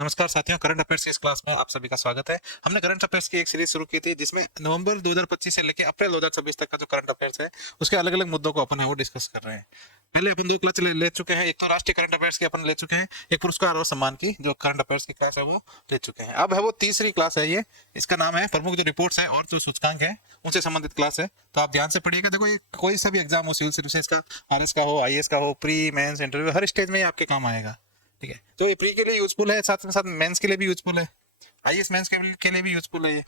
नमस्कार साथियों, current affairs की इस क्लास में आप सभी का स्वागत है। हमने करंट अफेयर्स की एक सीरीज शुरू की थी जिसमें नवंबर 2025 से लेकर अप्रैल 2026 तक का जो करंट अफेयर्स है उसके अलग अलग मुद्दों को अपन है वो डिस्कस कर रहे हैं। पहले अपन दो क्लास ले चुके हैं, एक तो राष्ट्रीय करंट अफेयर्स की अपन ले चुके हैं, एक पुरस्कार और सम्मान की जो करंट अफेयर्स की क्लास है वो ले चुके हैं। अब है वो तीसरी क्लास है, ये इसका नाम है प्रमुख जो रिपोर्ट्स है और जो सूचकांक है उनसे संबंधित क्लास है। तो आप ध्यान से पढ़िएगा। देखो, ये कोई सा भी एग्जाम हो, सिविल सर्विसेज का, आरएस का हो, आईएएस का हो, प्री मेंस इंटरव्यू, हर स्टेज में ये आपके काम आएगा। ठीक है, तो ये प्री के लिए यूजफुल है, साथ में साथ मेंस के लिए भी यूजफुल है, आईएएस मेंस के लिए भी यूजफुल है ये।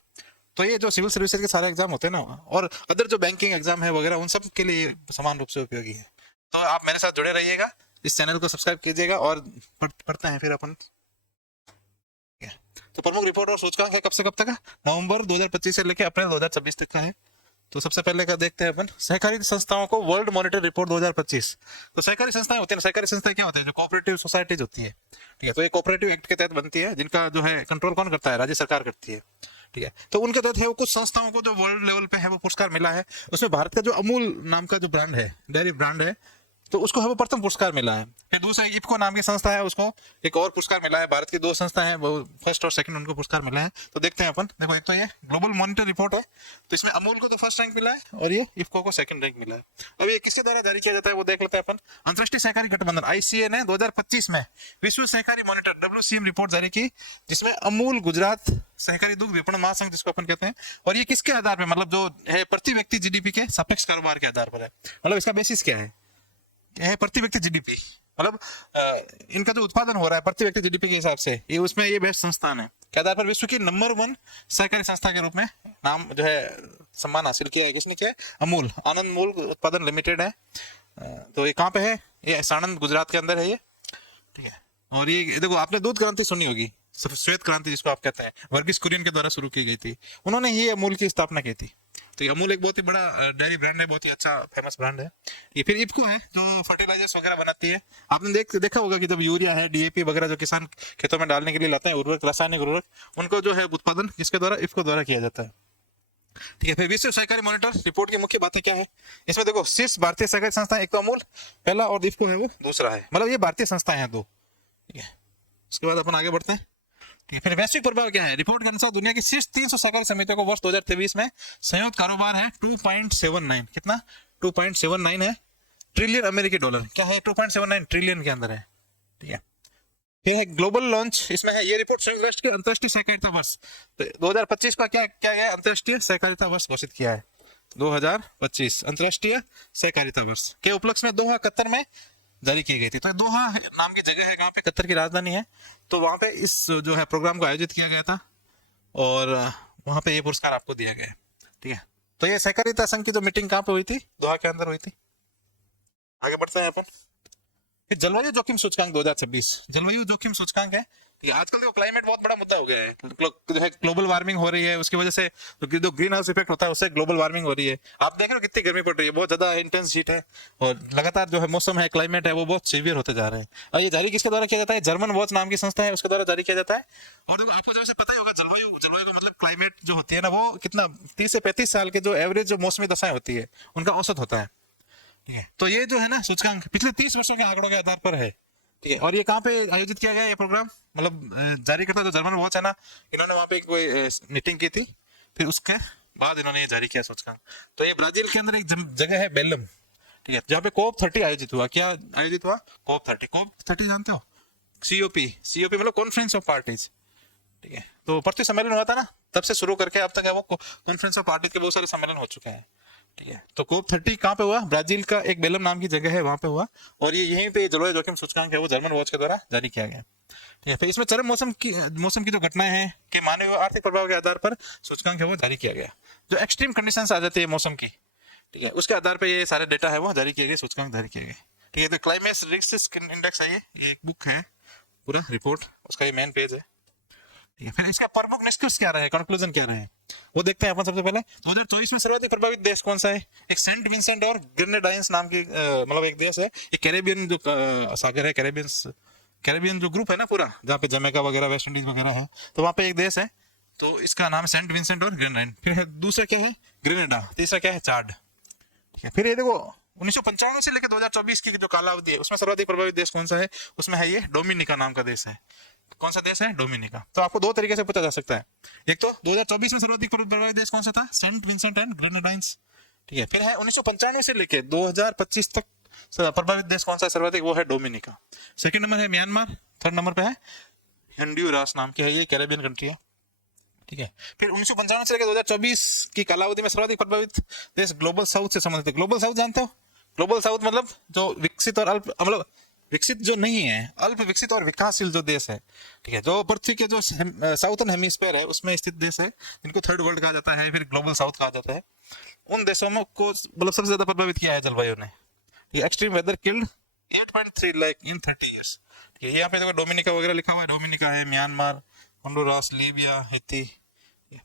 तो ये जो सिविल सर्विसेज के सारे एग्जाम होते हैं ना, और अदर जो बैंकिंग एग्जाम है वगैरह, उन सब के लिए समान रूप से उपयोगी है। तो आप मेरे साथ जुड़े रहिएगा, इस चैनल को सब्सक्राइब कीजिएगा और पढ़ते हैं फिर अपन। तो प्रमुख रिपोर्ट और सूचकांक है कब से कब तक है? नवंबर 2025 से लेकर अप्रैल 2026 तक का है। तो सबसे पहले का देखते हैं अपन, सहकारी संस्थाओं को वर्ल्ड मॉनिटर रिपोर्ट 2025। तो सहकारी संस्थाएं होती है ना, सहकारी संस्थाएं क्या होते हैं? जो कोऑपरेटिव सोसाइटीज होती है। ठीक है, तो ये कोऑपरेटिव एक्ट के तहत बनती है, जिनका जो है कंट्रोल कौन करता है? राज्य सरकार करती है। ठीक है, तो उनके तहत है वो कुछ संस्थाओं को जो वर्ल्ड लेवल पे है वो पुरस्कार मिला है। उसमें भारत का जो अमूल नाम का जो ब्रांड है, डेयरी ब्रांड है, तो उसको है वो प्रथम पुरस्कार मिला है। फिर दूसरा इफको नाम की संस्था है, उसको एक और पुरस्कार मिला है। भारत की दो संस्था हैं, वो फर्स्ट और सेकंड उनको पुरस्कार मिला है। तो देखते हैं अपन। देखो, एक तो ये ग्लोबल मॉनिटर रिपोर्ट है, तो इसमें अमूल को तो फर्स्ट रैंक मिला है और ये इफको को सेकंड रैंक मिला है। अब ये किसके द्वारा जारी किया जाता है वो देख लेते हैं अपन। अंतर्राष्ट्रीय सहकारी गठबंधन आईसीए ने 2025 में विश्व सहकारी मॉनिटर डब्ल्यूसीएम रिपोर्ट जारी की, जिसमें अमूल, गुजरात सहकारी दुग्ध विपणन महासंघ जिसको अपन कहते हैं, और ये किसके आधार पर, मतलब जो है प्रति व्यक्ति जीडीपी के सापेक्ष कारोबार के आधार पर है। मतलब इसका बेसिस क्या है प्रति व्यक्ति जीडीपी, मतलब इनका जो उत्पादन हो रहा है प्रति व्यक्ति जीडीपी के हिसाब से, ये उसमें ये बेस्ट संस्थान है के आधार पर विश्व की नंबर 1 सहकारी संस्था के रूप में नाम जो है सम्मान हासिल किया है। किसने किया है? अमूल, आनंद मूल उत्पादन लिमिटेड है। तो ये कहाँ पे है? ये साणंद, गुजरात के अंदर है ये। ठीक है, और ये देखो, आपने दूध क्रांति सुनी होगी, श्वेत क्रांति जिसको आप कहते हैं, वर्गीस कुरियन के द्वारा शुरू की गई थी। उन्होंने ही अमूल की स्थापना की थी। तो ये अमूल एक बहुत ही बड़ा डेयरी ब्रांड है, बहुत ही अच्छा फेमस ब्रांड है। ये फिर इफको है जो फर्टिलाइजर्स वगैरह बनाती है। आपने देखा होगा कि जब यूरिया है, डीएपी वगैरह जो किसान खेतों में डालने के लिए लाते हैं, उर्वरक, रासायनिक उर्वरक, उनको जो है उत्पादन किसके द्वारा? इफको द्वारा किया जाता है। ठीक है, फिर विश्व सहकारी मॉनिटर रिपोर्ट की मुख्य बातें क्या है? इसमें देखो, शीर्ष भारतीय सहकारी संस्था, एक तो अमूल पहला और इफको है वो दूसरा है, मतलब ये भारतीय संस्थाएं हैं दो। ठीक है, उसके बाद अपन आगे बढ़ते हैं। ठीक है, फिर वैश्विक प्रभाव क्या है? रिपोर्ट के अनुसार दुनिया की शीर्ष 300 सहकारी समितियों को वर्ष 2023 में संयुक्त कारोबार है 2.79, कितना? 2.79 है ट्रिलियन अमेरिकी डॉलर। क्या है? 2.79 ट्रिलियन के अंदर है। ठीक है, फिर है ग्लोबल लॉन्च, इसमें है ये रिपोर्ट संयुक्त राष्ट्र के अंतर्राष्ट्रीय सहकारिता वर्ष, तो 2025 का क्या क्या है? अंतर्राष्ट्रीय सहकारिता वर्ष घोषित किया है। 2025 अंतर्राष्ट्रीय सहकारिता वर्ष के उपलक्ष्य में दोहा, कतर में जारी की गई थी। तो दोहा नाम की जगह है, कहाँ पे? कतर की राजधानी है। तो वहां पे इस जो है प्रोग्राम को आयोजित किया गया था और वहां पे ये पुरस्कार आपको दिया गया है। ठीक है, तो ये सहकारिता संघ की जो मीटिंग कहाँ पे हुई थी? दोहा के अंदर हुई थी। आगे बढ़ते हैं अपन। फिर जलवायु जोखिम सूचकांक 2026, जलवायु जोखिम सूचकांक है। ठीक है, आजकल देखो क्लाइमेट बहुत बड़ा मुद्दा हो गया है, जो है ग्लोबल वार्मिंग हो रही है, उसकी वजह से जो ग्रीन हाउस इफेक्ट होता है उससे ग्लोबल वार्मिंग हो रही है। आप देख रहे हो कितनी गर्मी पड़ रही है, बहुत ज्यादा इंटेंस हीट है, और लगातार जो है मौसम है, क्लाइमेट है, वो बहुत सीवियर होते जा रहे हैं। और ये जारी किसके द्वारा किया जाता है? जर्मन वॉच नाम की संस्था है, उसके द्वारा जारी किया जाता है। और देखो, आपको जैसे पता ही होगा, जलवायु का मतलब क्लाइमेट जो होती है ना, वो कितना 30 से 35 साल के जो एवरेज जो मौसमी दशाएं होती है उनका औसत होता है। ठीक है, तो ये जो है ना सूचकांक पिछले 30 वर्षों के आंकड़ों के आधार पर है। ठीक है, और ये कहाँ पे आयोजित किया गया ये प्रोग्राम? मतलब जारी करता जो जर्मन वॉच है ना, इन्होंने वहाँ पे कोई मीटिंग की थी, फिर उसके बाद इन्होंने ये जारी किया सूचकांक। तो ये ब्राजील के अंदर एक जगह है बेलम। ठीक है, जहाँ पे कोप 30 आयोजित हुआ। क्या आयोजित हुआ? कोप 30 जानते हो? सीओपी मतलब कॉन्फ्रेंस ऑफ पार्टीज। ठीक है, तो पृथ्वी सम्मेलन हुआ था ना, तब से शुरू करके अब तक है वो कॉन्फ्रेंस ऑफ पार्टीज के बहुत सारे सम्मेलन हो चुके हैं। ठीक है, तो कोप 30 कहाँ पे हुआ? ब्राजील का एक बेलम नाम की जगह है, वहां पे हुआ। और ये यहीं पे जलवायु जोखिम सूचकांक है वो जर्मन वॉच के द्वारा जारी किया गया। ठीक है, फिर इसमें चरम मौसम की जो घटनाएं हैं के मानवीय और आर्थिक प्रभाव के आधार पर सूचकांक है वो जारी किया गया। जो एक्सट्रीम कंडीशंस आ जाती है मौसम की, ठीक है, उसके आधार पर ये सारे डेटा है वो जारी किए गए, सूचकांक जारी किए गए। ठीक है, तो क्लाइमेट रिस्क इंडेक्स है, ये एक बुक है, पूरा रिपोर्ट, उसका ये मेन पेज है। ठीक है, फिर इसका प्रमुख निष्कर्ष क्या रहे, कंक्लूजन क्या रहे, वो देखते हैं अपन। सबसे पहले 2024 में सर्वाधिक प्रभावित देश कौन सा है? एक सेंट विंसेंट और ग्रेनेडाइंस नाम की मतलब एक देश है, एक कैरेबियन जो सागर है, कैरेबियन जो ग्रुप है ना पूरा, जहाँ पे जमैका वगैरह, वेस्ट इंडीज वगैरह है, तो वहाँ पे एक देश है, तो इसका नाम है सेंट विंसेंट और ग्रेनेडाइन। फिर है दूसरा क्या है? ग्रेनेडा। तीसरा क्या है? चाड। ठीक है, फिर ये देखो 1995 से लेकर 2024 की जो कालावधि है उसमें सर्वाधिक प्रभावित देश कौन सा है? उसमें है ये डोमिनिका नाम का देश है। कौन सा देश है? डोमिनिका। तो आपको दो तरीके से पूछा जा सकता है, एक तो 2024 में सर्वाधिक प्रभावित देश कौन सा था? Saint Vincent and Grenadines. ठीक है, फिर है 1995 से लेके 2025 तक प्रभावित देश कौन सा है सर्वाधिक? वो है डोमिनिका। सेकंड नंबर है म्यांमार, थर्ड नंबर पे है हंड्यूरास नाम की है, ये कैरेबियन कंट्री है। ठीक है, फिर 1995 से लेकर 2024 की कालावधि में सर्वाधिक प्रभावित देश ग्लोबल साउथ से संबंधित है। ग्लोबल साउथ जानते हो? ग्लोबल साउथ मतलब जो विकसित और अल्प, मतलब विकसित जो नहीं है, अल्प विकसित और विकासशील जो देश है। ठीक है, जो पृथ्वी के जो साउथर्न हेमिस्फीयर है उसमें स्थित देश है, इनको थर्ड वर्ल्ड कहा जाता है, फिर ग्लोबल साउथ कहा जाता है। उन देशों में को मतलब सबसे ज्यादा प्रभावित किया है जलवायु ने। एक्सट्रीम वेदर किल्ड 8.3 लाख इन 30 इयर्स। ठीक है, यहाँ पे देखो डोमिनिका वगैरह लिखा हुआ है, डोमिनिका है, म्यांमार, होंडुरास, लीबिया, हैती।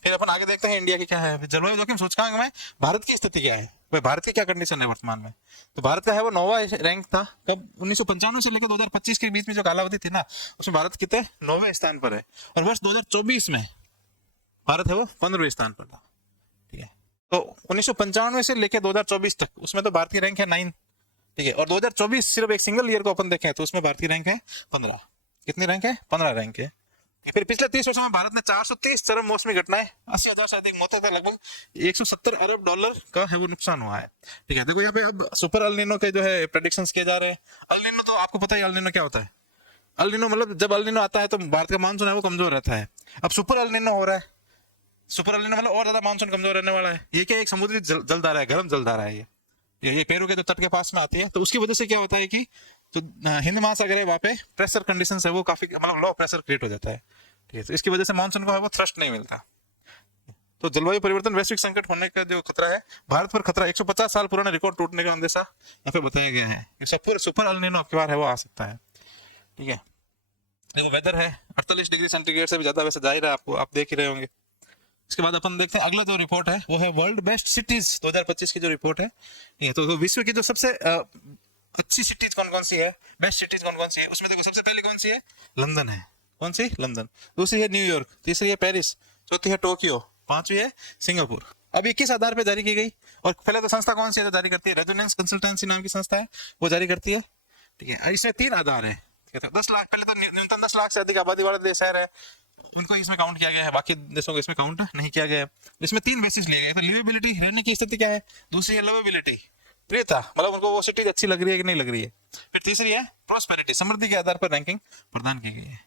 फिर अपन आगे देखते हैं इंडिया की क्या है जलवायु जोखिम सूचकांक में भारत की स्थिति क्या है, भाई भारत की क्या कंडीशन है वर्तमान में। तो भारत का है वो 9वां रैंक था, कब? 1995 से लेकर 2025 के बीच में जो कालावधि थी ना, उसमें भारत कितने 9वें स्थान पर है। और वर्ष 2024 में भारत है वो 15वें स्थान पर था। ठीक है, तो 1995 से लेकर 2024 तक उसमें तो भारतीय रैंक है 9। ठीक है, और 2024 सिर्फ एक सिंगल ईयर को अपन देखें तो उसमें भारतीय रैंक है 15। कितनी रैंक है? 15 रैंक है। फिर पिछले 30 वर्षों में भारत ने 430 चरम मौसमी घटनाएं, 80,000 से अधिक मौतें, लगभग 170 अरब डॉलर का है वो नुकसान हुआ है। ठीक है, देखो यहाँ पे अब सुपर अल नीनो के जो है प्रेडिक्शंस किए जा रहे हैं। अल नीनो तो आपको पता है अल नीनो क्या होता है? अल नीनो मतलब जब अल नीनो आता है तो भारत का मानसून है वो कमजोर रहता है। अब सुपर अल नीनो हो रहा है, सुपर अल नीनो मतलब और ज्यादा मानसून कमजोर रहने वाला है। ये क्या, एक समुद्री जलधारा है, गर्म जलधारा है ये पेरू के जो तट के पास में आती है। तो उसकी वजह से क्या होता है कि जो हिंद महासागर है वहाँ पे प्रेशर कंडीशन है वो काफी मतलब लो प्रेशर क्रिएट हो जाता है। ठीक है, तो इसकी वजह से मानसून को है वो थ्रस्ट नहीं मिलता। तो जलवायु परिवर्तन वैश्विक संकट होने का जो खतरा है, भारत पर खतरा 150 साल पुराने रिकॉर्ड टूटने का अंदेशा यहाँ पे बताया गया है। सुपर अल नीनो आपके बार है वो आ सकता है। ठीक है, देखो वेदर है 48 डिग्री सेंटीग्रेड से भी ज्यादा, वैसे जाहिर है आपको, आप देख ही रहे होंगे। इसके बाद अपन देखते हैं अगला जो रिपोर्ट है वो है वर्ल्ड बेस्ट सिटीज 2025 की जो रिपोर्ट है। ये तो विश्व की जो सबसे अच्छी सिटीज कौन कौन सी है, बेस्ट सिटीज कौन कौन सी है, उसमें देखो सबसे पहले कौन सी है? लंदन है। कौन सी? लंदन। दूसरी है न्यूयॉर्क, तीसरी है पेरिस, चौथी है टोक्यो, पांचवी है सिंगापुर। अब ये किस आधार पर जारी की गई? और पहले तो संस्था कौन सी है जो जारी करती है? रेजोनेंस कंसल्टेंसी नाम की संस्था है, वो जारी करती है। ठीक है, इसमें 3 आधार है। 10 लाख, पहले तो न्यूनतम 10 लाख से अधिक आबादी वाला देश शहर है, उनको इसमें काउंट किया गया है, बाकी देशों को इसमें काउंट नहीं किया गया है। इसमें 3 बेसिस लिए गए। तो लिवेबिलिटी, रहने की स्थिति क्या है, दूसरी है लवेबिलिटी, प्रियता, मतलब उनको वो सिटी अच्छी लग रही है कि नहीं लग रही है, फिर तीसरी है प्रोस्पेरिटी, समृद्धि के आधार पर रैंकिंग प्रदान की गई है।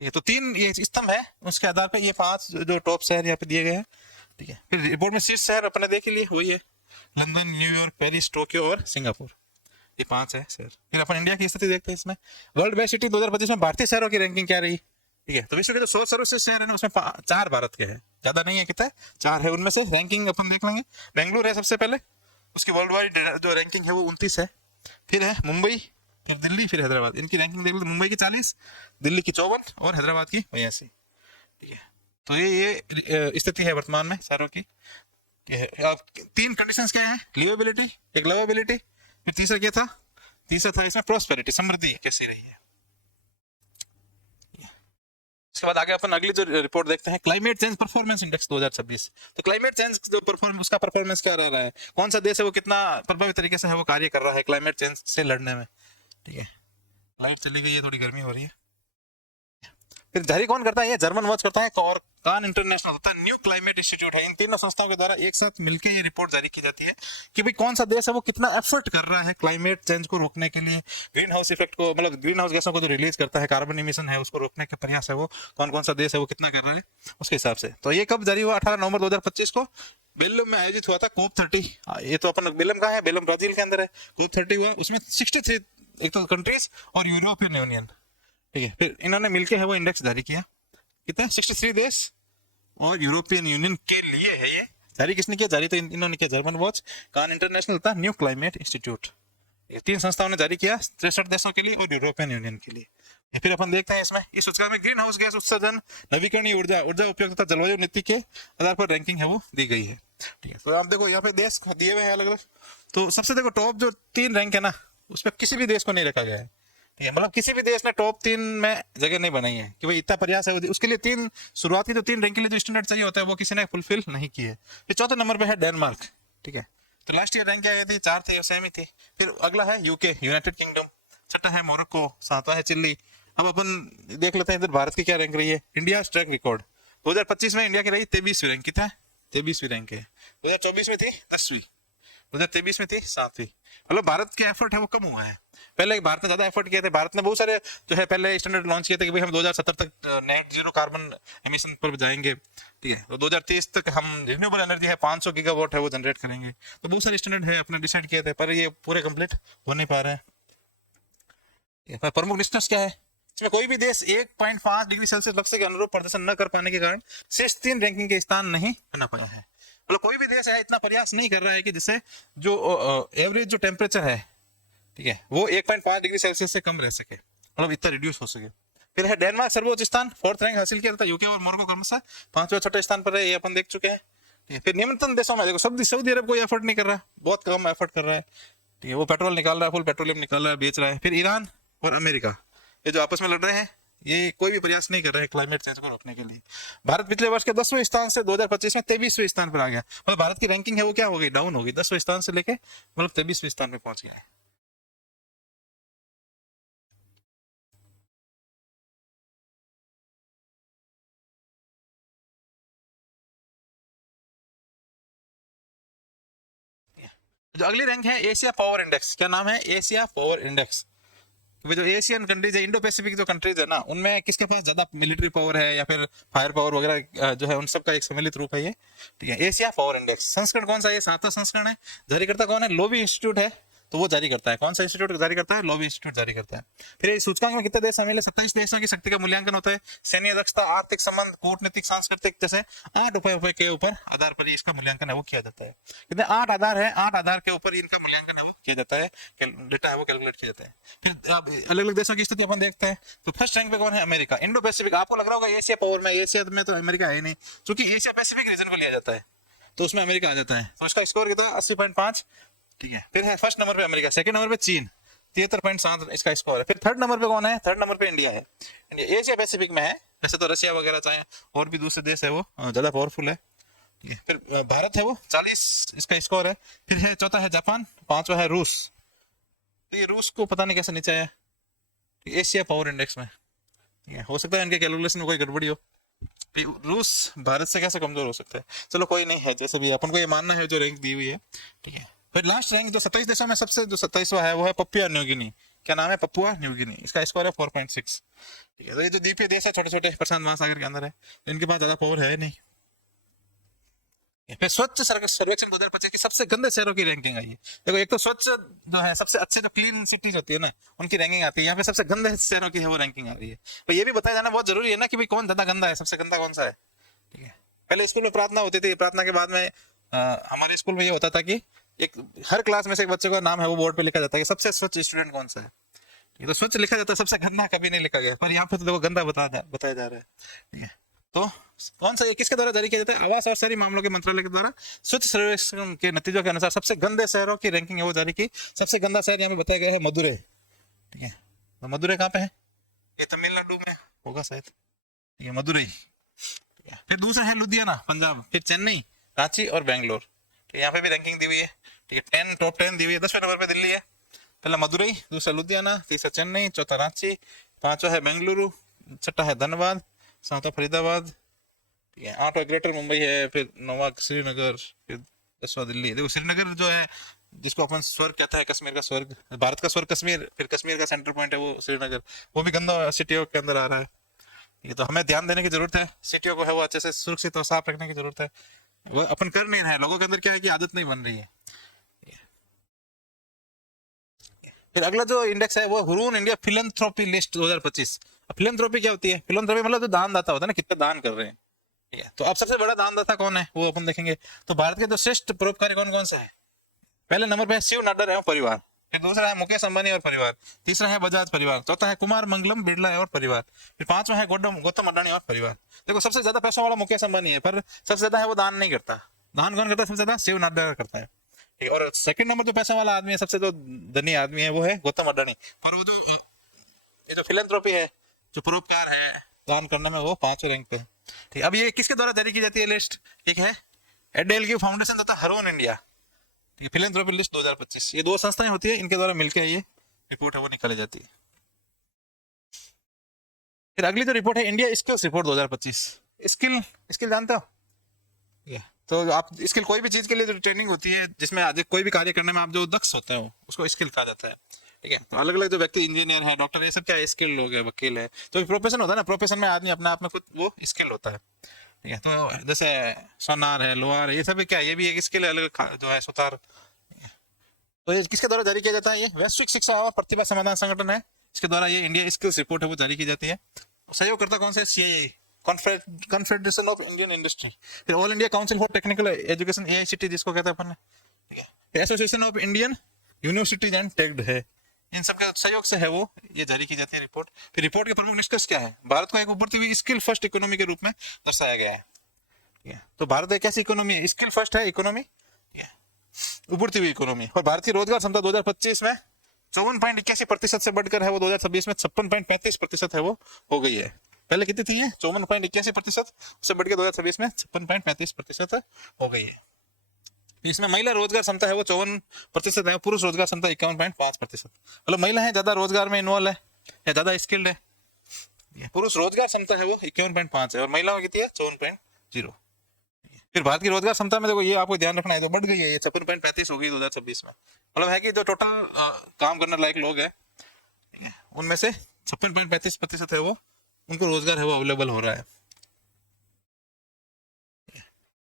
ये तो 3 ये स्तंभ है, उसके आधार पर ये 5 जो टॉप शहर यहाँ पे दिए गए हैं। ठीक है, फिर रिपोर्ट में शीर्ष शहर अपने देख लिए वही है लंदन, न्यूयॉर्क, पेरिस, टोक्यो और सिंगापुर, ये 5 है शहर। फिर अपन इंडिया की स्थिति देखते हैं इसमें। वर्ल्ड बेस्ट सिटी 2025 में भारतीय शहरों की रैंकिंग क्या रही? ठीक है, तो विश्व के जो 100 सर्वश्रेष्ठ शहर है ना उसमें 4 भारत के हैं, ज्यादा नहीं है, कितना 4 है। उनमें से रैंकिंग अपन देख लेंगे। बेंगलुरु है सबसे पहले, उसकी वर्ल्ड वाइड जो रैंकिंग है वो 29 है। फिर है मुंबई, फिर दिल्ली, फिर हैदराबाद। इनकी रैंकिंग देख लो, मुंबई की 40, दिल्ली की 54 और हैदराबाद की 82। ठीक है, तो ये स्थिति है वर्तमान में शहरों की। अब 3 कंडीशंस क्या है? लिवेबिलिटी, एक लवेबिलिटी, फिर तीसरा क्या था? तीसरा था इसमें प्रोस्पेरिटी, समृद्धि कैसी रही है। इसके बाद आगे अपन अगली जो रिपोर्ट देखते हैं, क्लाइमेट चेंज परफॉर्मेंस इंडेक्स 2026। तो क्लाइमेट चेंज जो परफॉर्मेंस, उसका परफॉर्मेंस क्या रह रहा है, कौन सा देश है वो कितना प्रभावित तरीके से है वो कार्य कर रहा है क्लाइमेट चेंज से लड़ने में। ठीक है, लाइट चली गई है, थोड़ी गर्मी हो रही है। फिर जारी कौन करता है? ये जर्मन वॉच करता है, और कान इंटरनेशनल होता है, न्यू क्लाइमेट इंस्टीट्यूट है। इन तीनों संस्थाओं के द्वारा एक साथ मिलकर ये रिपोर्ट जारी की जाती है कि भाई कौन सा देश है वो कितना एफर्ट कर रहा है क्लाइमेट चेंज को रोकने के लिए, ग्रीन हाउस इफेक्ट को, मतलब ग्रीन हाउस गैसों को जो रिलीज करता है, कार्बन इमिशन है उसको रोकने का प्रयास है वो कौन कौन सा देश है वो कितना कर रहा है उसके हिसाब से। तो ये कब जारी हुआ? 18 नवंबर 2025 को बेलम में आयोजित हुआ था COP 30। ये तो अपन बेलम का है, बेलम ब्राजील के अंदर है। COP 30 हुआ, उसमें 63 एक तो कंट्रीज और यूरोपियन यूनियन। ठीक है, फिर इन्होंने मिलकर है वो इंडेक्स जारी किया। कितना? 63 देश और यूरोपियन यूनियन के लिए है ये जारी। किसने किया जारी? तो इन्होंने किया जर्मन वॉच, कान इंटरनेशनल था, न्यू क्लाइमेट इंस्टीट्यूट। ये 3 संस्थाओं ने जारी किया 63 देशों के लिए और यूरोपियन यूनियन के लिए। फिर अपन देखते हैं इसमें इस सूचकांक में ग्रीन हाउस गैस उत्सर्जन, नवीकरणीय ऊर्जा, ऊर्जा उपयोग तथा जलवायु नीति के आधार पर रैंकिंग है वो दी गई है। ठीक है, तो आप देखो यहाँ पे देश दिए हुए हैं अलग अलग। तो सबसे देखो टॉप जो 3 रैंक है ना, उसमें किसी भी देश को नहीं रखा गया है। ठीक है, मतलब किसी भी देश ने टॉप 3 में जगह नहीं बनाई है कि भाई इतना प्रयास है, उसके लिए 3 शुरुआती जो 3 रैंक के लिए जो स्टैंडर्ड चाहिए होता है वो किसी ने फुलफिल नहीं किए। फिर चौथे नंबर पे है डेनमार्क। ठीक है, तो लास्ट ईयर रैंक क्या थी? 4 थे, सेम ही थी। फिर अगला है यूके, यूनाइटेड किंगडम, छठा है मोरक्को, 7वां है चिली, अब अपन देख लेते हैं इधर भारत की क्या रैंक रही है। इंडिया ट्रैक रिकॉर्ड 2025 में इंडिया की रही 23वीं रैंक। कितना है? 23वीं रैंक है। 2024 में थी 10वीं, 2023 में थी 7वीं। मतलब भारत के एफर्ट है वो कम हुआ है। पहले भारत ने ज्यादा एफर्ट किए थे। भारत ने बहुत सारे जो है पहले स्टैंडर्ड लॉन्च किए थे कि भाई हम 2070 तक नेट जीरो कार्बन एमिशन पर जाएंगे, ठीक है। तो 2030 तक हम रिन्यूएबल एनर्जी है 500 गीगावाट है वो जनरेट करेंगे। तो बहुत सारे स्टैंडर्ड है अपने डिसाइड किए थे, पर ये पूरे कंप्लीट हो नहीं पा रहे हैं। पर प्रमुख निष्कर्ष क्या है? इसमें कोई भी देश 1.5 डिग्री सेल्सियस लक्ष्य के अनुरूप प्रदर्शन न कर पाने के कारण शीर्ष 3 रैंकिंग के स्थान नहीं बना पाया है। मतलब कोई भी देश है इतना प्रयास नहीं कर रहा है कि जिससे जो एवरेज जो टेम्परेचर है, ठीक है, वो 1.5 डिग्री सेल्सियस से कम रह सके, मतलब इतना रिड्यूस हो सके। फिर है डेनमार्क सर्वोच्च स्थान 4th रैंक हासिल किया था। यूके और मोरक्को क्रमशः 5वें और 6ठे स्थान पर है, ये अपन देख चुके हैं, ठीक है। फिर निम्नतम देशों में देखो सऊदी अरब कोई एफर्ट नहीं कर रहा, बहुत कम एफर्ट कर रहा है, ठीक है। वो पेट्रोल निकाल रहा है, फुल पेट्रोलियम निकाल रहा है, बेच रहा है। फिर ईरान और अमेरिका ये जो आपस में लड़ रहे हैं, ये कोई भी प्रयास नहीं कर रहे हैं क्लाइमेट चेंज को रोकने के लिए। भारत पिछले वर्ष के 10वें स्थान से 2025 में 23वें स्थान पर आ गया। मतलब भारत की रैंकिंग है वो क्या हो गई? डाउन हो गई। 10वें स्थान से लेके मतलब 23वें स्थान पे पहुंच गया है। जो अगली रैंक है एशिया पावर इंडेक्स। क्या नाम है? Asia power index. जो एशियन कंट्रीज है, इंडो पैसिफिक जो कंट्रीज है ना, उनमें किसके पास ज्यादा मिलिट्री पावर है या फिर फायर पावर वगैरह जो है, उन सब का एक सम्मिलित रूप है ये, ठीक है। एशिया पावर इंडेक्स संस्करण कौन सा? ये 7वां संस्करण है। जारीकर्ता कौन है? लोवी इंस्टीट्यूट है, तो वो जारी करता है। कौन सा इंस्टीट्यूट जारी करता है? लोवी इंस्टीट्यूट जारी करता है। फिर इस सूचकांक में कितने देश शामिल है? 27 देशों की शक्ति का मूल्यांकन होता है। सैन्य दक्षता, आर्थिक संबंध, कूटनीतिक, सांस्कृतिक, जैसे 8 उपाय के ऊपर आधार पर इसका मूल्यांकन है वो किया जाता है। कितने? 8 आधार है, 8 आधार के ऊपर इनका मूल्यांकन है वो किया जाता है, डेटा है वो कैलकुलेट किया जाता है। फिर अलग अलग देशों की स्थिति अपन देखते हैं। तो फर्स्ट रैंक पे कौन है? अमेरिका। इंडो पैसिफिक, आपको लग रहा होगा एशिया पावर में, एशिया में तो अमेरिका है ही नहीं, क्योंकि एशिया पैसिफिक रीजन को लिया जाता है तो उसमें अमेरिका आ जाता है। तो इसका स्कोर कितना? 80.5, ठीक है। फिर है फर्स्ट नंबर पे अमेरिका, सेकंड नंबर पे चीन 73.7 इसका स्कोर है। फिर थर्ड नंबर पे कौन है? थर्ड नंबर पे इंडिया है। इंडिया एशिया पैसिफिक में है, वैसे तो रशिया वगैरह चाहे और भी दूसरे देश है वो ज्यादा पावरफुल है, ठीक है। फिर भारत है वो 40 इसका स्कोर है। फिर है चौथा है जापान, 5वां है रूस। तो ये रूस को पता नहीं कैसे नीचे आया एशिया पावर इंडेक्स में, ठीक है। हो सकता है इनके कैलकुलेशन में कोई गड़बड़ी हो। रूस भारत से कैसे कमजोर हो सकता है? चलो कोई नहीं है, जैसे भी अपन को ये मानना है जो रैंक दी हुई है, ठीक है। फिर लास्ट रैंक जो 27 देशों में सबसे जो 27वां है वो है पपुआ न्यू गिनी। क्या नाम है? Papua New Guinea. इसका स्कोर है 4.6, ठीक है। तो ये जो द्वीपीय देश है छोटे छोटे प्रशांत महासागर के अंदर है, तो इनके पास ज्यादा पावर है नहीं। फिर स्वच्छ सर्वेक्षण 2025 की सबसे गंदे शहरों की रैंकिंग आई है। देखो एक तो स्वच्छ जो है सबसे अच्छे जो क्लीन सिटीज होती है ना, उनकी रैंकिंग आती है। यहाँ पे सबसे गंदे शहरों की है वो रैंकिंग आ रही है। तो ये भी बताया जाना बहुत जरूरी है ना कि भाई कौन ज्यादा गंदा है, सबसे गंदा कौन सा है, ठीक है। पहले स्कूल में प्रार्थना होती थी, प्रार्थना के बाद में हमारे स्कूल में ये होता था कि एक हर क्लास में से एक बच्चे का नाम है वो बोर्ड पे लिखा जाता है कि सबसे स्वच्छ स्टूडेंट कौन सा है। ये तो स्वच्छ लिखा जाता है, सबसे गंदा कभी नहीं लिखा गया। पर यहाँ पे तो देखो गंदा बताया जा रहा है, ठीक है। तो कौन सा ये किसके द्वारा जारी किया जाता है? आवास और शहरी मामलों के मंत्रालय के द्वारा स्वच्छ सर्वेक्षण के नतीजों के अनुसार सबसे गंदे शहरों की रैंकिंग है वो जारी की। सबसे गंदा शहर यहाँ पे बताया गया है मदुरै, ठीक है। तो मदुरै कहाँ पे है? ये तमिलनाडु में होगा शायद, ठीक है, मदुरै, ठीक है। फिर दूसरा है लुधियाना पंजाब, फिर चेन्नई, रांची और बेंगलोर, ठीक है। यहाँ पे भी रैंकिंग दी हुई है, ठीक है। टॉप 10 दी हुई है। 10वें नंबर पे दिल्ली है, पहला मदुरै, दूसरा लुधियाना, तीसरा चेन्नई, चौथा रांची, 5वां है बेंगलुरु, 6ठा है धनबाद, 7वां फरीदाबाद, ठीक है। 8वां ग्रेटर मुंबई है, फिर 9वां श्रीनगर, फिर 10वां दिल्ली। देखो श्रीनगर जो है जिसको अपन स्वर्ग कहता है, कश्मीर का स्वर्ग, भारत का स्वर्ग कश्मीर, फिर कश्मीर का सेंटर पॉइंट है वो श्रीनगर, वो भी गंदा सिटियों के अंदर आ रहा है। ये तो हमें ध्यान देने की जरूरत है, सिटियों को है वो अच्छे से सुरक्षित और साफ रखने की जरूरत है। वो अपन कर नहीं रहे हैं, लोगों के अंदर क्या है कि आदत नहीं बन रही है। फिर अगला जो इंडेक्स है वो Hurun India philanthropy list 2025। Philanthropy क्या होती है? फिलैंथ्रोपी मतलब जो दानदाता होता है ना, कितने दान कर रहे हैं, ठीक है। तो अब सबसे बड़ा दानदाता कौन है वो अपन देखेंगे। तो भारत के जो श्रेष्ठ परोपकारी कौन कौन से है? पहले नंबर पे है शिव नाडर एवं परिवार, फिर दूसरा है मुकेश अंबानी और परिवार, तीसरा है बजाज परिवार, चौथा है कुमार मंगलम बिरला और परिवार, फिर 5वां है गौतम अडानी और परिवार। देखो सबसे ज्यादा पैसों वाला मुकेश अंबानी है, पर सबसे ज्यादा है वो दान नहीं करता। दान कौन करता है सबसे ज्यादा? शिव नाडर करता है, ठीक है। और सेकंड नंबर जो पैसा वाला आदमी है, सबसे जो धनी आदमी है वो है गौतम अडानी। पर वो जो ये जो फिलैंथ्रोपी है, जो परोपकार है दान करने में, वो 5वें रैंक पे है, ठीक है। अब ये किसके द्वारा जारी की जाती है लिस्ट? एक है एडेल की फाउंडेशन तथा हरून इंडिया, ठीक है। फिलैंथ्रोपी लिस्ट 2025, ये दो संस्थाएं होती है, इनके द्वारा मिलकर ये रिपोर्ट है वो निकाली जाती है। फिर अगली जो रिपोर्ट है India skills report 2025। Skill skill जानते हो? ठीक है, तो आप स्किल कोई भी चीज के लिए जो ट्रेनिंग होती है जिसमें आज कोई भी कार्य करने में आप जो दक्ष होते हो उसको स्किल कहा जाता है। ठीक है, तो अलग अलग जो व्यक्ति इंजीनियर है, डॉक्टर, ये सब क्या है, स्किल लोग है, वकील है। तो प्रोफेशन होता है ना, प्रोफेशन में आदमी अपने आप में खुद वो स्किल होता है। ठीक है, तो जैसे सोनार है, लोहार है, ये सब क्या है, ये भी एक स्किल है, अलग जो है सुतार। तो ये किसके द्वारा जारी किया जाता है? ये वैश्विक शिक्षा और प्रतिभा समाधान संगठन है, इसके द्वारा ये इंडिया स्किल्स रिपोर्ट है वो जारी की जाती है। सहयोगकर्ता कौन से? CII, confederation of Indian industry. फिर all India council for technical education, AICT जिसको कहते हैं अपन ने। ठीक है, association of Indian universities and टेक्ड है। इन सब के सहयोग से है वो ये जारी की जाती है रिपोर्ट। फिर रिपोर्ट के प्रमुख निष्कर्ष क्या है? भारत को एक उभरती हुई स्किल फर्स्ट इकोनॉमी के रूप में दर्शाया गया है। ठीक है, तो भारत एक ऐसी इकोनॉमी है, स्किल फर्स्ट है इकोनॉमी, उभरती हुई इकोनॉमी। और भारतीय रोजगार क्षमता 2025 में 54.81% से बढ़कर है वो 2026 में 56.35% है वो हो गई है। पहले कितनी थी ये? 54.81% से बढ़ के 2026 में 56.35% हो गई है। इसमें महिला रोजगार क्षमता है वो 54% है, पुरुष रोजगार क्षमता 51.5%। मतलब महिला है ज्यादा रोजगार में इन्वॉल्व है या ज्यादा स्किल्ड है। पुरुष रोजगार क्षमता है वो 51.5 है और महिलाओं की कितनी है? 54.0। फिर भारत की रोजगार क्षमता में देखो, ये आपको ध्यान रखना है, तो बढ़ गई है, ये 56.35 हो गई 2026 में। मतलब है कि जो टोटल काम करने लायक लोग हैं उनमें से 56.35% है वो, उनको रोजगार है वो अवेलेबल हो रहा है।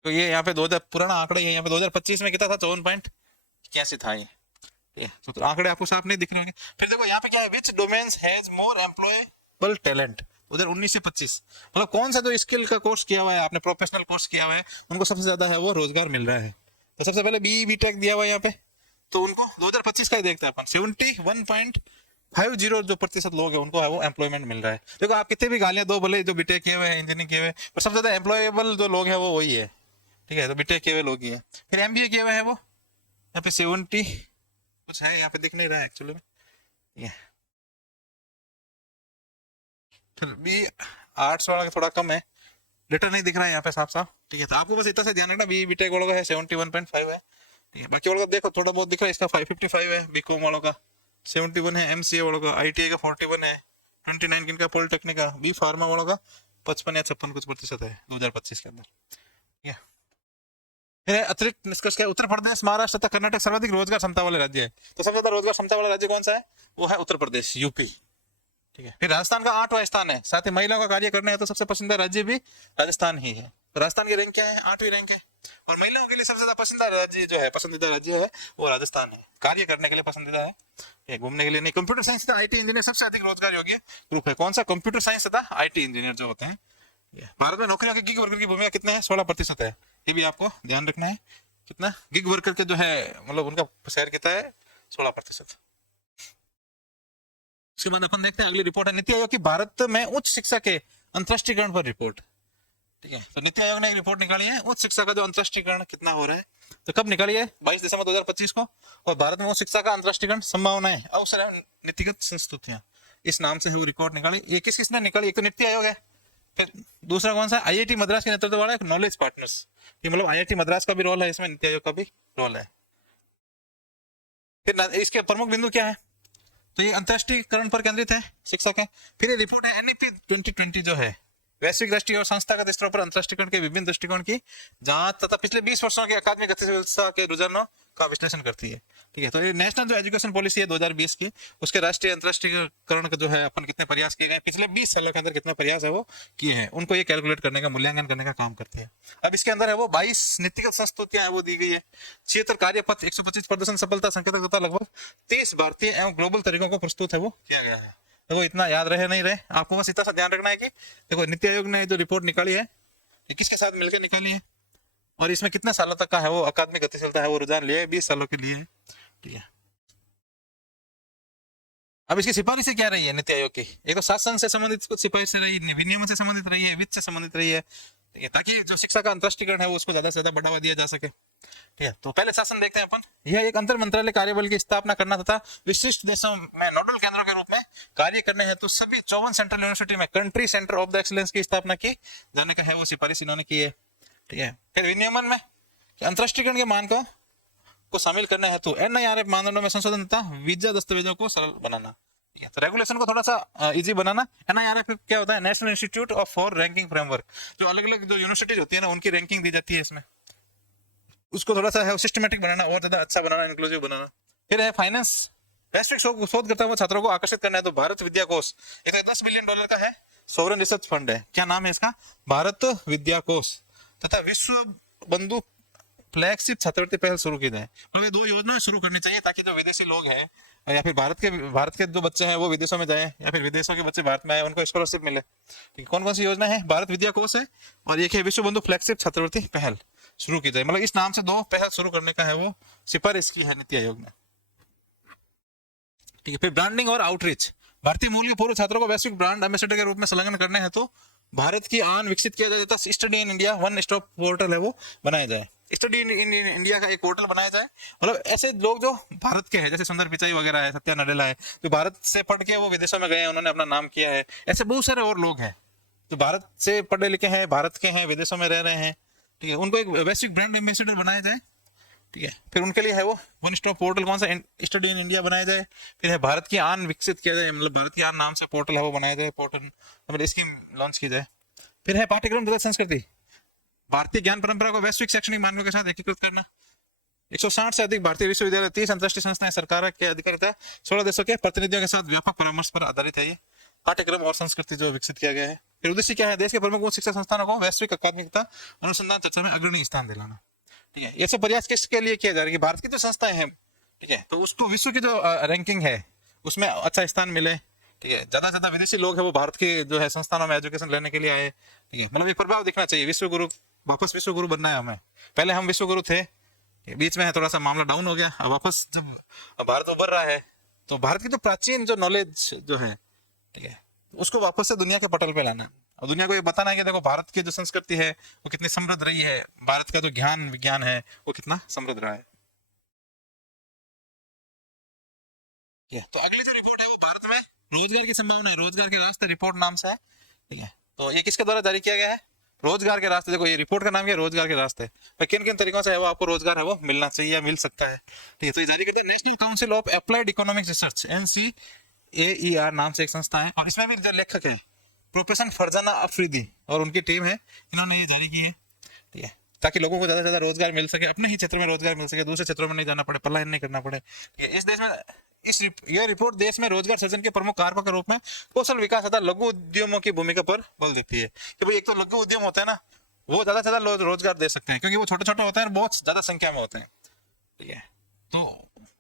तो ये यहाँ पे 2000 पुराना आंकड़ा है, यहाँ पे 2025 में कितना था? 54.81 था ये। तो आंकड़े आपको साफ नहीं दिख रहे होंगे। फिर देखो यहाँ पे क्या है, which domains has more employable talent 2019 से 25। मतलब कौन सा जो स्किल का कोर्स किया हुआ है आपने, प्रोफेशनल कोर्स किया हुआ है, उनको सबसे ज्यादा है वो रोजगार मिल रहा है। तो सबसे पहले BE BTech दिया हुआ है यहाँ पे, तो उनको 2025 का ही देखते हैं अपन। 71.50 जो प्रतिशत लोग हैं उनको है वो एम्प्लॉयमेंट मिल रहा है। देखो आप कितने भी गालियां दो, भले जो बीटेक किए हुए हैं, इंजीनियरिंग किए हुए हैं, पर सबसे ज्यादा एम्प्लॉयबल जो लोग हैं वो वही है। ठीक है, तो बीटेक किए हुए लोग ही है। फिर MBA किए हुए हैं वो यहाँ पे 70 कुछ है, यहाँ पे दिख नहीं रहा है एक्चुअली में ये। फिर भी आर्ट्स वाला थोड़ा कम है, लेटर नहीं दिख रहा है यहाँ पे साफ साफ। ठीक है, तो आपको बस इतना से ध्यान रखना, BE BTech वालों का है 71.5 है। ठीक है, बाकी वालों का देखो थोड़ा बहुत दिख रहा है, इसका 555 है, BCom वालों का 71 है, MCA वालों का, ITI का 41 है, 29 किनका पॉलिटेक्निक का, B फार्मा वालों का 55 या 56 कुछ प्रतिशत है 2025 के अंदर। ठीक है, फिर अतिरिक्त निष्कर्ष क्या है? उत्तर प्रदेश, महाराष्ट्र तथा कर्नाटक सर्वाधिक रोजगार क्षमता वाले राज्य है। तो सबसे ज्यादा रोजगार क्षमता वाला राज्य कौन सा है? वो है उत्तर प्रदेश, UP। ठीक है, फिर राजस्थान का 8वां स्थान है। साथ ही महिलाओं का कार्य करने है तो सबसे पसंदीदा राज्य भी राजस्थान ही है। तो राजस्थान की रैंक क्या है? 8वीं रैंक है। और महिलाओं के लिए सबसे ज्यादा पसंदीदा राज्य जो है, पसंदीदा राज्य है वो राजस्थान है। कार्य करने के लिए पसंदीदा है, घूमने के लिए नहीं। कंप्यूटर साइंस तथा IT इंजीनियर सबसे अधिक रोजगार योग्य ग्रुप है। कौन सा? कंप्यूटर साइंस तथा IT इंजीनियर जो होते हैं। भारत में नौकरियों के गिग वर्कर की भूमिका कितने हैं? 16% है। ये भी आपको ध्यान रखना है। कितना गिग वर्कर के जो है, मतलब उनका शेयर कितना है? 16%। उसके बाद अपन देखते हैं अगली रिपोर्ट है नीति आयोग की भारत में उच्च शिक्षा के अंतरराष्ट्रीयकरण पर रिपोर्ट। ठीक है, तो नीति आयोग ने एक रिपोर्ट निकाली है उच्च शिक्षा का जो अंतरराष्ट्रीयकरण कितना हो रहा है। तो कब निकाली है? 22 दिसंबर 2025 को। और भारत में उच्च शिक्षा का अंतरराष्ट्रीयकरण संभावनाएं, अवसर एवं नीतिगत संस्तुतियां, इस नाम से है वो रिपोर्ट निकाली। ये किसने निकाली? एक तो नीति आयोग है, फिर दूसरा कौन सा? IIT मद्रास के नेतृत्व वाला एक नॉलेज पार्टनर्स। मतलब IIT मद्रास का भी रोल है इसमें, नीति आयोग का भी रोल है। फिर इसके प्रमुख बिंदु क्या है? तो ये अंतरराष्ट्रीयकरण पर केंद्रित है शिक्षा का। फिर ये रिपोर्ट है NEP 2020 जो है वैश्विक राष्ट्रीय और संस्थागत स्तरों पर अंतरराष्ट्रीयकरण के विभिन्न दृष्टिकोण की जांच तथा पिछले 20 वर्षों के अकादमिक गतिविधि के रुझानों का विश्लेषण करती है। ठीक है, तो ये नेशनल जो एजुकेशन पॉलिसी है 2020 की, उसके राष्ट्रीय अंतरराष्ट्रीयकरण का जो है अपन कितने प्रयास किए गए पिछले 20 सालों के अंदर, कितने प्रयास है वो किए हैं, उनको ये कैलकुलेट करने का, मूल्यांकन करने का काम करते हैं। अब इसके अंदर है वो 22 नीतिगत संस्तुतियां है वो दी गई है, 76 कार्यपत्र, 125 प्रदर्शन सफलता संकेतक तथा लगभग 30 भारतीय एवं ग्लोबल तरीकों को प्रस्तुत है वो किया गया है। देखो इतना याद रहे नहीं रहे, आपको बस इतना सा ध्यान रखना है कि देखो नीति आयोग ने जो रिपोर्ट निकाली है ये किसके साथ मिलकर निकाली है और इसमें कितने सालों तक का है वो अकादमिक गतिशीलता है वो रुझान लिए 20 सालों के लिए। ठीक है, अब इसकी सिफारिशें क्या रही है नीति आयोग की? एक तो शासन से संबंधित कुछ सिफारिशें रही, विनियमन से संबंधित रही है, वित्त से संबंधित रही है। ठीक है, ताकि जो शिक्षा का अंतरराष्ट्रीयकरण है वो उसको ज्यादा से ज्यादा बढ़ावा दिया जा सके। ठीक है, तो पहले शासन देखते हैं अपन। यह एक अंतर मंत्रालय कार्यबल की स्थापना करना तथा विशिष्ट देशों में नोडल केंद्रों के रूप में कार्य करने हेतु सभी 54 सेंट्रल यूनिवर्सिटी में country centre of the excellence की स्थापना की जाने का है वो सिफारिश इन्होंने की है। ठीक है, फिर विनियमन में अंतरराष्ट्रीयकरण के मानकों को शामिल करने हेतु NIRF मानदंडों में संशोधन तथा वीजा दस्तावेजों को सरल बनाना। ठीक है, तो रेगुलेशन को थोड़ा सा इजी बनाना। NIRF क्या होता है, national institute of for ranking framework, जो अलग अलग जो यूनिवर्सिटीज होती है ना उनकी रैंकिंग दी जाती है इसमें, उसको थोड़ा सा है सिस्टमेटिक बनाना और ज्यादा अच्छा बनाना, इंक्लूसिव बनाना। फिर है फाइनेंस, वैश्विक शोध करता हुआ छात्रों को आकर्षित करना है, तो भारत विद्या कोष एक $10 बिलियन का है सोवरेन रिसर्च फंड है। क्या नाम है इसका, भारत विद्या कोष। तथा विश्व बंधु फ्लैगशिप छात्रवृत्ति पहल शुरू की जाए। मतलब ये 2 योजनाएं शुरू करनी चाहिए ताकि जो विदेशी लोग हैं या फिर भारत के जो बच्चे हैं वो विदेशों में जाए, या फिर विदेशों के बच्चे भारत में आए उनको स्कॉलरशिप मिले। ठीक है, कौन कौन सी योजना है, भारत विद्या कोष है और एक है विश्व बंधु फ्लैगशिप छात्रवृत्ति पहल शुरू की जाए। मतलब इस नाम से 2 पहल शुरू करने का है वो सिफारिश की है नीति आयोग ने। ठीक है, फिर ब्रांडिंग और आउटरीच, भारतीय मूल के पूर्व छात्रों को वैश्विक ब्रांड एम्बेसडर के रूप में संलग्न करने हैं, तो भारत की आन विकसित किया जाता है study in India one stop portal है वो बनाया जाए। स्टडी इन इंडिया का एक पोर्टल बनाया जाए, मतलब ऐसे लोग जो भारत के हैं जैसे सुंदर पिचाई वगैरह है, सत्या नडेला है, जो भारत से पढ़ के वो विदेशों में गए हैं, उन्होंने अपना नाम किया है, ऐसे बहुत सारे और लोग हैं जो भारत से पढ़े लिखे हैं, भारत के हैं, विदेशों में रह रहे हैं। ठीक है, उनको एक वैश्विक ब्रांड एम्बेसडर बनाया जाए। ठीक है, फिर उनके लिए है वो वन स्टॉप पोर्टल कौन सा, स्टडी इन इंडिया बनाया जाए। फिर है भारत की आन विकसित किया जाए, मतलब भारत की आन नाम से पोर्टल है वो बनाया जाए, पोर्टल मतलब स्कीम लॉन्च की जाए। फिर है पाठ्यक्रम तथा संस्कृति, भारतीय ज्ञान परंपरा को वैश्विक शैक्षणिक मानकों के साथ एकीकृत करना। 160 से अधिक भारतीय विश्वविद्यालय, 30 अंतर्राष्ट्रीय संस्थाएं, सरकार के अधिकारिता, 16 देशों के प्रतिनिधियों के साथ व्यापक परामर्श पर आधारित है ये पाठ्यक्रम और संस्कृति जो विकसित किया गया है। फिर उद्देश्य क्या है, देश के प्रमुख उच्च शिक्षा संस्थानों को वैश्विक अकादमिकता अनुसंधान चर्चा में अग्रणी स्थान दिलाना। ठीक है, ये सब प्रयास किसके लिए किया जा रहा है कि भारत की जो संस्थाएं हैं, ठीक है, तो उसको विश्व की जो रैंकिंग है उसमें अच्छा स्थान मिले। ठीक है, ज्यादा से ज्यादा विदेशी लोग हैं वो भारत के जो है संस्थानों में एजुकेशन लेने के लिए आए। ठीक है, मतलब एक प्रभाव दिखना चाहिए, विश्व गुरु, वापस विश्व गुरु बनना है हमें। पहले हम विश्व गुरु थे, बीच में है थोड़ा सा मामला डाउन हो गया, अब वापस जब भारत उभर रहा है तो भारत की जो प्राचीन जो नॉलेज जो है, ठीक है, उसको वापस से दुनिया के पटल पे लाना और दुनिया को ये बताना है कि देखो भारत की जो संस्कृति है वो कितनी समृद्ध रही है, भारत का जो ज्ञान विज्ञान है वो कितना समृद्ध रहा है। तो अगली जो रिपोर्ट है वो भारत में रोजगार की संभावना है, रोजगार के रास्ते रिपोर्ट नाम से है। ठीक है, तो ये किसके द्वारा जारी किया गया है, रोजगार के रास्ते। देखो ये रिपोर्ट का नाम क्या है, रोजगार के रास्ते। भाई किन किन तरीकों से है वो आपको रोजगार है वो मिलना चाहिए या मिल सकता है। ठीक है, तो ये जारी करता है national council of applied economic research, NCAER नाम से एक संस्था है, और इसमें भी जो लेखक है प्रोफेसर फरजाना अफरीदी और उनकी टीम है, इन्होंने ये जारी की है। ठीक है, ताकि लोगों को ज्यादा से ज्यादा रोजगार मिल सके, अपने ही क्षेत्र में रोजगार मिल सके, दूसरे क्षेत्रों में नहीं जाना पड़े, पलायन नहीं करना पड़े। ठीक है, इस देश में यह रिपोर्ट देश में रोजगार सृजन के प्रमुख कारकों के रूप में कौशल विकास तथा लघु उद्यमों की भूमिका पर बल देती है कि भाई एक तो लघु उद्यम होता है ना, वो ज्यादा से ज्यादा रोजगार दे सकते हैं क्योंकि वो छोटे छोटे होते हैं और बहुत ज्यादा संख्या में होते हैं। ठीक है, तो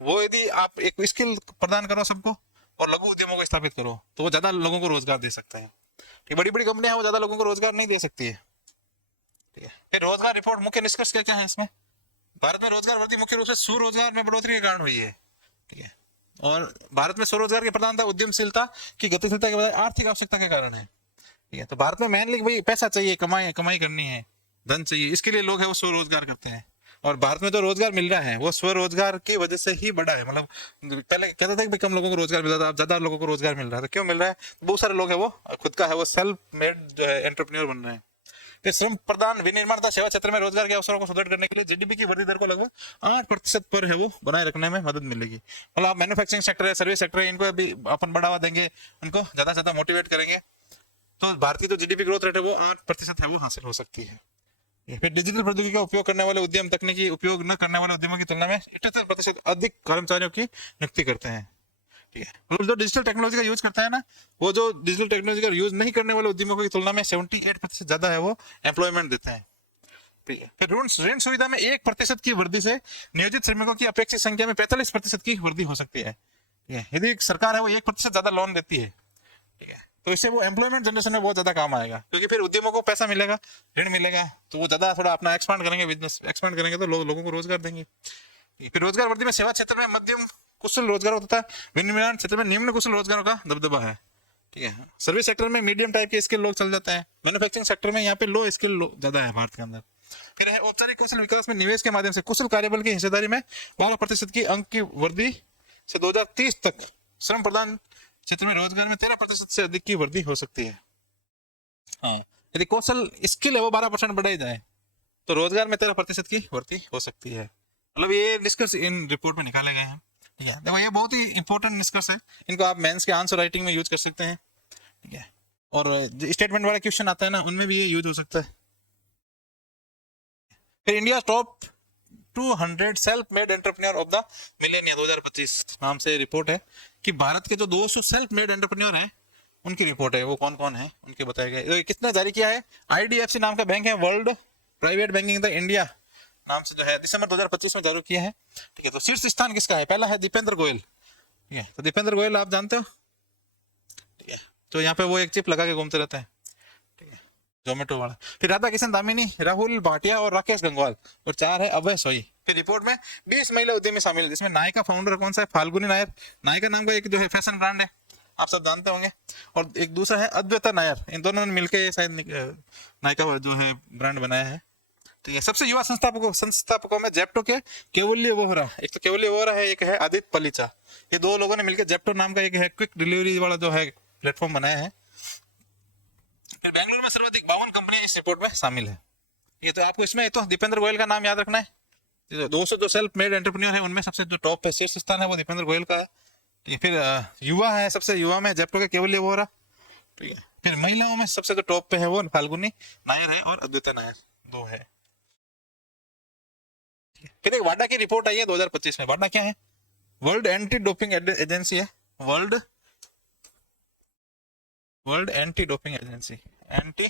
वो यदि आप एक स्किल प्रदान करो सबको और लघु उद्यमों को स्थापित करो तो वो ज्यादा लोगों को रोजगार दे सकते हैं। ठीक, बड़ी बड़ी कंपनियां वो ज्यादा लोगों को रोजगार नहीं दे सकती है। ठीक है, फिर रोजगार रिपोर्ट मुख्य निष्कर्ष क्या क्या है इसमें, भारत में रोजगार वृद्धि मुख्य रूप से स्वरोजगार में बढ़ोतरी के कारण हुई है। ठीक है, और भारत में स्वरोजगार की प्रधानता उद्यमशीलता की गतिशीलता के बजाय आर्थिक आवश्यकता के कारण है। ठीक है, तो भारत में मेनली भाई पैसा चाहिए, कमाई करनी है, धन चाहिए, इसके लिए लोग है वो स्वरोजगार करते हैं। और भारत में जो रोजगार मिल रहा है वो स्वरोजगार की वजह से ही बढ़ा है। मतलब पहले कहता था कि कम लोगों को रोजगार मिल रहा था, अब ज्यादा लोगों को रोजगार मिल रहा है। तो क्यों मिल रहा है, बहुत सारे लोग है वो खुद का है वो सेल्फ मेड जो है एंटरप्रेन्योर बन रहे हैं। फिर श्रम प्रदान विनिर्माण तथा सेवा क्षेत्र में रोजगार के अवसरों को सुदृढ़ करने के लिए जीडीपी की वृद्धि दर को लगभग 8% पर है वो बनाए रखने में मदद मिलेगी। मतलब आप मैन्युफैक्चरिंग सेक्टर है, सर्विस सेक्टर है, इनको अभी अपन बढ़ावा देंगे, उनको ज्यादा से ज्यादा मोटिवेट करेंगे तो भारत की जो जीडीपी ग्रोथ रेट है वो 8% है वो हासिल हो सकती है। फिर डिजिटल प्रौद्योगिकी का उपयोग करने वाले उद्यम तकनीकी उपयोग न करने वाले उद्यमों की तुलना में 78% अधिक कर्मचारियों की नियुक्ति करते हैं। ठीक है, मतलब जो डिजिटल टेक्नोलॉजी का यूज करता है ना, वो जो डिजिटल टेक्नोलॉजी का यूज नहीं करने वाले उद्यमों की तुलना में 78% ज्यादा है वो एम्प्लॉयमेंट देते हैं। ठीक है, फिर ऋण सुविधा में 1% की वृद्धि से नियोजित श्रमिकों की अपेक्षित संख्या में 45% की वृद्धि हो सकती है। ठीक है, यदि सरकार है वो 1% ज्यादा लोन देती है, ठीक है, तो इससे वो एम्प्लॉयमेंट जनरेशन में बहुत ज्यादा काम आएगा क्योंकि फिर उद्यमों को पैसा मिलेगा, ऋण मिलेगा, तो वो ज्यादा थोड़ा अपना एक्सपांड करेंगे, बिजनेस एक्सपांड करेंगे तो लोगों को रोजगार देंगे। फिर रोजगार वृद्धि में सेवा क्षेत्र में मध्यम कुशल रोजगार तथा विनिर्माण क्षेत्र में निम्न कुशल रोजगारों का दबदबा है। ठीक है, सर्विस सेक्टर में मीडियम टाइप के स्किल लोग चल जाते हैं, मैन्युफैक्चरिंग सेक्टर में यहाँ पे लो स्किल ज्यादा है भारत के अंदर। फिर है औपचारिक कौशल विकास में निवेश के माध्यम से कुशल कार्यबल की हिस्सेदारी में 12% की अंक की वृद्धि से 2030 तक श्रम प्रदान क्षेत्र में रोजगार में 13% से अधिक की वृद्धि हो सकती है। हाँ, यदि कौशल स्किल है वो 12% बढ़ाई जाए तो रोजगार में 13% की वृद्धि हो सकती है। मतलब ये निष्कर्ष इन रिपोर्ट में निकाले गए हैं। ठीक है, देखो ये बहुत ही इंपॉर्टेंट निष्कर्ष है, इनको आप मेंस के आंसर राइटिंग में यूज कर सकते हैं। ठीक है, और जो स्टेटमेंट वाला क्वेश्चन आता है ना, उनमें भी ये यूज हो सकता है। फिर India top 200 self made entrepreneur of the millennia 2025 नाम से रिपोर्ट है, कि भारत के जो 200 सेल्फ मेड एंटरप्रेन्योर हैं उनकी रिपोर्ट है, वो कौन कौन है उनके बताए गए। तो किसने जारी किया है? आईडीएफसी नाम का बैंक है, world private banking the India नाम से जो है दिसंबर 2025 में जारी किया है। ठीक है, तो शीर्ष स्थान किसका है? पहला है दीपेंद्र गोयल। ठीक है, तो दीपेंद्र गोयल आप जानते हो, ठीक है, तो यहाँ पे वो एक चिप लगा के घूमते रहते हैं, ठीक है, जोमेटो वाला। फिर राधा किशन दामिनी, राहुल भाटिया और राकेश गंगवाल, और 4 है अभय सोई। फिर रिपोर्ट में 20 महिला उद्यमी शामिल है, जिसमें नायका फाउंडर कौन सा है? फाल्गुनी नायर। नायका नाम का एक जो है फैशन ब्रांड है, आप सब जानते होंगे। और एक दूसरा है अद्वैता नायर, इन दोनों ने मिलकर शायद नायका जो है ब्रांड बनाया है। ठीक है, सबसे युवा संस्थापकों में जेप्टो के केवल्य वोहरा, एक तो केवल्य वोहरा है, एक है आदित्य पलीचा। ये 2 लोगों ने मिलकर जेप्टो नाम का एक है क्विक डिलीवरी वाला जो है प्लेटफॉर्म बनाया है। फिर बेंगलुरु में सर्वाधिक 52 कंपनियां इस रिपोर्ट में शामिल है। ये तो आपको इसमें तो दीपेंद्र गोयल का नाम याद रखना है। जो 200 जो सेल्फ मेड एंटरप्रेन्योर है उनमें सबसे जो टॉप पे शीर्ष स्थान है वो दीपेंद्र गोयल का है। ठीक है, फिर युवा है, सबसे युवा में जेप्टो के केवल्य वोहरा। ठीक है, फिर महिलाओं में सबसे जो टॉप पे है वो फाल्गुनी नायर है और अद्वैता नायर 2 है। फिर एक वाडा की रिपोर्ट आई है 2025 में। वाडा क्या है? वर्ल्ड एंटी डोपिंग एजेंसी है, world anti doping agency, anti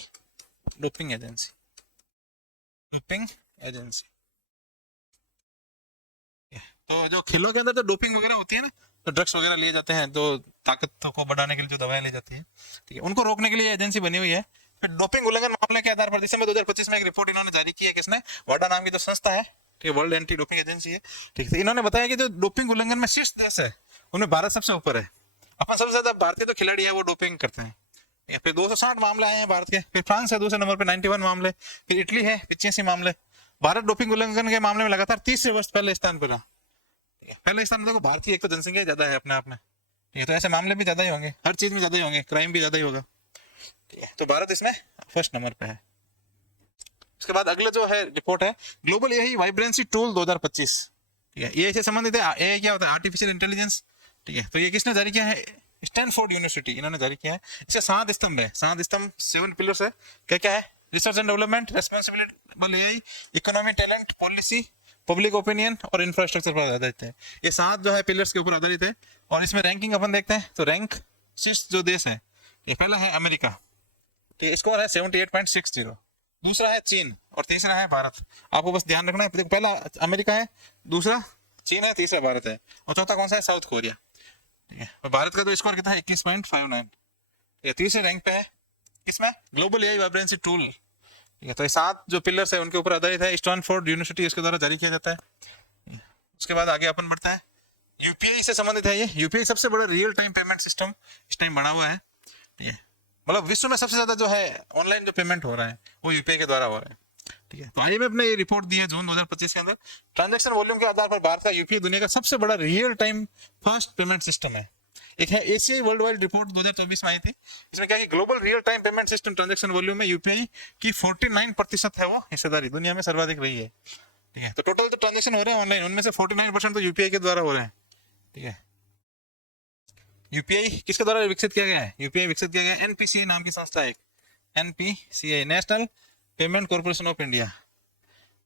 doping agency, doping agency. तो जो खेलों के अंदर तो डोपिंग वगैरह होती है ना, तो ड्रग्स वगैरह लिए जाते हैं, तो ताकत को बढ़ाने के लिए जो दवाएं ली जाती है, ठीक है, उनको रोकने के लिए एजेंसी बनी हुई है। फिर डोपिंग उल्लंघन मामले के आधार पर दिसंबर 2025 में एक रिपोर्ट इन्होंने जारी की है। किसने? वाडा नाम की जो संस्था है, ठीक है, वर्ल्ड एंटी डोपिंग एजेंसी है। ठीक है, इन्होंने बताया कि जो डोपिंग उल्लंघन में शीर्ष देश है उनमें भारत सबसे ऊपर है। अपन सबसे ज्यादा भारतीय जो खिलाड़ी है वो डोपिंग करते हैं। फिर 260 मामले आए हैं भारत के। फिर फ्रांस है दूसरे नंबर पे 91 मामले। फिर इटली है 85 मामले। भारत डोपिंग उल्लंघन के मामले में लगातार 30 वर्ष पहले स्थान पर रहा। पहले स्थान में देखो, भारतीय एक तो जनसंख्या ज्यादा है अपने आप में, ठीक है, तो ऐसे मामले भी ज्यादा ही होंगे, हर चीज में ज्यादा ही होंगे, क्राइम भी ज्यादा ही होगा। ठीक है, तो भारत इसमें फर्स्ट नंबर पे है। उसके बाद अगला जो है रिपोर्ट है ग्लोबल एआई वाइब्रेंसी टूल 2025। ठीक है, ये से संबंधित है। एआई क्या होता है? Artificial intelligence. ठीक है, तो ये किसने जारी किया है? स्टैनफोर्ड यूनिवर्सिटी इन्होंने जारी किया है। इसके 7 स्तंभ है, 7 स्तंभ 7 पिलर्स है। क्या क्या है? Research and development, responsible AI, economy, talent, policy, public opinion और इंफ्रास्ट्रक्चर पर आधारित है। ये 7 जो है पिलर्स के ऊपर आधारित है। और इसमें रैंकिंग अपन देखते हैं, तो रैंक शीर्ष जो देश है, ये पहला है अमेरिका, ठीक है, स्कोर है 78.60। दूसरा है चीन और तीसरा है भारत। आपको बस ध्यान रखना है, पहला अमेरिका है, दूसरा चीन है, तीसरा भारत है, और चौथा कौन सा है? South Korea. ठीक है, और भारत का तो स्कोर कितना है? 21.59। ये तीसरे रैंक पे है किसमें? Global AI vibrancy tool. ठीक है, तो ये 7 जो पिलर्स है उनके ऊपर आधारित है। स्टैनफोर्ड यूनिवर्सिटी इसके द्वारा जारी किया जाता है। उसके बाद आगे अपन बढ़ते हैं, यूपीआई से संबंधित है। ये यूपीआई सबसे बड़ा रियल टाइम पेमेंट सिस्टम इस टाइम बना हुआ है। ठीक है, मतलब विश्व में सबसे ज्यादा जो है ऑनलाइन जो पेमेंट हो रहा है वो यूपीआई के द्वारा हो रहा है। ठीक है, तो आईएमएफ ने ये रिपोर्ट दी है जून 2025 के अंदर। ट्रांजैक्शन वॉल्यूम के आधार पर भारत का यूपीआई दुनिया का सबसे बड़ा real time fast payment system है। एक है एशियाई वर्ल्ड वाइड रिपोर्ट 2024 में आई थी। इसमें क्या है? Global real time payment system transaction volume में यूपीआई की 49% है वो हिस्सेदारी, दुनिया में सर्वाधिक रही है। ठीक है, तो टोटल जो ट्रांजैक्शन हो रहे हैं ऑनलाइन, उनमें से 49% तो यूपीआई के द्वारा हो रहे हैं। ठीक है, यूपीआई किसके द्वारा विकसित किया गया है? यूपीआई विकसित किया गया एनपीसीआई नाम की संस्था है, NPCI, national payment corporation of India,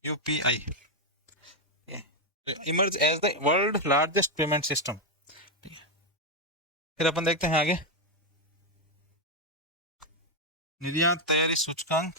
UPI emerge as the world largest payment system. फिर अपन देखते हैं आगे, निर्यात तैयारी सूचकांक।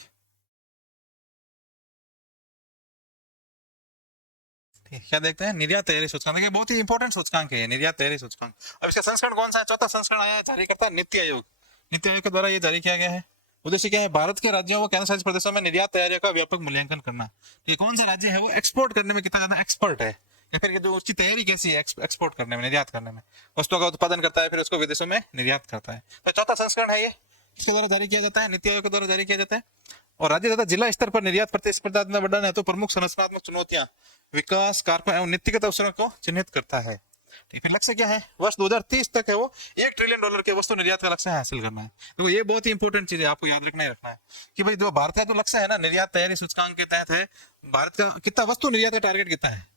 क्या देखते हैं? निर्यात तैयारी सूचकांक। देखिए बहुत ही इंपॉर्टेंट सूचकांक है निर्यात तैयारी सूचकांक। अब इसका संस्करण कौन सा है? चौथा संस्करण आया है, जारी करता है नीति आयोग। नीति आयोग के द्वारा ये जारी किया गया है। उद्देश्य क्या है? भारत के राज्यों व केंद्र शासित प्रदेशों में निर्यात तैयारियों का व्यापक मूल्यांकन करना। ये कौन सा राज्य है वो एक्सपोर्ट करने में कितना ज्यादा एक्सपर्ट है, या फिर जो उसकी तैयारी कैसी है एक्सपोर्ट करने में, निर्यात करने में, वस्तुओं का उत्पादन करता है फिर उसको विदेशों में निर्यात करता है। तो चौथा संस्करण है ये, किसके द्वारा जारी किया जाता है? नीति आयोग के द्वारा जारी किया जाता है। और राज्य तथा जिला स्तर पर निर्यात प्रतिस्पर्धा में बढ़ाना है तो प्रमुख संरचनात्मक चुनौतियां, विकास कारकों एवं नीतिगत अवसरों को चिन्हित करता है। ठीक, फिर लक्ष्य क्या है? वर्ष 2030 तक है वो $1 ट्रिलियन के वस्तु निर्यात का लक्ष्य हासिल करना है। तो ये बहुत ही इंपॉर्टेंट चीज है, आपको याद रखना ही रखना है कि भाई जो भारत का तो लक्ष्य है ना निर्यात तैयारी सूचकांक के तहत है, भारत का कितना वस्तु निर्यात का टारगेट कितना है?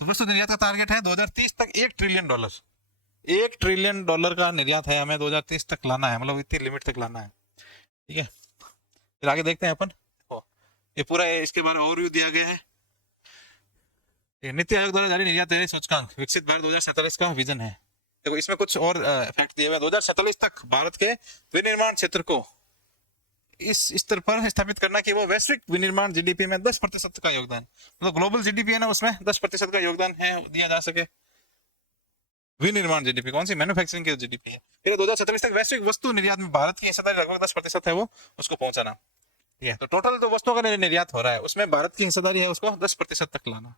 तो वस्तु निर्यात का टारगेट है 2030 तक $1 ट्रिलियन। $1 ट्रिलियन का निर्यात है, हमें 2030 तक लाना है, मतलब इतनी लिमिट तक लाना है। ठीक है, फिर आगे देखते हैं अपन। ये पूरा इसके बारे में ओवरव्यू दिया गया है। नीति आयोग द्वारा जारी निर्यात तैयारी सूचकांक विकसित भारत 2047 का विजन है। देखो इसमें कुछ और फैक्ट दिए हुए। 2047 तक भारत के विनिर्माण क्षेत्र को इस स्तर पर स्थापित करना कि वो वैश्विक विनिर्माण जीडीपी में 10% का योगदान, मतलब ग्लोबल जीडीपी है ना, उसमें 10% का योगदान है दिया जा सके। विनिर्माण जीडीपी कौन सी, मैन्युफैक्चरिंग की जीडीपी है। फिर 2047 तक वैश्विक वस्तु निर्यात में भारत की हिस्सेदारी लगभग 10% है, वो उसको पहुंचाना। ठीक है, तो टोटल जो वस्तुओं का निर्यात हो रहा है उसमें भारत की हिस्सेदारी है उसको 10% तक लाना,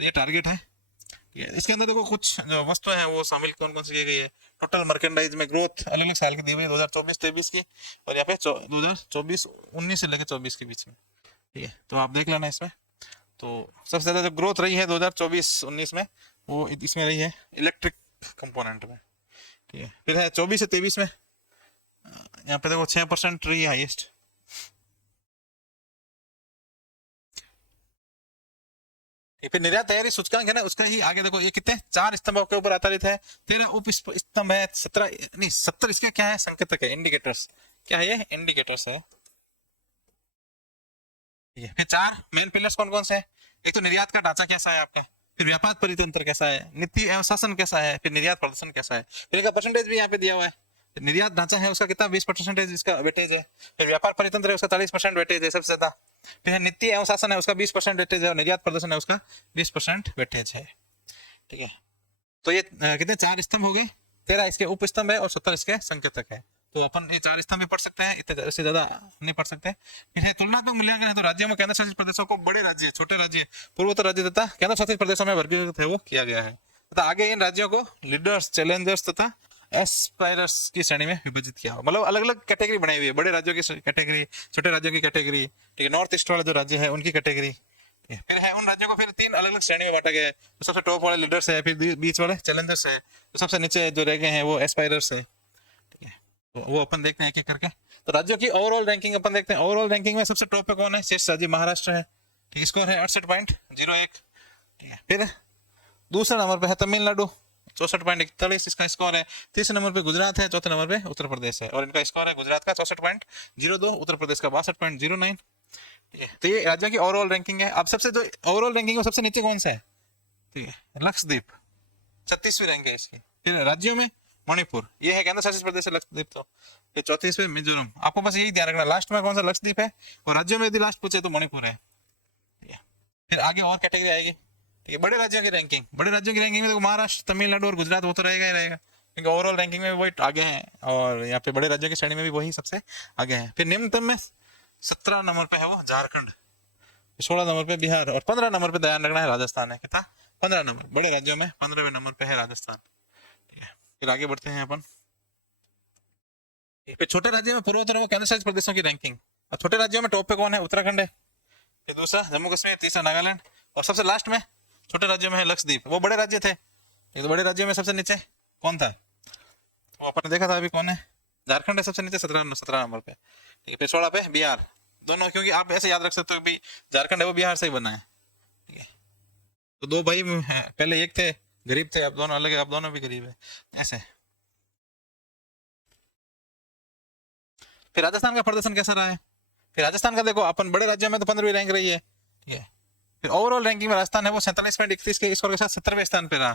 तो ये टारगेट है। ठीक है, इसके अंदर देखो कुछ जो वस्तुएं हैं वो शामिल कौन कौन सी की गई है। टोटल मर्केंडाइज में ग्रोथ अलग अलग साल की दी हुई है, 2024-23 की, और यहाँ पे 2024-19 से लेकर 24 के बीच में। ठीक है, तो आप देख लेना इसमें। तो सबसे ज्यादा जो ग्रोथ रही है 2024-19 में वो इसमें रही है इलेक्ट्रिक कंपोनेंट में। ठीक है, फिर है 24 से 23 में यहाँ पे देखो 6% रही है हाईएस्ट। फिर निर्यात तैयारी सूचकांक है ना, उसका ही आगे देखो ये कितने 4 स्तंभों के ऊपर आधारित है। 13 उप स्तंभ है, 17 नहीं 70 इसके क्या है, संकेतक है, इंडिकेटर्स। क्या है ये, इंडिकेटर्स है। ठीक है, फिर 4 मेन पिलर्स कौन कौन से हैं। एक तो निर्यात का ढांचा कैसा है आपका, फिर व्यापार परितंत्र कैसा है, नीति एवं शासन कैसा है, फिर निर्यात प्रदर्शन कैसा है। फिर इनका परसेंटेज भी यहाँ पे दिया हुआ है। निर्यात ढांचा है उसका कितना 20% इसका वेटेज है। फिर व्यापार परितंत्र है उसका 40% वेटेज है सबसे ज्यादा। फिर नीति एवं शासन है उसका 20% वेटेज है, और निर्यात प्रदर्शन है उसका 20% वेटेज है। ठीक है, तो ये कितने 4 स्तंभ हो गए, 13 इसके उप स्तंभ है और 70 इसके संकेतक है। तो अपन ये 4 स्तंभ भी पढ़ सकते हैं, इतने से ज्यादा नहीं पढ़ सकते। फिर है तुलनात्मक मूल्यांकन है, तो राज्यों में केंद्र शासित प्रदेशों को बड़े राज्य, छोटे राज्य, पूर्वोत्तर राज्य तथा केंद्र शासित प्रदेशों में वर्गीकृत है वो किया गया है, तथा आगे इन राज्यों को लीडर्स, चैलेंजर्स तथा एस्पायरर्स की श्रेणी में विभाजित किया, मतलब अलग अलग कैटेगरी बनाई हुई है। बड़े राज्यों की कैटेगरी, छोटे राज्यों की कैटेगरी। ठीक है, नॉर्थ ईस्ट वाले जो राज्य है उनकी कैटेगरी। फिर है उन राज्यों को फिर 3 अलग अलग श्रेणी में बांटा गया है। तो सबसे टॉप वाले लीडर्स है, फिर बीच वाले चैलेंजर्स है, तो सबसे नीचे जो रह गए हैं वो एस्पायरर्स है। ठीक है, तो वो अपन देखते हैं एक एक करके। तो राज्यों की ओवरऑल रैंकिंग अपन देखते हैं। ओवरऑल रैंकिंग में सबसे टॉप पे कौन है, शेष राज्य महाराष्ट्र है। ठीक है, स्कोर है 68.01। ठीक है, फिर दूसरे नंबर पे है तमिलनाडु 64.41 इसका स्कोर है। तीसरे नंबर पे गुजरात है, चौथे नंबर पे उत्तर प्रदेश है, और इनका स्कोर है गुजरात का 64.02, उत्तर प्रदेश का 62.09। ठीक है, तो ये राज्यों की ओवरऑल रैंकिंग है। अब सबसे जो ओवरऑल रैंकिंग है सबसे नीचे कौन सा है, ठीक है, लक्षद्वीप 36वीं रैंक है इसकी। फिर राज्यों में मणिपुर, ये है केंद्र शासित प्रदेश है लक्षद्वीप, तो ये 34वीं मिजोरम। आपको बस यही ध्यान रखना लास्ट में कौन सा लक्षद्वीप है, और राज्यों में यदि लास्ट पूछे तो मणिपुर है। ठीक है, फिर आगे और कैटेगरी आएगी। ठीक है, बड़े राज्यों की रैंकिंग, बड़े राज्यों की रैंकिंग में देखो महाराष्ट्र, तमिलनाडु और गुजरात वो तो रहेगा ही रहेगा, क्योंकि ओवरऑल रैंकिंग में वही आगे हैं, और यहाँ पे बड़े राज्यों की श्रेणी में भी वही सबसे आगे है। फिर निम्नतम में 17 नंबर पे है वो झारखंड, 16 नंबर पे बिहार, और 15 नंबर पे ध्यान रखना है राजस्थान है। कितना, 15 नंबर, बड़े राज्यों में 15वें नंबर पे है राजस्थान। ठीक है, फिर आगे बढ़ते हैं अपन। फिर छोटे राज्यों में पूर्वोत्तर व केंद्र शासित प्रदेशों की रैंकिंग। और छोटे राज्यों में टॉप पे कौन है, उत्तराखंड है। फिर दूसरा जम्मू कश्मीर, तीसरा नागालैंड, और सबसे लास्ट में छोटे राज्यों में है लक्षद्वीप। वो बड़े राज्य थे, ये तो बड़े राज्यों में सबसे नीचे कौन था, वो अपन देखा था अभी कौन है, झारखंड है सबसे नीचे 17 नंबर पे। ठीक है, फिर 16 पे बिहार, दोनों, क्योंकि आप ऐसे याद रख सकते हो कि झारखंड है वो बिहार से ही बना है। ठीक है, तो 2 भाई हैं, पहले एक थे गरीब थे, अब दोनों अलग है, अब दोनों भी गरीब है ऐसे। फिर राजस्थान का प्रदर्शन कैसा रहा है। फिर राजस्थान का देखो, अपन बड़े राज्यों में तो 15वीं रैंक रही है। ठीक है, फिर ओवरऑल रैंकिंग में राजस्थान है वो 47.31 के स्कोर के साथ 70वें स्थान पे रहा।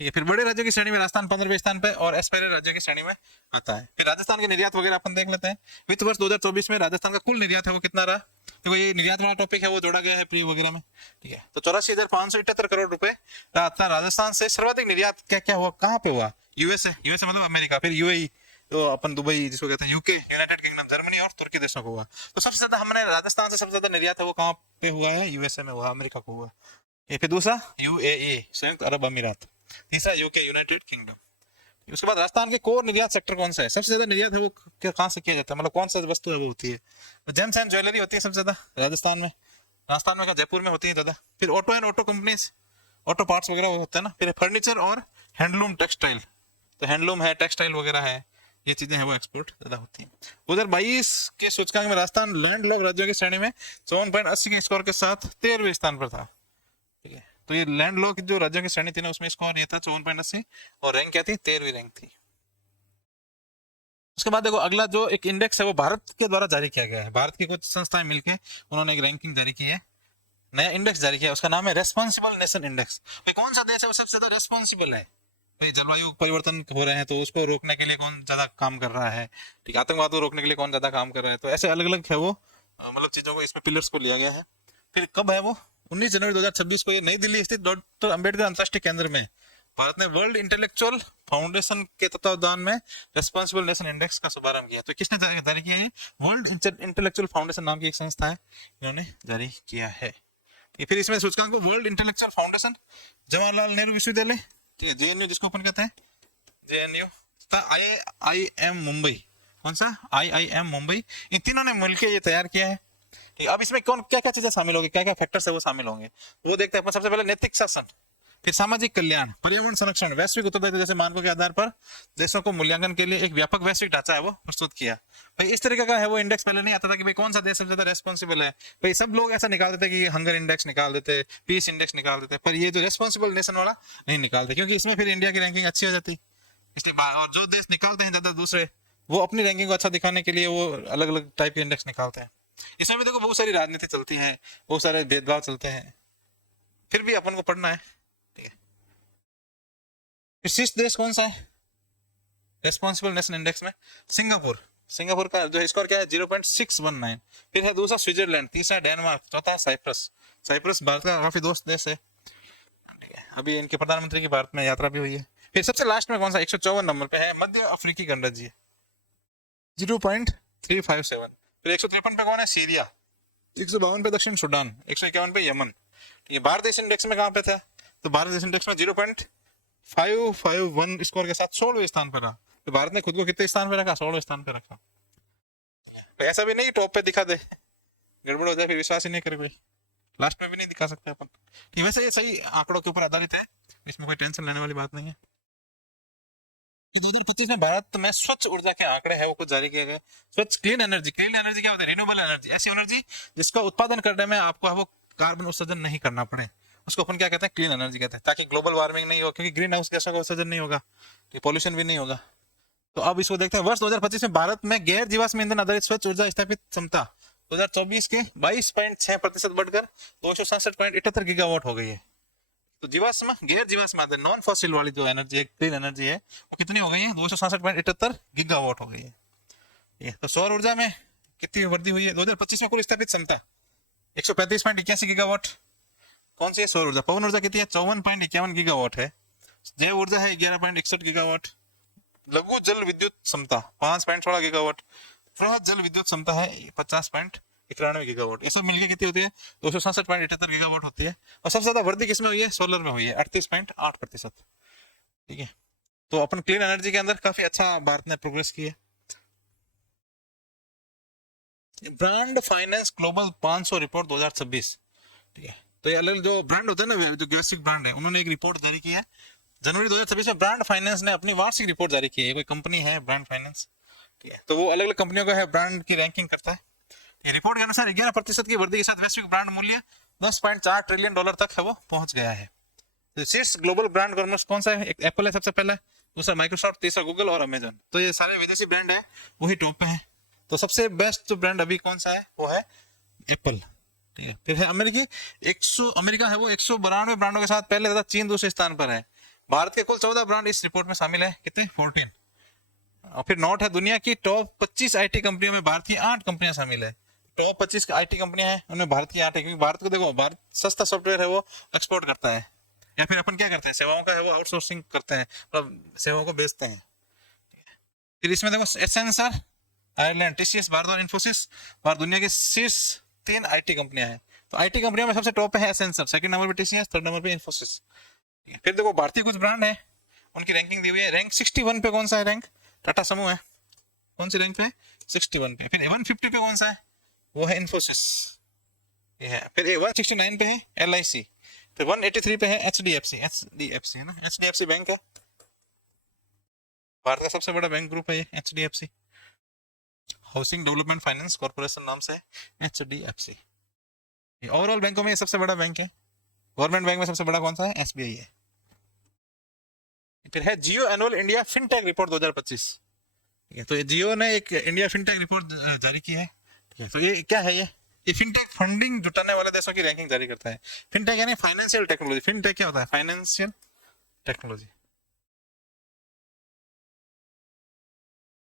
ठीक है, फिर बड़े राज्यों की श्रेणी में राजस्थान 15वें स्थान पे और एस्पायर राज्यों की श्रेणी में आता है। फिर राजस्थान के निर्यात वगैरह अपन देख लेते हैं। वित्त वर्ष 2024 में राजस्थान का कुल निर्यात है वो कितना रहा, देखो ये निर्यात वाला टॉपिक है वो जोड़ा गया है प्री वगैरह में। ठीक है, तो 84,578 करोड़ रुपए राजस्थान से सर्वाधिक निर्यात क्या क्या हुआ, कहाँ पे हुआ, यूएसए, यूएसए मतलब अमेरिका, फिर यूएई, तो अपन दुबई जिसको कहते हैं, यूके, यूनाइटेड किंगडम, जर्मनी और तुर्की देशों को हुआ। तो सबसे ज्यादा हमने राजस्थान से सबसे ज्यादा निर्यात है वो कहाँ पे हुआ है, यूएसए में हुआ, अमेरिका को हुआ। ये फिर दूसरा यूएई, संयुक्त अरब अमीरात, तीसरा यूके, यूनाइटेड किंगडम। उसके बाद राजस्थान के कोर निर्यात सेक्टर कौन सा है, सबसे ज्यादा निर्यात है वो कहाँ से किया जाता है, मतलब कौन सा वस्तु है वो होती है, तो जेम्स एंड ज्वेलरी होती है सबसे ज्यादा राजस्थान में। राजस्थान में क्या, जयपुर में होती है ज्यादा। फिर auto and auto companies, auto parts वगैरह वो होता है ना। फिर फर्नीचर और हैंडलूम टेक्सटाइल, तो हैंडलूम है, टेक्सटाइल वगैरह है, ये चीजें हैं वो एक्सपोर्ट ज्यादा होती हैं। 2022 के सूचकांक में राजस्थान लैंड लॉक राज्यों की श्रेणी में 54.80 के स्कोर के साथ 13वें स्थान पर था। ठीक है, तो ये लैंड लॉ की जो राज्यों की श्रेणी थी ना, उसमें स्कोर ये था 54.80 और रैंक क्या थी, 13वीं रैंक थी। उसके बाद देखो अगला जो एक इंडेक्स है वो भारत के द्वारा जारी किया गया है। भारत की कुछ संस्थाएं मिलके उन्होंने एक रैंकिंग जारी की है, नया इंडेक्स जारी किया है, उसका नाम है रेस्पॉन्सिबल नेशन इंडेक्स। भाई कौन सा देश है वो सबसे ज्यादा रेस्पॉन्सिबल है, भाई जलवायु परिवर्तन हो रहे हैं तो उसको रोकने के लिए कौन ज्यादा काम कर रहा है, ठीक है, आतंकवाद को रोकने के लिए कौन ज्यादा काम कर रहा है, तो ऐसे अलग अलग है वो मतलब चीजों को इसमें पिलर्स को लिया गया है। फिर कब है वो, 19 जनवरी 2026 को ये नई दिल्ली स्थित डॉक्टर अंबेडकर अंतर्राष्ट्रीय केंद्र में भारत ने वर्ल्ड इंटेलेक्चुअल फाउंडेशन के तत्वावधान में रेस्पॉन्सिबल नेशन इंडेक्स का शुभारंभ किया। तो किसने जारी किया है, वर्ल्ड इंटेलेक्चुअल फाउंडेशन नाम की एक संस्था है, इन्होंने जारी किया है। फिर इसमें सूचकांक को world intellectual foundation, Jawaharlal Nehru विश्वविद्यालय, ठीक है, जेएनयू जिसको अपन कहते हैं जेएनयू, आईआईएम मुंबई, कौन सा आईआईएम मुंबई, इन तीनों ने मिलकर ये तैयार किया है। ठीक, अब इसमें कौन क्या क्या चीजें शामिल होगी, क्या क्या फैक्टर्स है वो शामिल होंगे, वो देखते हैं। सबसे पहले नैतिक शासन, फिर सामाजिक कल्याण, पर्यावरण संरक्षण, वैश्विक उत्तरदायित्व जैसे मानकों के आधार पर देशों को मूल्यांकन के लिए एक व्यापक वैश्विक ढांचा है वो प्रस्तुत किया। भाई इस तरीके का है वो इंडेक्स, पहले नहीं आता था कि भाई कौन सा देश सबसे ज्यादा रेस्पॉन्सिबल है, भाई सब लोग ऐसा निकाल देते कि हंगर इंडेक्स निकाल देते, पीस इंडेक्स निकाल देते, पर ये जो रेस्पॉन्सिबल नेशन वाला नहीं निकालते, क्योंकि इसमें फिर इंडिया की रैंकिंग अच्छी हो जाती, इसलिए और जो देश निकालते हैं ज्यादा दूसरे, वो अपनी रैंकिंग को अच्छा दिखाने के लिए वो अलग अलग टाइप के इंडेक्स निकालते हैं। इसमें भी देखो बहुत सारी राजनीति चलती है, बहुत सारे भेदभाव चलते हैं, फिर भी अपन को पढ़ना है, ठीक है। शीर्ष देश कौन सा है रेस्पॉन्सिबल नेशन इंडेक्स में, सिंगापुर, सिंगापुर का जो स्कोर क्या है 0.619। फिर है दूसरा स्विट्जरलैंड, तीसरा डेनमार्क, चौथा साइप्रस, साइप्रस भारत का काफी दोस्त देश है, अभी इनके प्रधानमंत्री की भारत में यात्रा भी हुई है। फिर सबसे लास्ट में कौन सा 154 नंबर पे है मध्य अफ्रीकी गणराज्य, 0.357। फिर 153 पे कौन है सीरिया, 152 पे दक्षिण सूडान, 151 पे यमन। ये भारत देश इंडेक्स में कहाँ पे था, तो भारत देश इंडेक्स में 0.551 स्कोर के साथ 16वें स्थान पर रहा। तो भारत ने खुद को कितने स्थान पे रखा, 16वें स्थान पे रखा। तो ऐसा भी नहीं टॉप पे दिखा दे, गड़बड़ हो जाए फिर विश्वास ही नहीं करे कोई, लास्ट में भी नहीं दिखा सकते अपन। ठीक, वैसे ये सही आंकड़ों के ऊपर आधारित है, इसमें कोई टेंशन लेने वाली बात नहीं है। 2025 में भारत में स्वच्छ ऊर्जा के आंकड़े हैं वो कुछ जारी किए गए। स्वच्छ क्लीन एनर्जी, क्लीन एनर्जी क्या होता है, रिन्यूएबल एनर्जी, ऐसी एनर्जी जिसका उत्पादन करने में आपको वो कार्बन उत्सर्जन नहीं करना पड़े, उसको अपन क्या कहते हैं, क्लीन एनर्जी कहते हैं, ताकि ग्लोबल वार्मिंग नहीं हो, क्योंकि ग्रीन हाउस गैसों का उत्सर्जन नहीं होगा, पॉल्यूशन भी नहीं होगा। तो अब इसको देखते हैं, वर्ष 2025 में भारत में गैर जीवाश्म ईंधन आधारित स्वच्छ ऊर्जा स्थापित क्षमता 2024 के 22.6% बढ़कर 267.78 गीगावाट हो गई है। तो जीवाश्म गैर जीवाश्म नॉन फॉसिल वाली जो एनर्जी है, क्लीन एनर्जी है, वो कितनी हो गई है, 267.78 गीगावाट हो गई है। ये तो सौर ऊर्जा में कितनी वृद्धि हुई है, 2025 में कुल स्थापित क्षमता 135.81 गीगावाट, कौन सी है, सौर ऊर्जा। पवन ऊर्जा कितनी है, 54.51 गीगावाट है। जैव ऊर्जा है 11.61 गीगावाट। लघु जल विद्युत क्षमता 5.16 गीगावाट। बृहद जल विद्युत क्षमता है 50.91 गीगावाट। ये सब मिलकर कितनी होती है, 267.78 गीगावाट होती है। और सबसे ज्यादा वृद्धि किसमें हुई है, सोलर में हुई है 38.8%। ठीक है, तो अपन क्लीन एनर्जी के अंदर काफी अच्छा भारत ने प्रोग्रेस की है। ब्रांड फाइनेंस ग्लोबल 500 रिपोर्ट 2026, ठीक है। तो ये अलग जो ब्रांड होते हैं ना, जो वैश्विक ब्रांड है, उन्होंने एक रिपोर्ट जारी की है जनवरी 2026 में। ब्रांड फाइनेंस ने अपनी वार्षिक रिपोर्ट जारी की है, कोई कंपनी है ब्रांड फाइनेंस, ठीक है, तो वो अलग अलग कंपनियों का है ब्रांड की रैंकिंग करता है। ये रिपोर्ट के अनुसार 11% की वृद्धि के साथ वैश्विक ब्रांड मूल्य $10.4 ट्रिलियन तक है वो पहुंच गया है। तो शीर्ष ग्लोबल ब्रांड कॉमर्स कौन सा है, एक एप्पल है सबसे पहला, दूसरा माइक्रोसॉफ्ट, तीसरा गूगल और अमेजन। तो ये सारे विदेशी ब्रांड है, वही टॉप पे है। तो सबसे बेस्ट जो ब्रांड अभी कौन सा है, वो है एप्पल, ठीक है। फिर है अमेरिका है वो 192 ब्रांडों के साथ पहले तथा चीन दूसरे स्थान पर है। भारत के कुल 14 ब्रांड इस रिपोर्ट में शामिल है, कितने, 14। और फिर नोट है दुनिया की टॉप 25 आईटी कंपनियों में भारत की 8 कंपनियां शामिल है। टॉप 25 आईटी कंपनियां हैं, उनमें भारत की 8 है, क्योंकि भारत को देखो, भारत सस्ता सॉफ्टवेयर है वो एक्सपोर्ट करता है, या फिर अपन क्या करते हैं, सेवाओं का है वो आउटसोर्सिंग करते हैं, मतलब सेवाओं को बेचते हैं। फिर इसमें देखो एसेंसर, आयरलैंड, टीसीएस, भारत और इन्फोसिस और दुनिया की शीर्ष 3 आईटी कंपनियां हैं। तो आईटी कंपनियों में सबसे टॉप पे है एसेंसर, सेकंड नंबर पे टीसीएस, थर्ड नंबर पे इन्फोसिस। फिर देखो भारतीय कुछ ब्रांड है, उनकी रैंकिंग दी हुई है। रैंक 61 पे कौन सा है, रैंक टाटा समूह है, कौन सी रैंक पे, 61 पे। फिर 150 पे कौन सा है, वो है इन्फोसिस, ये है। फिर 169 पे है एलआईसी। फिर 183 पे है एचडीएफसी है ना, एचडीएफसी बैंक है, भारत का सबसे बड़ा बैंक ग्रुप है ये HDFC, housing development finance corporation नाम से एचडीएफसी। ओवरऑल बैंकों में ये सबसे बड़ा बैंक है। गवर्नमेंट बैंक में सबसे बड़ा कौन सा है? एसबीआई है। फिर है जियो एनुअल इंडिया फिनटेक रिपोर्ट 2025। ठीक है, तो ये जियो ने एक इंडिया फिनटेक रिपोर्ट जारी की है। ठीक है, तो ये क्या है? ये फिनटेक फंडिंग जुटाने वाले देशों की रैंकिंग जारी करता है। फिनटेक यानी फाइनेंशियल टेक्नोलॉजी। फिनटेक क्या होता है? Financial technology.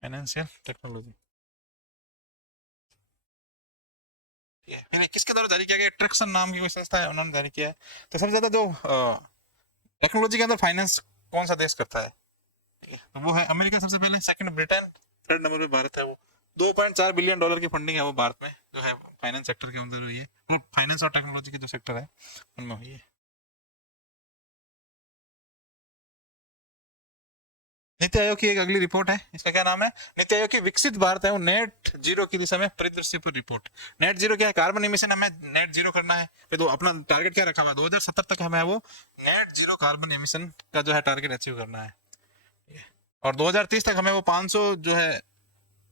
Financial technology. ठीक है, फिर किसके द्वारा जारी किया गया? ट्रिक्सन नाम की कोई संस्था है, उन्होंने जारी किया है। तो सबसे ज्यादा जो टेक्नोलॉजी के अंदर फाइनेंस कौन सा देश करता है? ठीक है, तो वो है अमेरिका सबसे पहले, सेकंड ब्रिटेन, थर्ड नंबर पे भारत है। वो 2.4 बिलियन डॉलर की फंडिंग है वो भारत में जो है फाइनेंस सेक्टर के अंदर हुई है। वो फाइनेंस और टेक्नोलॉजी के जो सेक्टर है उनमें हुई है। नीति आयोग की एक अगली रिपोर्ट है, इसका क्या नाम है? नीति आयोग की विकसित भारत है वो नेट जीरो की दिशा में परिदृश्य पर रिपोर्ट। नेट जीरो क्या है? कार्बन इमिशन हमें नेट जीरो करना है। फिर तो अपना टारगेट क्या रखा हुआ है? 2070 तक हमें वो नेट जीरो कार्बन इमिशन का जो है टारगेट अचीव करना है। और 2030 तक हमें वो 500 जो है,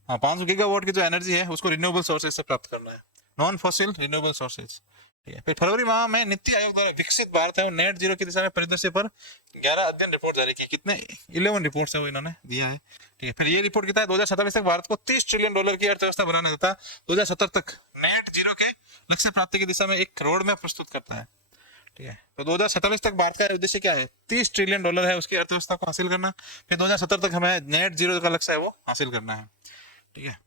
हाँ 500 गीगावाट की जो एनर्जी है उसको रिन्यूएबल सोर्सेज से प्राप्त करना है, नॉन फॉसिल रिन्यूएबल सोर्सेज। ठीक है, फिर फरवरी माह में नीति आयोग द्वारा विकसित भारत है वो नेट जीरो की दिशा में परिदृश्य पर 11 अध्ययन रिपोर्ट जारी की। कितने? 11 रिपोर्ट्स है वो इन्होंने दिया है। ठीक है, फिर ये रिपोर्ट कितना है? 2047 तक भारत को 30 ट्रिलियन डॉलर की अर्थव्यवस्था बनाना था। 2070 तक नेट जीरो के लक्ष्य प्राप्ति की दिशा में एक रोड मैप प्रस्तुत करता है। ठीक है, तो 2047 तक भारत का उद्देश्य क्या है? 30 ट्रिलियन डॉलर है उसकी अर्थव्यवस्था को हासिल करना। फिर 2070 तक हमें नेट जीरो का लक्ष्य है वो हासिल करना है। ठीक है,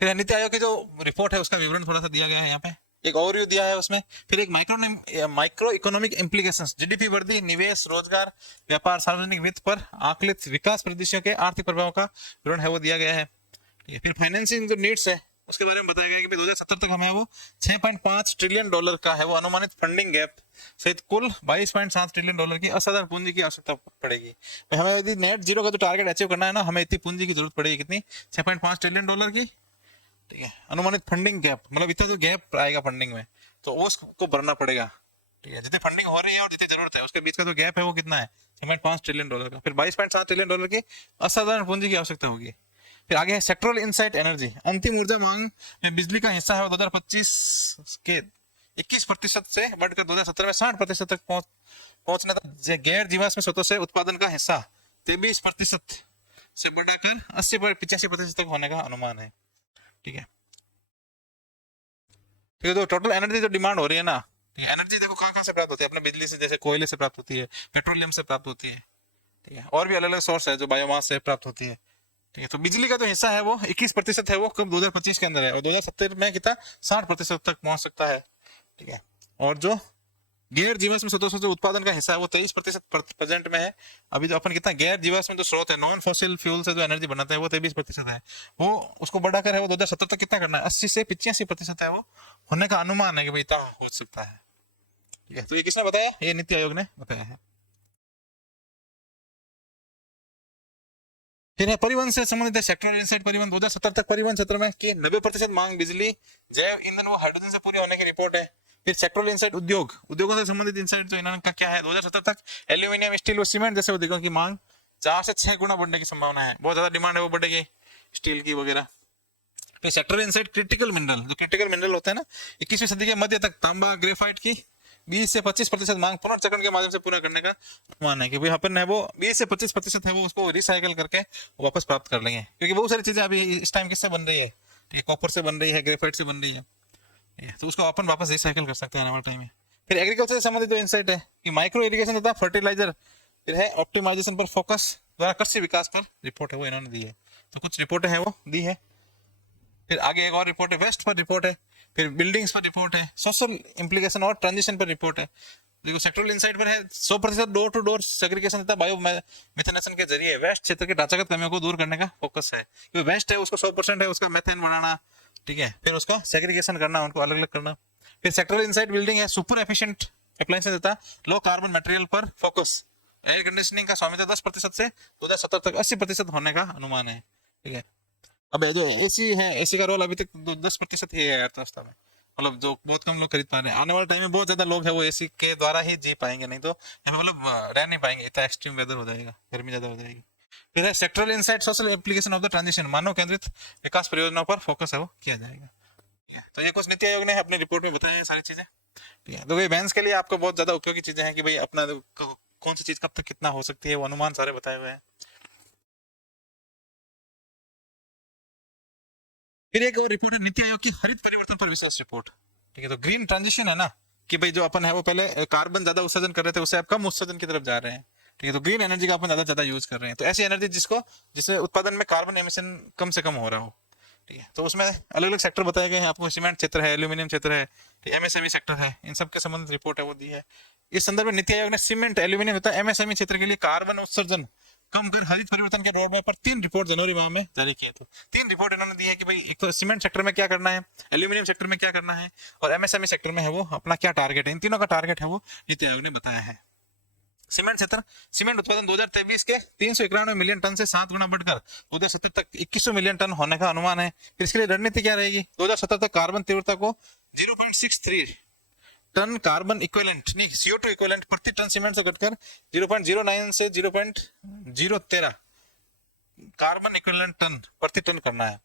फिर नीति आयोग की जो रिपोर्ट है उसका विवरण थोड़ा सा दिया गया है यहाँ पे, एक ओवरव्यू दिया है उसमें। फिर एक माइक्रो इकोनॉमिक इम्प्लीकेशंस, जीडीपी वृद्धि, निवेश, रोजगार, व्यापार, सार्वजनिक वित्त पर आकलित विकास परिदृश्यों के आर्थिक प्रभावों का विवरण है वो दिया गया है। ठीक है, फिर फाइनेंसिंग जो नीड्स है उसके बारे में बताया गया है कि 2070 तक हमें वो 6.5 ट्रिलियन डॉलर का है वो अनुमानित फंडिंग गैप सहित कुल 22.7 ट्रिलियन डॉलर की असाधारण पूंजी की आवश्यकता पड़ेगी। हमें यदि नेट जीरो का जो टारगेट अचीव करना है ना, हमें इतनी पूंजी की जरूरत पड़ेगी। कितनी? 6.5 ट्रिलियन डॉलर की। ठीक है, अनुमानित फंडिंग गैप मतलब इतना जो गैप आएगा फंडिंग में तो वो उसको भरना पड़ेगा। ठीक है, जितनी फंडिंग हो रही है और जितनी जरूरत है उसके बीच का जो गैप है वो कितना है? 6.5 ट्रिलियन डॉलर का। फिर 22.7 ट्रिलियन डॉलर की असाधारण पूंजी की आवश्यकता होगी। फिर आगे है सेक्टरल इनसाइट एनर्जी, अंतिम ऊर्जा मांग में बिजली का हिस्सा है 2025 के 21% से बढ़कर 2017 में 60% तक पहुंचने तक गैर जीवाश्म स्रोतों से उत्पादन का हिस्सा 23% से बढ़ाकर 85% तक होने का अनुमान है। ठीक है, ठीक है, तो टोटल एनर्जी जो डिमांड हो रही है ना, ठीक है, एनर्जी देखो कहाँ कहाँ से प्राप्त होती है? अपने बिजली से, जैसे कोयले से प्राप्त होती है, पेट्रोलियम से प्राप्त होती है। ठीक है, और भी अलग अलग सोर्स है जो बायोमास से प्राप्त होती है। ठीक है, तो बिजली का जो हिस्सा है वो 21% है वो कब? 2025 के अंदर है, और 2070 में कितना? 60% तक पहुंच सकता है। ठीक है, और जो गैर जीवाश्म स्रोतों से जो उत्पादन का हिस्सा है वो 23% प्रेजेंट में है। अभी जो अपन कितना गैर जीवाश्म जो स्रोत है, नॉन फॉसिल फ्यूल से जो एनर्जी बनाते हैं वो 23% है। वो उसको बढ़ाकर है वो 2070 तक कितना करना है? 80 से 85% है वो होने का अनुमान है कि भाई इतना हो सकता है। ठीक है, तो ये किसने बताया? ये नीति आयोग ने बताया है। फिर है परिवहन से संबंधित सेक्टर इनसाइट परिवहन 2070 तक परिवहन क्षेत्र में की 90% मांग बिजली, जैव ईंधन व हाइड्रोजन से पूरी होने की रिपोर्ट है। फिर सेक्टरल इनसाइट उद्योगों से संबंधित इनसाइट जो इन्होंने का क्या है? 2070 तक एल्यूमिनियम, स्टील व सीमेंट जैसे उद्योगों की मांग 4 से 6 गुना बढ़ने की संभावना है। बहुत ज्यादा डिमांड है वो बढ़ेगी स्टील की वगैरह। फिर सेक्टरल इनसाइट क्रिटिकल मिनरल, जो क्रिटिकल मिनरल होते हैं ना, 21वीं सदी के मध्य तक तांबा, ग्रेफाइट की 20 से 25% मांग पुनर्चक्रण के माध्यम से पूरा करने का अनुमान है कि भाई अपन है वो 20 से 25% है वो उसको रिसाइकल करके वापस प्राप्त कर लेंगे, क्योंकि बहुत सारी चीजें अभी इस टाइम किससे बन रही है? कॉपर से बन रही है, ग्रेफाइट से बन रही है, तो उसको अपन वापस रिसाइकल कर सकते हैं आने वाले टाइम में। फिर एग्रीकल्चर से संबंधित जो इंसाइट है कि माइक्रो इरिगेशन तथा फर्टिलाइजर, फिर है ऑप्टिमाइजेशन पर फोकस द्वारा कृषि विकास पर रिपोर्ट है वो इन्होंने दी है। तो कुछ रिपोर्टें हैं वो दी है। फिर आगे एक और रिपोर्ट है, वेस्ट पर रिपोर्ट है, फिर बिल्डिंग्स पर रिपोर्ट है, सोशल इम्प्लीकेशन और ट्रांजिशन पर रिपोर्ट है। देखो सेक्टरल इनसाइट पर है 100% डोर टू डोर सेग्रीगेशन तथा बायो मिथेनेशन के जरिए वेस्ट क्षेत्र के ढांचागत कमियों को दूर करने का फोकस है। क्योंकि वेस्ट है उसको 100% है उसका मेथेन बनाना, ठीक है, फिर उसको सेग्रीगेशन करना, उनको अलग अलग करना। फिर सेक्टरल इनसाइट बिल्डिंग है सुपर एफिशिएंट अप्लायंसेस तथा लो कार्बन मटेरियल पर फोकस, एयर कंडीशनिंग का स्वामित्व 10% से 2070 तक 80% होने का अनुमान है। ठीक है, अब जो एसी है, एसी का रोल अभी तक 10% ही है अर्थव्यवस्था में, मतलब जो बहुत कम लोग खरीद पा रहे हैं। आने वाले टाइम में बहुत ज्यादा लोग है वो एसी के द्वारा ही जी पाएंगे, नहीं तो यहाँ पे मतलब रह नहीं पाएंगे, इतना एक्सट्रीम वेदर हो जाएगा, गर्मी ज्यादा हो जाएगी। फिर है sectoral insight social application of the transition, मानव केंद्रित विकास परियोजनाओं पर फोकस है वो किया जाएगा। तो ये कुछ नीति आयोग ने अपनी रिपोर्ट में बताया है सारी चीजें। ठीक है, तो ये बैंस के लिए आपको बहुत ज्यादा उपयोगी चीजें हैं कि भाई अपना कौन सी चीज कब तक कितना हो सकती है, वो अनुमान सारे बताए हुए हैं। फिर एक और रिपोर्ट है नीति आयोग की हरित परिवर्तन पर विशेष रिपोर्ट। ठीक है, तो ग्रीन ट्रांजिशन है ना, कि भाई जो अपन है वो पहले कार्बन ज्यादा उत्सर्जन कर रहे थे, उससे अब कम उत्सर्जन की तरफ जा रहे हैं। ठीक है, तो ग्रीन एनर्जी का अपन ज्यादा ज्यादा यूज कर रहे हैं, तो ऐसी एनर्जी जिसको जिससे उत्पादन में कार्बन एमिशन कम से कम हो रहा हो। ठीक है, तो उसमें अलग अलग सेक्टर बताए गए हैं आपको, सीमेंट क्षेत्र है, एल्यूमिनियम क्षेत्र है, एमएसएमई सेक्टर है, इन सब के संबंधित रिपोर्ट है वो दी है। इस संदर्भ में नीति आयोग ने सीमेंट, एल्यूमिनियम तथा एमएसएमई क्षेत्र के लिए कार्बन उत्सर्जन कम कर हरित परिवर्तन के रोड मैप पर 3 रिपोर्ट जनवरी माह में जारी किए। तो 3 रिपोर्ट इन्होंने दी है कि भाई एक तो सीमेंट सेक्टर में क्या करना है, एल्यूमिनियम सेक्टर में क्या करना है, और एमएसएमई सेक्टर में है वो अपना क्या टारगेट है। इन तीनों का टारगेट है वो नीति आयोग ने बताया है। सीमेंट क्षेत्र, सीमेंट उत्पादन 2023 के 391 मिलियन टन से 7 गुना बढ़कर 2070 तक 2100 मिलियन टन होने का अनुमान है। फिर इसके लिए रणनीति क्या रहेगी, 2070 तक कार्बन तीव्रता को 0.63 टन कार्बन इक्विवेलेंट नहीं CO2 इक्विवेलेंट प्रति टन सीमेंट से घटकर 0.09 से 0.013 कार्बन इक्विवेलेंट टन प्रति टन करना है।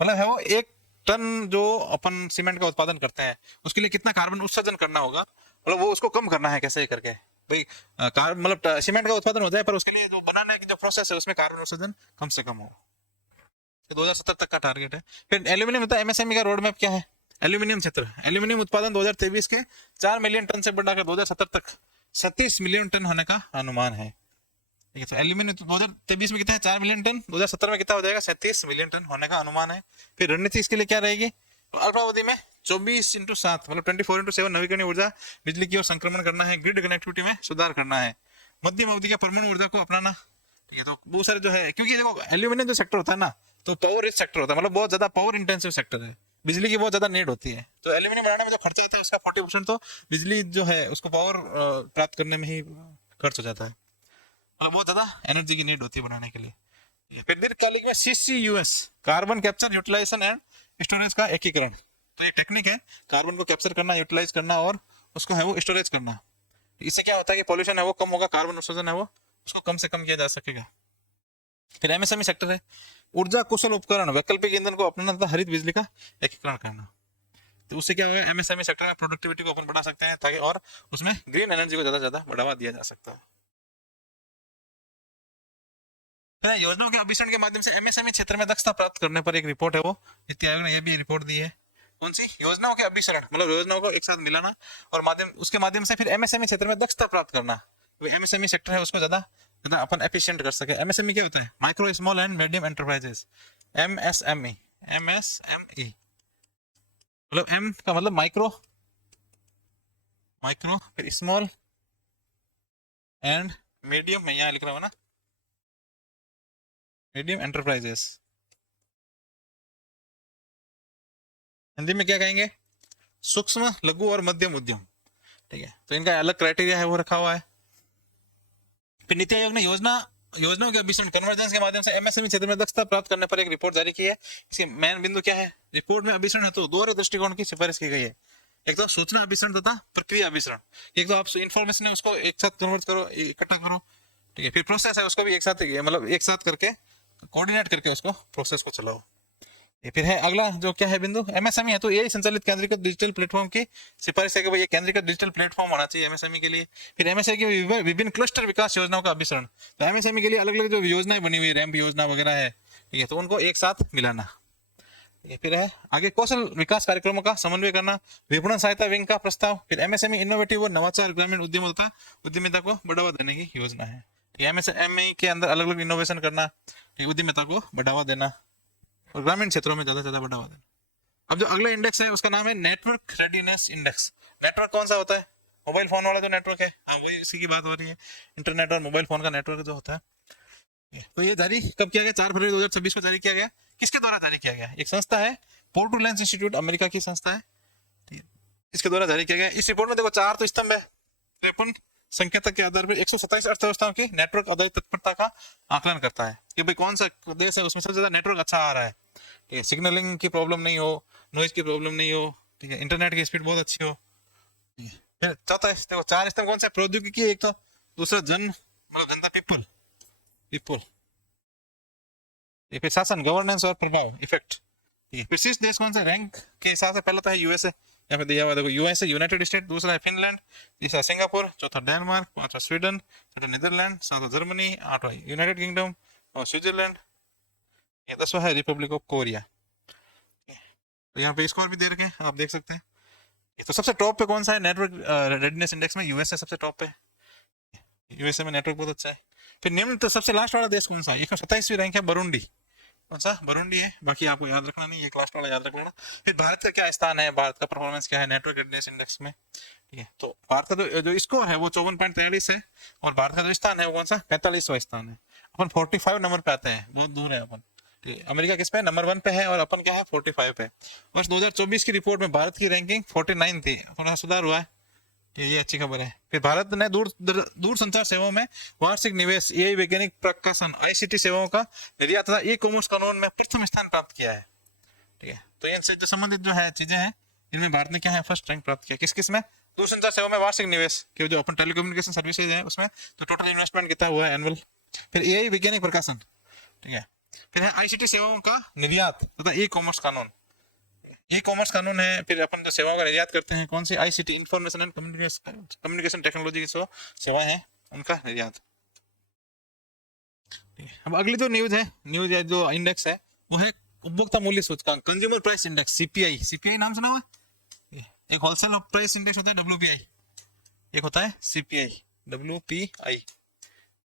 मतलब है वो एक टन जो अपन सीमेंट का उत्पादन करते हैं उसके लिए कितना कार्बन उत्सर्जन करना होगा, मतलब वो उसको कम करना है कैसे करके भाई कार्बन, मतलब सीमेंट का उत्पादन हो जाए पर उसके लिए जो बनाने की जो प्रोसेस है उसमें कार्बन उत्सर्जन कम से कम हो। 2070 तक का टारगेट है। फिर एल्यूमिनियम होता है, एमएसएमई का रोड मैप क्या है, एल्यूमिनियम क्षेत्र, एल्यूमिनियम उत्पादन 2023 के 4 मिलियन टन से बढ़ाकर 2070 तक 37 मिलियन टन होने का अनुमान है। ठीक है, तो एल्यूमिनियम 2023 में कितना है, 4 मिलियन टन, 2070 में कितना हो जाएगा, 37 मिलियन टन होने का अनुमान है। फिर रणनीति इसके लिए क्या रहेगी, तो अल्पावधि में 24x7 मतलब 24x7 नवीकरणीय ऊर्जा बिजली की ओर संक्रमण करना है, ग्रिड कनेक्टिविटी में सुधार करना है, मध्यम अवधि का परमाणु ऊर्जा को अपनाना। ठीक है, तो बहुत सारे जो है, क्योंकि देखो एल्यूमिनियम जो सेक्टर होता है ना, तो पावर रिच सेक्टर होता है, मतलब बहुत ज्यादा पावर इंटेंसिव सेक्टर है, बिजली की बहुत ज्यादा नीड होती है। तो एल्यूमिनियम बनाने में जो खर्चा आता है उसका 40% तो बिजली जो है उसको पावर प्राप्त करने में ही खर्च हो जाता है, मतलब बहुत ज्यादा एनर्जी की नीड होती है बनाने के लिए। फिर दीर्घकालिक में CCUS, carbon capture utilisation and storage का एकीकरण। तो ये टेक्निक है, कार्बन को कैप्चर करना, यूटिलाइज करना और उसको है वो स्टोरेज करना। इससे क्या होता है कि पॉल्यूशन है वो कम होगा, कार्बन उत्सर्जन है वो उसको कम से कम किया जा सकेगा। फिर एमएसएमई सेक्टर है, ऊर्जा कुशल उपकरण, वैकल्पिक ईंधन को अपनाना तथा हरित बिजली का एकीकरण करना। तो उससे क्या होगा, एमएसएमई सेक्टर में प्रोडक्टिविटी को अपन बढ़ा सकते हैं ताकि और उसमें ग्रीन एनर्जी को ज्यादा ज्यादा बढ़ावा दिया जा सकता है। योजनाओं के अभिसरण के माध्यम से एमएसएमई क्षेत्र में दक्षता प्राप्त करने पर एक रिपोर्ट है वो नीति आयोग ने ये भी रिपोर्ट दी है। कौन सी, योजनाओं के अभिसरण, मतलब योजनाओं को एक साथ मिलाना और उसके माध्यम से फिर एमएसएमई क्षेत्र में दक्षता प्राप्त करना। तो एमएसएमई सेक्टर है उसको ज्यादा ज्यादा अपन एफिशिएंट कर सके। एमएसएमई क्या होता है, micro small and medium enterprises, MSME. MSME मतलब एम का मतलब माइक्रो, माइक्रो फिर स्मॉल एंड मीडियम, मैं यहाँ लिख रहा हूँ ना, मीडियम एंटरप्राइजेस, हिंदी में क्या कहेंगे, सूक्ष्म लघु और मध्यम उद्यम। ठीक है, तो इनका अलग क्राइटेरिया है वो रखा हुआ है। फिर नीति आयोग ने योजनाओं के अभिसरण कन्वर्जेंस के माध्यम से एमएसएमई क्षेत्र में दक्षता प्राप्त करने पर एक रिपोर्ट जारी की है। इसकी मेन बिंदु क्या है, रिपोर्ट में अभिसरण हेतु दो दृष्टिकोण की सिफारिश की गई है। एक तो सूचना अभिसरण तथा प्रक्रिया अभिसरण, एक तो आप इंफॉर्मेशन है उसको एक साथ कन्वर्ट करो, इकट्ठा करो। ठीक है, फिर प्रोसेस है उसको भी एक साथ, मतलब एक साथ करके कोऑर्डिनेट करके उसको प्रोसेस को चलाओ। ये फिर है अगला जो क्या है बिंदु, एमएसएमई है तो यही संचालित केंद्रीकृत डिजिटल प्लेटफॉर्म की सिफारिश है कि भाई ये केंद्रीकृत डिजिटल प्लेटफॉर्म होना चाहिए एमएसएमई के लिए। फिर एमएसएमई की विभिन्न क्लस्टर विकास योजनाओं का अभिसरण, तो एमएसएमई के लिए अलग अलग जो योजनाएं बनी हुई, रैंप योजना वगैरह है, ठीक है, तो उनको एक साथ मिलाना। फिर है आगे कौशल विकास कार्यक्रमों का समन्वय करना, विपणन सहायता विंग का प्रस्ताव। फिर एमएसएमई इनोवेटिव और नवाचार ग्रामीण उद्यमिता को बढ़ावा देने की योजना है। एमएसएमई के अंदर अलग अलग इनोवेशन करना, उद्यमिता को बढ़ावा देना और ग्रामीण क्षेत्रों में ज्यादा से ज्यादा बढ़ावा देना। अब जो अगला इंडेक्स है उसका नाम है नेटवर्क रेडीनेस इंडेक्स। नेटवर्क कौन सा होता है, मोबाइल फोन वाला जो नेटवर्क है, हाँ वही इसी की बात हो रही है, इंटरनेट और मोबाइल फोन का नेटवर्क जो होता है। तो ये जारी कब किया गया, 4 फरवरी 2026 को जारी किया गया। किसके द्वारा जारी किया गया, एक संस्था है पोर्टुलेंस इंस्टीट्यूट, अमेरिका की संस्था है, इसके द्वारा जारी किया गया। इस रिपोर्ट में देखो 4 तो स्तंभ है, 53 संकेतक के आधार पर 127 अर्थव्यवस्थाओं की नेटवर्क आधारित तत्परता का आकलन करता है कि भाई कौन सा देश है उसमें सबसे ज्यादा नेटवर्क अच्छा आ रहा है, ठीक है, सिग्नलिंग की प्रॉब्लम नहीं हो, नॉइज की प्रॉब्लम नहीं हो, ठीक है, इंटरनेट की स्पीड बहुत अच्छी हो। फिर चौथा देखो 4 स्तंभ कौन सा, प्रौद्योगिकी एक तो, दूसरा मतलब जनता, पीपल, फिर शासन, गवर्नेंस और प्रभाव, इफेक्ट, ठीक है। फिर शीर्ष देश कौन सा रैंक के हिसाब से? पहला तो है यूएसए, यहाँ पे दिया हुआ देखो, यूएसए यूनाइटेड स्टेट, दूसरा है फिनलैंड, तीसरा सिंगापुर, चौथा डेनमार्क, पांचवा स्वीडन, छठा नीदरलैंड, सातवां जर्मनी, आठवां यूनाइटेड किंगडम और स्विट्जरलैंड, ये 10वां है रिपब्लिक ऑफ कोरिया। तो यहाँ पे स्कोर भी दे रखे हैं, आप देख सकते हैं। तो सबसे टॉप पे कौन सा है नेटवर्क रेडनेस इंडेक्स में? यूएसए सबसे टॉप पे, यूएसए में नेटवर्क बहुत अच्छा है। फिर निम्न तो सबसे लास्ट वाला देश कौन सा है? 127वीं रैंक है बरूंडी, कौन सा? बरूंडी है, बाकी आपको याद रखना नहीं, एक लास्ट वाला याद रख लेना। फिर भारत का क्या स्थान है, भारत का परफॉर्मेंस क्या है नेटवर्क रेडनेस इंडेक्स में? ठीक है, तो भारत का जो स्कोर है वो 54.43 है, और भारत का जो स्थान है वो कौन सा? 45वां स्थान है। अपन 45 नंबर पे आते हैं, बहुत दूर है अपन। अमेरिका किस पे? नंबर 1 पे है, और अपन क्या है 45 पे। वर्ष 2024 की रिपोर्ट में भारत की रैंकिंग 49 थी, थोड़ा सुधार हुआ है, ये अच्छी खबर है। फिर भारत ने दूर संचार सेवाओं में वार्षिक निवेश, एआई वैज्ञानिक प्रकाशन, आईसीटी सेवाओं का निर्यात तथा ई कॉमर्स कानून में प्रथम स्थान प्राप्त किया है। ठीक है, तो इनसे जो संबंधित जो है चीजें हैं, इनमें भारत ने क्या है फर्स्ट रैंक प्राप्त किया। किस किस में? दूरसंचार सेवा में वार्षिक निवेश के जो अपन टेलीकम्युनिकेशन सर्विसेज है उसमें, तो टोटल इन्वेस्टमेंट कितना हुआ है एनुअल। फिर एआई वैज्ञानिक प्रकाशन, ठीक है। फिर है आईसीटी सेवाओं का निर्यात तथा ई कॉमर्स कानून, ई कॉमर्स कानून है। फिर अपन जो सेवाओं का निर्यात करते हैं कौन सी? ICT, information and communication technology की सेवाएं हैं, उनका निर्यात। अब अगली जो न्यूज है जो इंडेक्स है वो है उपभोक्ता मूल्य सूचकांक, consumer price index, CPI. CPI नाम सुना हुआ है? एक होलसेल प्राइस इंडेक्स होता है डब्ल्यूपीआई, एक होता है सीपीआई, डब्ल्यूपीआई,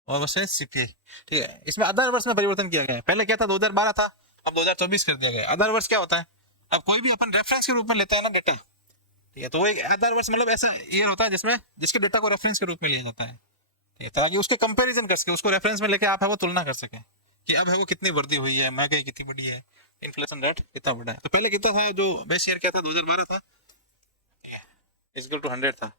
और बस है सीपीआई। ठीक है, इसमें आधार वर्ष में परिवर्तन किया गया है। पहले क्या था? 2012 था, अब 2024 कर दिया गया। आधार वर्ष क्या होता है? अब कोई भी अपन रेफरेंस के रूप में लेते हैं ना डेटा, ठीक है, तो वो एक आधार वर्ष मतलब ऐसा ईयर होता है जिसमें जिसके डेटा को रेफरेंस के रूप में लिया जाता है, ठीक है, ताकि उसके कंपैरिजन कर सके, उसको रेफरेंस में लेके आप है वो तुलना कर सके कि अब है वो कितनी वृद्धि हुई है, महंगाई कितनी बढ़ी है, इन्फ्लेशन रेट कितना बढ़ा है। तो पहले कितना था? जो बेस ईयर क्या था? 2012 था, इक्वल टू 100 था।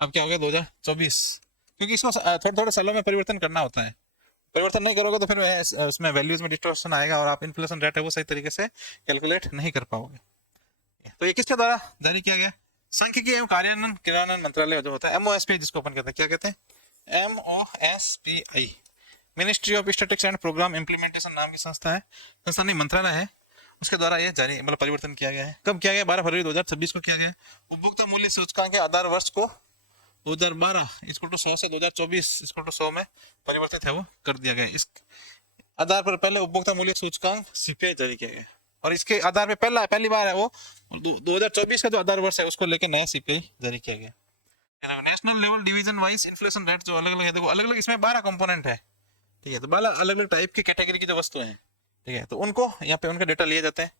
अब क्या हो गया? 2024, क्योंकि इसको थोड़े थोड़े सालों में परिवर्तन करना होता है। परिवर्तन नहीं करोगे तो फिर उसमें वैल्यूज में डिस्टॉर्शन आएगा, और आप इन्फ्लेशन रेट है वो सही तरीके से कैलकुलेट नहीं कर पाओगे। तो ये किसके द्वारा जारी किया गया? सांख्यिकी एवं कार्यान्वयन मंत्रालय जो होता है, एमओएसपी, जिसको अपन कहते हैं, क्या कहते हैं? MOSPI, ministry of statistics and programme implementation नाम की संस्था है, संस्था नहीं मंत्रालय है, उसके द्वारा ये जारी मतलब परिवर्तन किया गया है। कब किया गया? 12 फरवरी 2026 को किया गया। उपभोक्ता मूल्य सूचकांक के आधार वर्ष को 2012 इसको टू 100 से 2024 इसको टू 100 में परिवर्तित है वो कर दिया गया। इस आधार पर पहले उपभोक्ता मूल्य सूचकांक सीपीआई जारी किया गया, और इसके आधार पे पहली बार है वो 2024 का जो आधार वर्ष है उसको लेके नया सीपीआई जारी किया गया। National level division wise inflation rate जो अलग अलग है, देखो अलग अलग इसमें 12 कंपोनेंट है, ठीक है, तो 12 अलग अलग टाइप की कैटेगरी की जो वस्तुएं हैं, ठीक है, तो उनको यहाँ पे उनके डेटा लिए जाते हैं।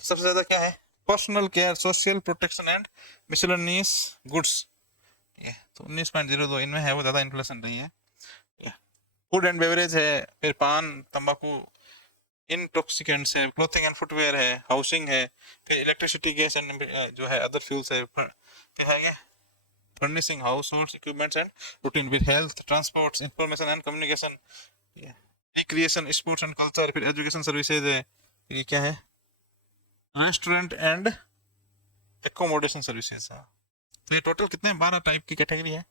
तो सबसे ज्यादा क्या है? Personal care, social protection and miscellaneous goods, ठीक है, तो 19.02 इनमें है वो, ज्यादा इन्फ्लेशन नहीं है। फूड एंड बेवरेज है, फिर पान तंबाकू, इंटॉक्सिकेंट्स है, क्लोथिंग एंड फुटवेयर है, हाउसिंग है, फिर इलेक्ट्रिसिटी गैस एंड जो है अदर फ्यूल्स है, फिर है ये furnishing house hold equipments and routine, with health, transport, information and communication, recreation, sports and culture, फिर एजुकेशन सर्विसेज है, ये क्या है? रेस्टोरेंट एंड एकोमोडेशन सर्विसेज है। तो ये टोटल कितने 12 टाइप की कैटेगरी है।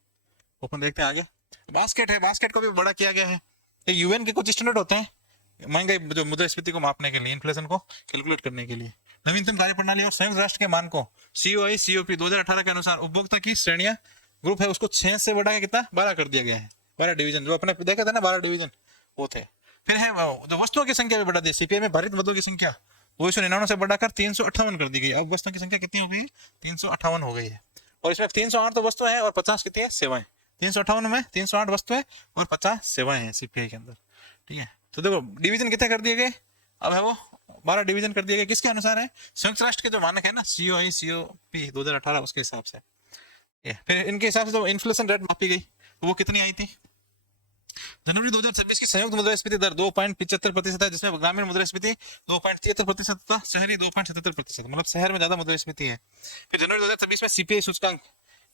ओपन देखते हैं आगे। बास्केट है, बास्केट को भी बड़ा किया गया है। यूएन के कुछ स्टैंडर्ड होते हैं महंगाई जो मुद्रास्फीति को मापने के लिए, इन्फ्लेशन को कैलकुलेट करने के लिए। नवीनतम कार्य प्रणाली और संयुक्त राष्ट्र के मानकों सीओआई सीओपी 2018 के अनुसार उपभोक्ता की श्रेणियां ग्रुप है उसको 6 से बढ़ा के कितना 12 कर दिया गया है। 12 डिवीजन जो अपने देखा था ना, 12 डिवीजन वो थे। फिर है जो वस्तुओं की संख्या भी बढ़ा दी। सीपीआई में भारित वस्तुओं की संख्या 299 से बढ़ाकर 358 कर दी गई। अब वस्तुओं की संख्या कितनी हो गई? 358 हो गई है। और इसमें 308 तो वस्तुएं हैं और 50 कितनी है? सेवाएं। 358 में 308 वस्तुएं और 50 सेवाएं हैं सीपीआई के अंदर, ठीक है। तो देखो डिवीजन कितने कर दिए गए, अब है वो 12 डिवीजन कर दिए गए। किसके अनुसार है? संयुक्त राष्ट्र के जो मानक है ना, सीओआई सीओपी 2018 उसके हिसाब से। फिर इनके हिसाब से जो इन्फ्लेशन रेट मापी गई वो कितनी आई थी? जनवरी 2026 की संयुक्त मुद्रास्फीति दर 2.75% है, जिसमें ग्रामीण मुद्रास्फीति 2.73% था, शहरी 2.77%, मतलब शहर में ज्यादा मुद्रास्फीति है। फिर जनवरी 2026 में सीपीआई सूचकांक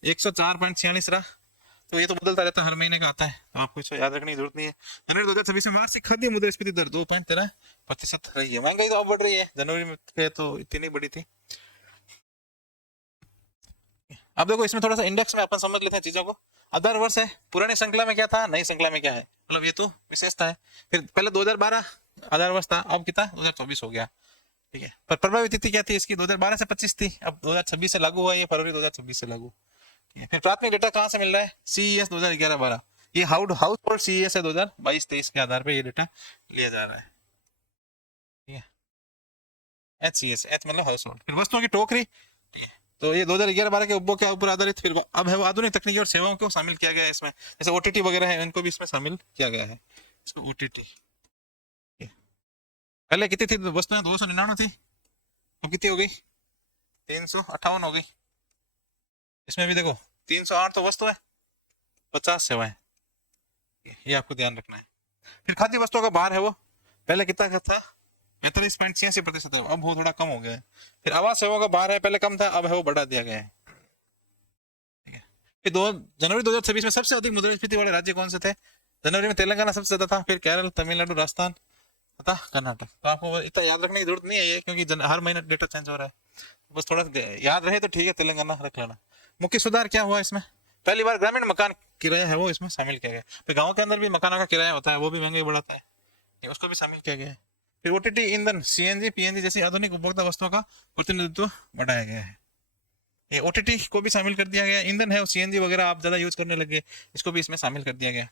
104.46 रहा। तो ये तो बदलता रहता है, हर महीने का आता है, तो आपको इसको याद रखने की जरूरत नहीं है। जनवरी 2026 में वार्षिक खाद्य मुद्रास्फीति दर 2.13% रही है। महंगाई तो अब बढ़ रही है, जनवरी में तो इतनी नहीं बढ़ी थी। अब देखो इसमें थोड़ा सा इंडेक्स में अपन समझ लेते हैं चीजों को। आधार वर्ष है, पुरानी श्रृंखला में क्या था, नई श्रृंखला में क्या है, मतलब ये तो विशेषता है। फिर पहले 2012 आधार वर्ष था, अब कितना 2024 हो गया। ठीक है। पर प्रभावी तिथि क्या थी इसकी? 2012 से 25 थी, अब 2026 से लागू हुआ, ये फरवरी 2026 से लागू। फिर प्राथमिक डेटा कहाँ से मिल रहा है? CES 2011-12, ये हाउस होल्ड CES है 2022-23 के आधार पे ये डेटा लिया जा रहा है। ठीक है, HCS, H मतलब हाउस होल्ड। फिर वस्तुओं की टोकरी, ठीक है, तो ये 2011-12 के उपभोग के ऊपर आधारित। फिर अब है वो आधुनिक तकनीकी और सेवाओं को शामिल किया गया है इसमें, जैसे OTT वगैरह है, इनको भी इसमें शामिल किया गया है, इसको OTT। पहले कितनी थी वस्तुएं? 299 थी, अब कितनी हो गई? 358 हो गई। इसमें भी देखो 308 तो वस्तु है, 50 सेवाएं, ये आपको ध्यान रखना है। फिर खाद्य वस्तुओं का भार है वो पहले कितना का था? 45.86%, अब वो थोड़ा कम हो गया है। फिर आवास सेवाओं का भार है पहले कम था, अब है वो बढ़ा दिया गया है। फिर जनवरी 2026 में सबसे अधिक मुद्रास्फीति वाले राज्य कौन से थे? जनवरी में तेलंगाना सबसे ज्यादा था, फिर केरल, तमिलनाडु, राजस्थान तथा कर्नाटक। तो आपको इतना याद रखने की जरूरत नहीं है ये, क्योंकि हर महीने डेटा चेंज हो रहा है, बस थोड़ा याद रहे तो ठीक है, तेलंगाना रख लेना। मुख्य सुधार क्या हुआ इसमें? पहली बार ग्रामीण मकान किराया है वो इसमें शामिल किया गया। फिर गांव के अंदर भी मकानों का किराया होता है, वो भी महंगाई बढ़ाता है, उसको भी शामिल किया गया है। फिर OTT ईंधन, CNG, PNG जैसी आधुनिक उपभोक्ता वस्तुओं का प्रतिनिधित्व बढ़ाया गया है, ये OTT को भी शामिल कर दिया गया। ईंधन है CNG वगैरह आप ज्यादा यूज करने लगे, इसको भी इसमें शामिल कर दिया गया।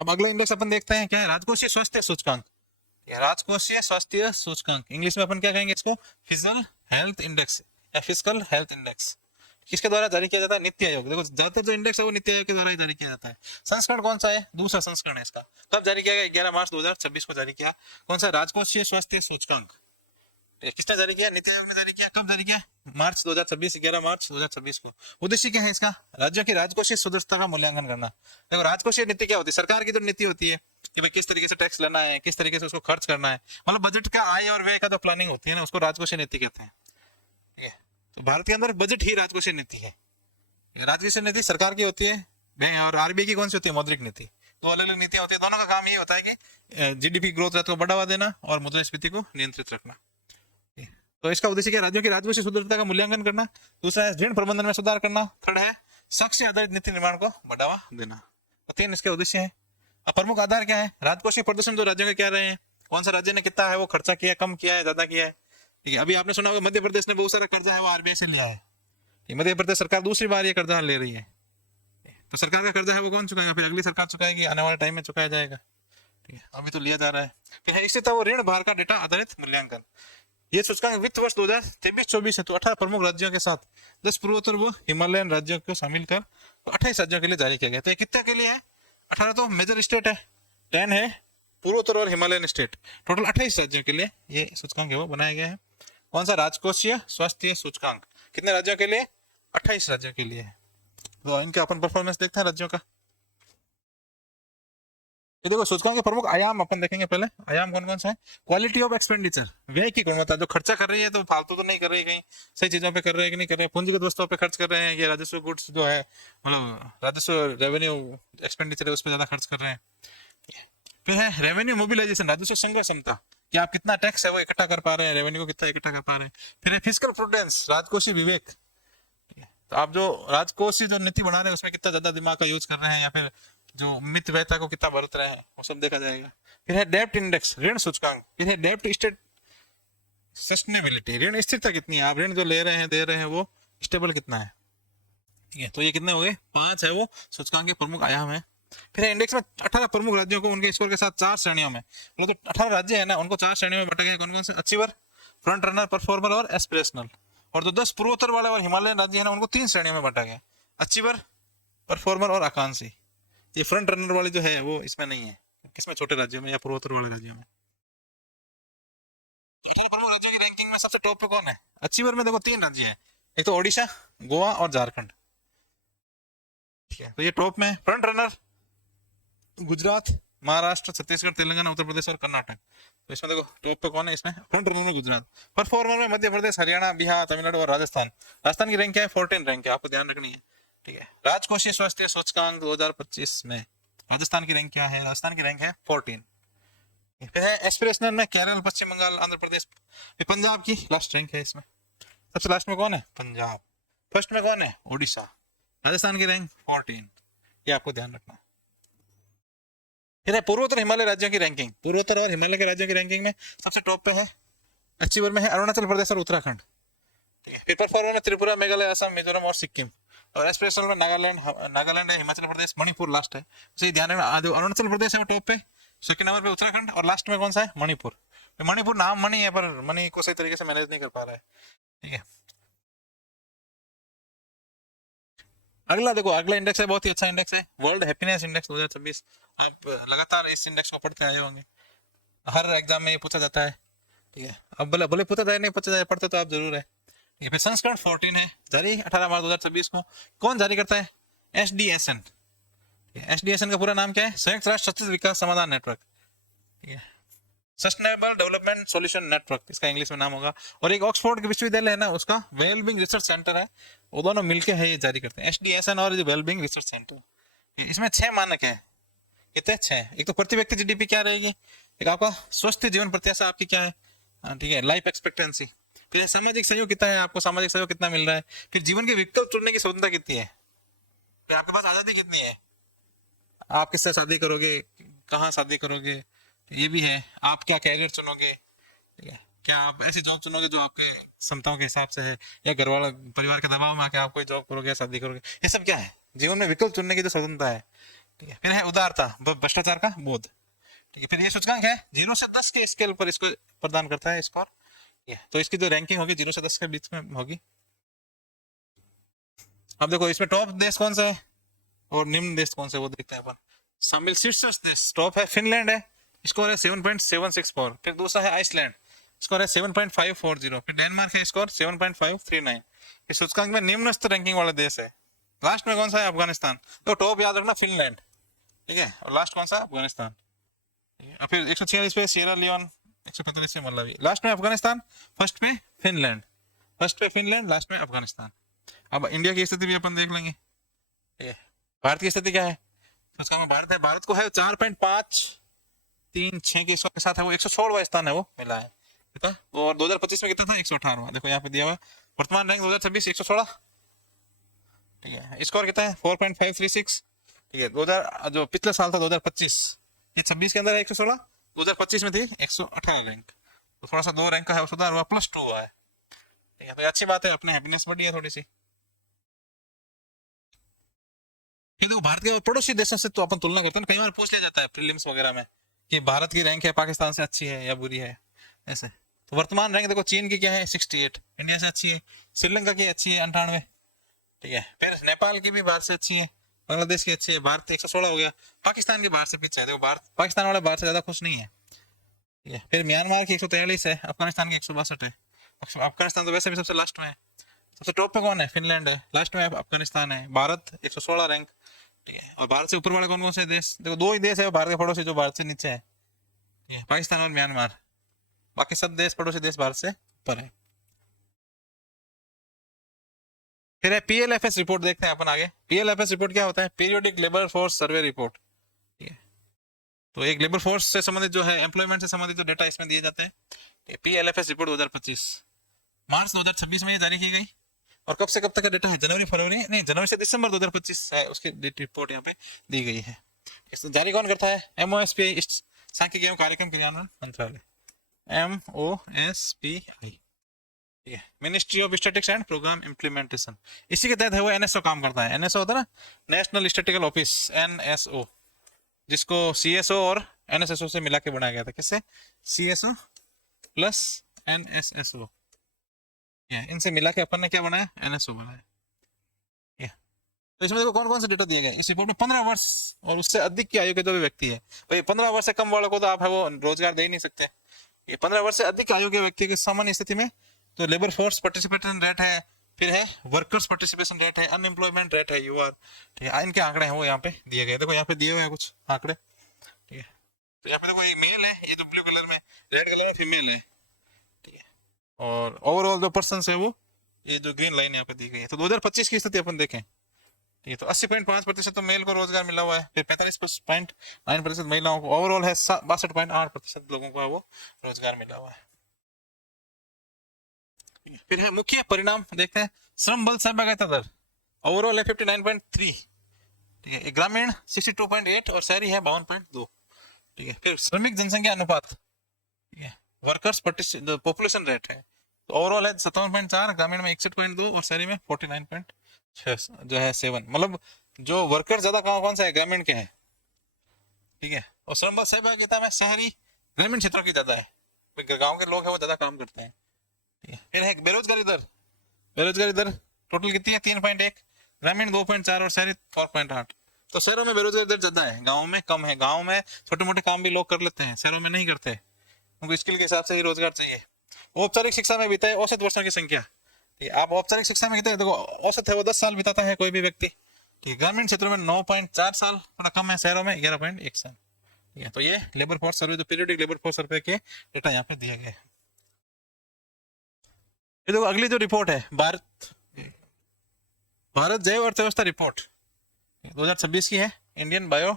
अब अगला इंडेक्स अपन देखते हैं क्या है? राजकोषीय स्वास्थ्य सूचकांक। राजकोषीय स्वास्थ्य सूचकांक, इंग्लिश में अपन क्या कहेंगे इसको? फिजिकल हेल्थ इंडेक्स या फिजिकल हेल्थ इंडेक्स। किसके द्वारा जारी किया जाता है? नीति आयोग। देखो ज्यादातर जो इंडेक्स है वो नीति आयोग के द्वारा ही जारी किया जाता है। संस्करण कौन सा है? दूसरा संस्करण है इसका। कब जारी किया गया? 11 मार्च 2026 को जारी किया। कौन सा? राजकोषीय स्वास्थ्य सूचकांक। किसने जारी किया? नीति आयोग ने जारी किया। कब जारी किया? मार्च 2026, 11 मार्च 2026 को। उद्देश्य क्या है इसका? राज्यों की राजकोषीय सदस्यता का मूल्यांकन करना। देखो राजकोषीय नीति क्या होती है? सरकार की जो नीति होती है कि भाई किस तरीके से टैक्स लेना है, किस तरीके से उसको खर्च करना है, मतलब बजट का आय और व्यय का जो प्लानिंग होती है ना, उसको राजकोषीय नीति कहते हैं। ठीक है, तो भारत के अंदर बजट ही राजकोषीय नीति है। राजकोषीय नीति सरकार की होती है, और RBI की कौन सी होती है? मौद्रिक नीति। तो अलग अलग नीतियां होती है, दोनों का काम ये होता है कि GDP ग्रोथ रेट को बढ़ावा देना और मुद्रास्फीति को नियंत्रित रखना। तो इसका उद्देश्य क्या? राज्यों की राजकोषीय सुदृढ़ता का मूल्यांकन करना। दूसरा है ऋण प्रबंधन में सुधार करना। थर्ड है साक्ष्य आधारित नीति निर्माण को बढ़ावा देना। तो 3 इसके उद्देश्य हैं। अब प्रमुख आधार क्या है? राजकोषीय प्रदर्शन जो राज्यों के क्या रहे हैं, कौन सा राज्य ने कितना है वो खर्चा किया, कम किया है, ज्यादा किया है। ठीक है, अभी आपने सुना होगा मध्य प्रदेश ने बहुत सारा कर्जा है वो RBI से लिया है। मध्य प्रदेश सरकार दूसरी बार ये कर्जा ले रही है, तो सरकार का कर्जा है वो कौन चुकाएगा? फिर अगली सरकार चुकाएगी, आने वाले टाइम में चुकाया जाएगा। ठीक है, अभी तो लिया जा रहा है। फिर है इसी तरह वो ऋण भार का डेटा आधारित मूल्यांकन। ये सूचकांक वित्त वर्ष 2023-24 है, तो 18 प्रमुख राज्यों के साथ 10 पूर्वोत्तर व हिमालयन राज्यों को शामिल कर 28 राज्यों के लिए जारी किया गया। तो ये कितने के लिए है? 18 तो मेजर स्टेट है, 10 है पूर्वोत्तर और हिमालयन स्टेट, टोटल 28 राज्यों के लिए ये सूचकांक है वो बनाया गया है। कौन सा? राजकोषीय स्वास्थ्य सूचकांक। कितने राज्यों के लिए? 28 राज्यों के लिए है। तो इनका अपन परफॉर्मेंस देखते हैं राज्यों का। ये देखो सूचकांक के प्रमुख आयाम अपन देखेंगे। पहले आयाम कौन कौन सा है? क्वालिटी ऑफ एक्सपेंडिचर, व्यय की गुणवत्ता, जो खर्चा कर रही है तो फालतू तो नहीं कर रही है, कहीं सही चीजों पे कर रहे हैं कि नहीं कर रहे हैं, पूंजीगत वस्तुओं पे खर्च कर रहे हैं, ये राजस्व गुड्स जो है, मतलब राजस्व रेवेन्यू एक्सपेंडिचर है उस पर ज्यादा खर्च कर रहे हैं। फिर है रेवेन्यू मोबिलाइजेशन, राजस्व संग्रह क्षमता, कि आप कितना टैक्स है वो इकट्ठा कर पा रहे हैं, रेवेन्यू को कितना इकट्ठा कर पा रहे हैं। फिर है फिस्कल प्रूडेंस, राजकोषीय विवेक, तो आप जो राजकोषीय जो नीति बना रहे हैं उसमें कितना ज्यादा दिमाग का यूज कर रहे हैं, या फिर जो मित व्ययता को कितना बरत रहे हैं, वो सब देखा जाएगा। फिर है डेप्ट इंडेक्स, ऋण सूचकांक। फिर है डेप्ट स्टेट सस्टेनेबिलिटी, ऋण स्थिरता कितनी है, आप ऋण जो ले रहे हैं दे रहे हैं वो स्टेबल कितना है। ठीक है, तो ये कितने हो गए? 5 है वो सूचकांक के प्रमुख आयाम है। फिर इंडेक्स में 18 प्रमुख राज्यों को उनके स्कोर के साथ 4 श्रेणियों में, मतलब तो 18 राज्य है ना, उनको 4 श्रेणियों में बांटा गया। कौन कौन से? अचीवर, फ्रंट रनर, परफॉर्मर और एस्पिरेशनल। और जो 10 पूर्वोत्तर वाले और हिमालयन राज्य है ना, उनको 3 श्रेणियों में बांटा गया, अचीवर, परफॉर्मर और आकांक्षी। ये फ्रंट रनर वाले जो है वो इसमें नहीं है, किसमें? छोटे राज्यों में या पूर्वोत्तर वाले राज्यों में। 18 प्रमुख राज्यों की रैंकिंग में सबसे टॉप पे कौन है? अचीवर में देखो 3 राज्य है, एक तो ओडिशा, गोवा और झारखंड। ठीक है, तो ये टॉप में। फ्रंट रनर गुजरात, महाराष्ट्र, छत्तीसगढ़, तेलंगाना, उत्तर प्रदेश और कर्नाटक। तो इसमें देखो टॉप पे कौन है? इसमें फ्रंट रनर में गुजरात। परफॉर्मर में मध्य प्रदेश, हरियाणा, बिहार, तमिलनाडु और राजस्थान। राजस्थान की रैंक क्या है? 14 रैंक है, आपको ध्यान रखनी है। ठीक है, राजकोषीय स्वास्थ्य सूचकांक 2025 में राजस्थान की रैंक क्या है? राजस्थान की रैंक है 14। फिर है एस्पिरेशनल में केरल, पश्चिम बंगाल, आंध्र प्रदेश। फिर पंजाब की लास्ट रैंक है इसमें। सबसे लास्ट में कौन है? पंजाब। फर्स्ट में कौन है? ओडिशा। राजस्थान की रैंक 14, ये आपको ध्यान रखना है। फिर है पूर्वोत्तर हिमालय राज्यों की रैंकिंग। पूर्वोत्तर और हिमालय के राज्यों की रैंकिंग में सबसे टॉप पे है, अचीवर में है अरुणाचल प्रदेश और उत्तराखंड। ठीक है, फिर परफॉर्मर में त्रिपुरा, मेघालय, असम, मिजोरम और सिक्किम। और एस्पिरेशनल में नागालैंड, नागालैंड है, हिमाचल प्रदेश, मणिपुर लास्ट है। तो ये ध्यान रखना, अरुणाचल प्रदेश है टॉप पे, सेकंड नंबर पे उत्तराखंड, और लास्ट में कौन सा है, मणिपुर। मणिपुर नाम मणि है पर मणि को सही तरीके से मैनेज नहीं कर पा रहा है। ठीक है, अगला देखो, अगला इंडेक्स है, बहुत ही अच्छा इंडेक्स है, वर्ल्ड हैप्पीनेस इंडेक्स 2026। आप लगातार इस इंडेक्स को पढ़ते आए होंगे, हर एग्जाम में ये पूछा जाता है। ठीक है, अब भले भले पूछा जाए नहीं पूछा जाए, पढ़ते तो आप जरूर है। ठीक है, फिर संस्करण 14 है, जारी 18 मार्च 2026 को। कौन जारी करता है, SDSN। SDSN का पूरा नाम क्या है, संयुक्त राष्ट्र सतत विकास समाधान नेटवर्क। ठीक है, सस्टेनेबल डेवलपमेंट सॉल्यूशन नेटवर्क इसका इंग्लिश में नाम होगा। और एक ऑक्सफोर्ड के विश्वविद्यालय है ना, उसका वेलबींग रिसर्च सेंटर है, वो दोनों मिलके है ये जारी करते हैं, SDSN और वेलबींग रिसर्च सेंटर। इसमें 6 मानक है, कितने 6। एक तो प्रति व्यक्ति GDP क्या रहेगी, एक आपका स्वस्थ जीवन प्रत्याशा आपकी क्या है, ठीक है, लाइफ एक्सपेक्टेंसी। फिर सामाजिक सहयोग कितना है, आपको सामाजिक सहयोग कितना मिल रहा है। फिर जीवन के विकल्प चुनने की स्वतंत्रता कितनी है, फिर आपके पास आजादी कितनी है, आप किससे शादी करोगे, कहाँ शादी करोगे, ये भी है। आप क्या कैरियर चुनोगे, ठीक है, क्या आप ऐसी जॉब चुनोगे जो आपके क्षमताओं के हिसाब से है, या घर वाला परिवार के दबाव में आके आप कोई जॉब करोगे या शादी करोगे, ये सब क्या है, जीवन में विकल्प चुनने की जो स्वतंत्रता है। ठीक है, फिर है उदारता, भ्रष्टाचार का बोध। ठीक है, फिर ये सूचकांक है 0 से 10 के स्केल पर इसको प्रदान करता है स्कोर। तो इसकी जो रैंकिंग होगी 0 से 10 के बीच में होगी। अब देखो इसमें टॉप देश कौन सा है और निम्न देश कौन से, वो देखते हैं अपन। शामिल शीर्ष देश, टॉप है फिनलैंड है, स्कोर है 7.764। फिर दूसरा है आइसलैंड, स्कोर है 7.540। फिर डेनमार्क है, स्कोर 7.539। इस सूचकांक में निम्न स्तर रैंकिंग वाला देश है। लास्ट में कौन सा है, अफगानिस्तान। तो टॉप याद रखना फिनलैंड, ठीक है, और लास्ट कौन सा, अफगानिस्तान। फिर 146 पे सियरा लियोन, 145 पे मलावी, लास्ट में अफगानिस्तान, फर्स्ट पे फिनलैंड, फर्स्ट पे फिनलैंड, लास्ट में अफगानिस्तान। अब इंडिया की स्थिति भी अपन देख लेंगे। ठीक है, भारत की स्थिति क्या है, तो उसका भारत है, भारत को है 4.536 के साथ है वो 116वां स्थान है वो मिला है, ठीक है। और 2025 में कितना था, 118वां, देखो यहाँ पे दिया हुआ वर्तमान रैंक 2026 116। ठीक है, स्कोर कितना है 4.536। ठीक है, 2000 जो पिछले साल था 2025, ये 26 के अंदर है 116, 2025 में थी 118 रैंक, तो थोड़ा सा 2 रैंक का है सुधार हुआ, +2 हुआ है। ठीक है, तो अच्छी बात है, अपने हैप्पीनेस बढ़ी है थोड़ी सी। देखो भारत के पड़ोसी देशों से तो अपन तुलना करते हैं, कई बार पूछ लिया जाता है प्रीलिम्स वगैरह में कि भारत की रैंक है पाकिस्तान से अच्छी है या बुरी है, ऐसे। तो वर्तमान रैंक देखो, चीन की क्या है 68, इंडिया से अच्छी है, श्रीलंका की अच्छी है 98। ठीक है, फिर नेपाल की भी भारत से अच्छी है, बांग्लादेश की अच्छी है, भारत 116 हो गया, पाकिस्तान के बाहर से पीछे है, देखो भारत पाकिस्तान वाले बाहर से ज्यादा खुश नहीं है। ठीक है, फिर म्यांमार की 143 है, अफगानिस्तान की 162 है। अफगानिस्तान तो वैसे भी सबसे लास्ट में है, सबसे टॉप पे कौन है, फिनलैंड है, लास्ट में अफगानिस्तान है, भारत 116 रैंक। ठीक है, और भारत से ऊपर वाले कौन कौन से देश, देखो 2 ही देश है भारत के पड़ोसी जो भारत से नीचे है, ठीक है, पाकिस्तान और म्यांमार, बाकी सब देश पड़ोसी देश भारत से ऊपर है। फिर है PLFS रिपोर्ट, देखते हैं अपन आगे। PLFS रिपोर्ट क्या होता है, periodic labour force survey report. ठीक है, तो एक लेबर फोर्स से संबंधित जो है, एम्प्लॉयमेंट से संबंधित जो डेटा इसमें दिए जाते हैं। PLFS रिपोर्ट 2025 मार्च 2026 में ये जारी की गई। और कब से कब तक का डेटा है, जनवरी फरवरी नहीं, जनवरी से दिसंबर 2025 है उसकी रिपोर्ट यहाँ पे दी गई है। इसको जारी कौन करता है, MOSPI, सांख्यिकी एवं कार्यक्रम क्रियान्वयन मंत्रालय, MOSPI। ठीक है, ministry of statistics and programme implementation, इसी के तहत है वो NSO काम करता है। NSO होता है ना, नेशनल स्टैटिस्टिकल ऑफिस, NSO, जिसको CSO और NSSO से मिला के बनाया गया था। किससे, CSO प्लस NSSO, इनसे मिला के अपन ने क्या बनाया, NSO बनाया। तो इसमें देखो कौन कौन से डेटा दिए गए इस रिपोर्ट में। 15 वर्ष और उससे अधिक की आयु के जो भी व्यक्ति है, भाई 15 वर्ष से कम वालों को तो आप है वो रोजगार दे ही नहीं सकते। ये 15 वर्ष से अधिक आयु के व्यक्ति की सामान्य स्थिति में तो लेबर फोर्स पार्टिसिपेशन रेट है, फिर है वर्कर्स पार्टिसिपेशन रेट है, अनएम्प्लॉयमेंट रेट है, यूआर। ठीक है, इनके आंकड़े हैं वो यहाँ पे दिए गए, देखो यहाँ पे दिए हुए हैं कुछ आंकड़े। ठीक है, तो यहाँ पे देखो ये मेल है, ये तो ब्लू कलर में, रेड कलर में फीमेल है। ठीक है, और ओवरऑल जो पर्सन है वो ये जो ग्रीन लाइन यहाँ पे दी गई है। तो 2025 की स्थिति अपन देखें, ठीक है, तो 80.5% तो मेल को रोजगार मिला हुआ है, फिर 45.9% महिलाओं को, ओवरऑल है 62.8% लोगों को वो रोजगार मिला हुआ है। फिर है मुख्य परिणाम देखते हैं, श्रम बल सहभागिता दर ओवरऑल है 59.3। ठीक है, ग्रामीण 62.8 और शहरी है 52.2। ठीक है। फिर श्रमिक जनसंख्या अनुपात, ठीक है, वर्कर्स पॉपुलेशन रेट है, तो ओवरऑल है 57.4, ग्रामीण में 61.2 और शहरी में 49.6 जो है 7, मतलब जो वर्कर ज्यादा कौन सा है, ग्रामीण के हैं, ठीक है, और श्रम सहभागिता में शहरी ग्रामीण क्षेत्रों की ज्यादा है, गांव के लोग हैं वो ज्यादा काम करते हैं, ठीक है। फिर है बेरोजगारी दर, बेरोजगारी दर टोटल कितनी है 3.1, ग्रामीण 2.4 और शहरी 4.8। तो शहरों में बेरोजगारी दर ज्यादा है, गाँव में कम है। गाँव में छोटे मोटे काम भी लोग कर लेते हैं, शहरों में नहीं करते, उनको स्किल के हिसाब से ही रोजगार चाहिए। औपचारिक शिक्षा में बिताए औसत वर्षों की संख्या, ठीक है, आप औपचारिक शिक्षा में कितने, देखो औसत है वो 10 साल बिताता है कोई भी व्यक्ति, ठीक है। ग्रामीण क्षेत्रों में 9.4 साल, थोड़ा कम है, शहरों में 11.1 साल, ठीक है। तो ये लेबर फोर्स सर्वे, जो पीरियडिक लेबर फोर्स सर्वे के डेटा यहाँ पे दिए गए हैं। ये देखो अगली जो रिपोर्ट है, भारत जैव अर्थव्यवस्था रिपोर्ट 2026 की है, इंडियन बायो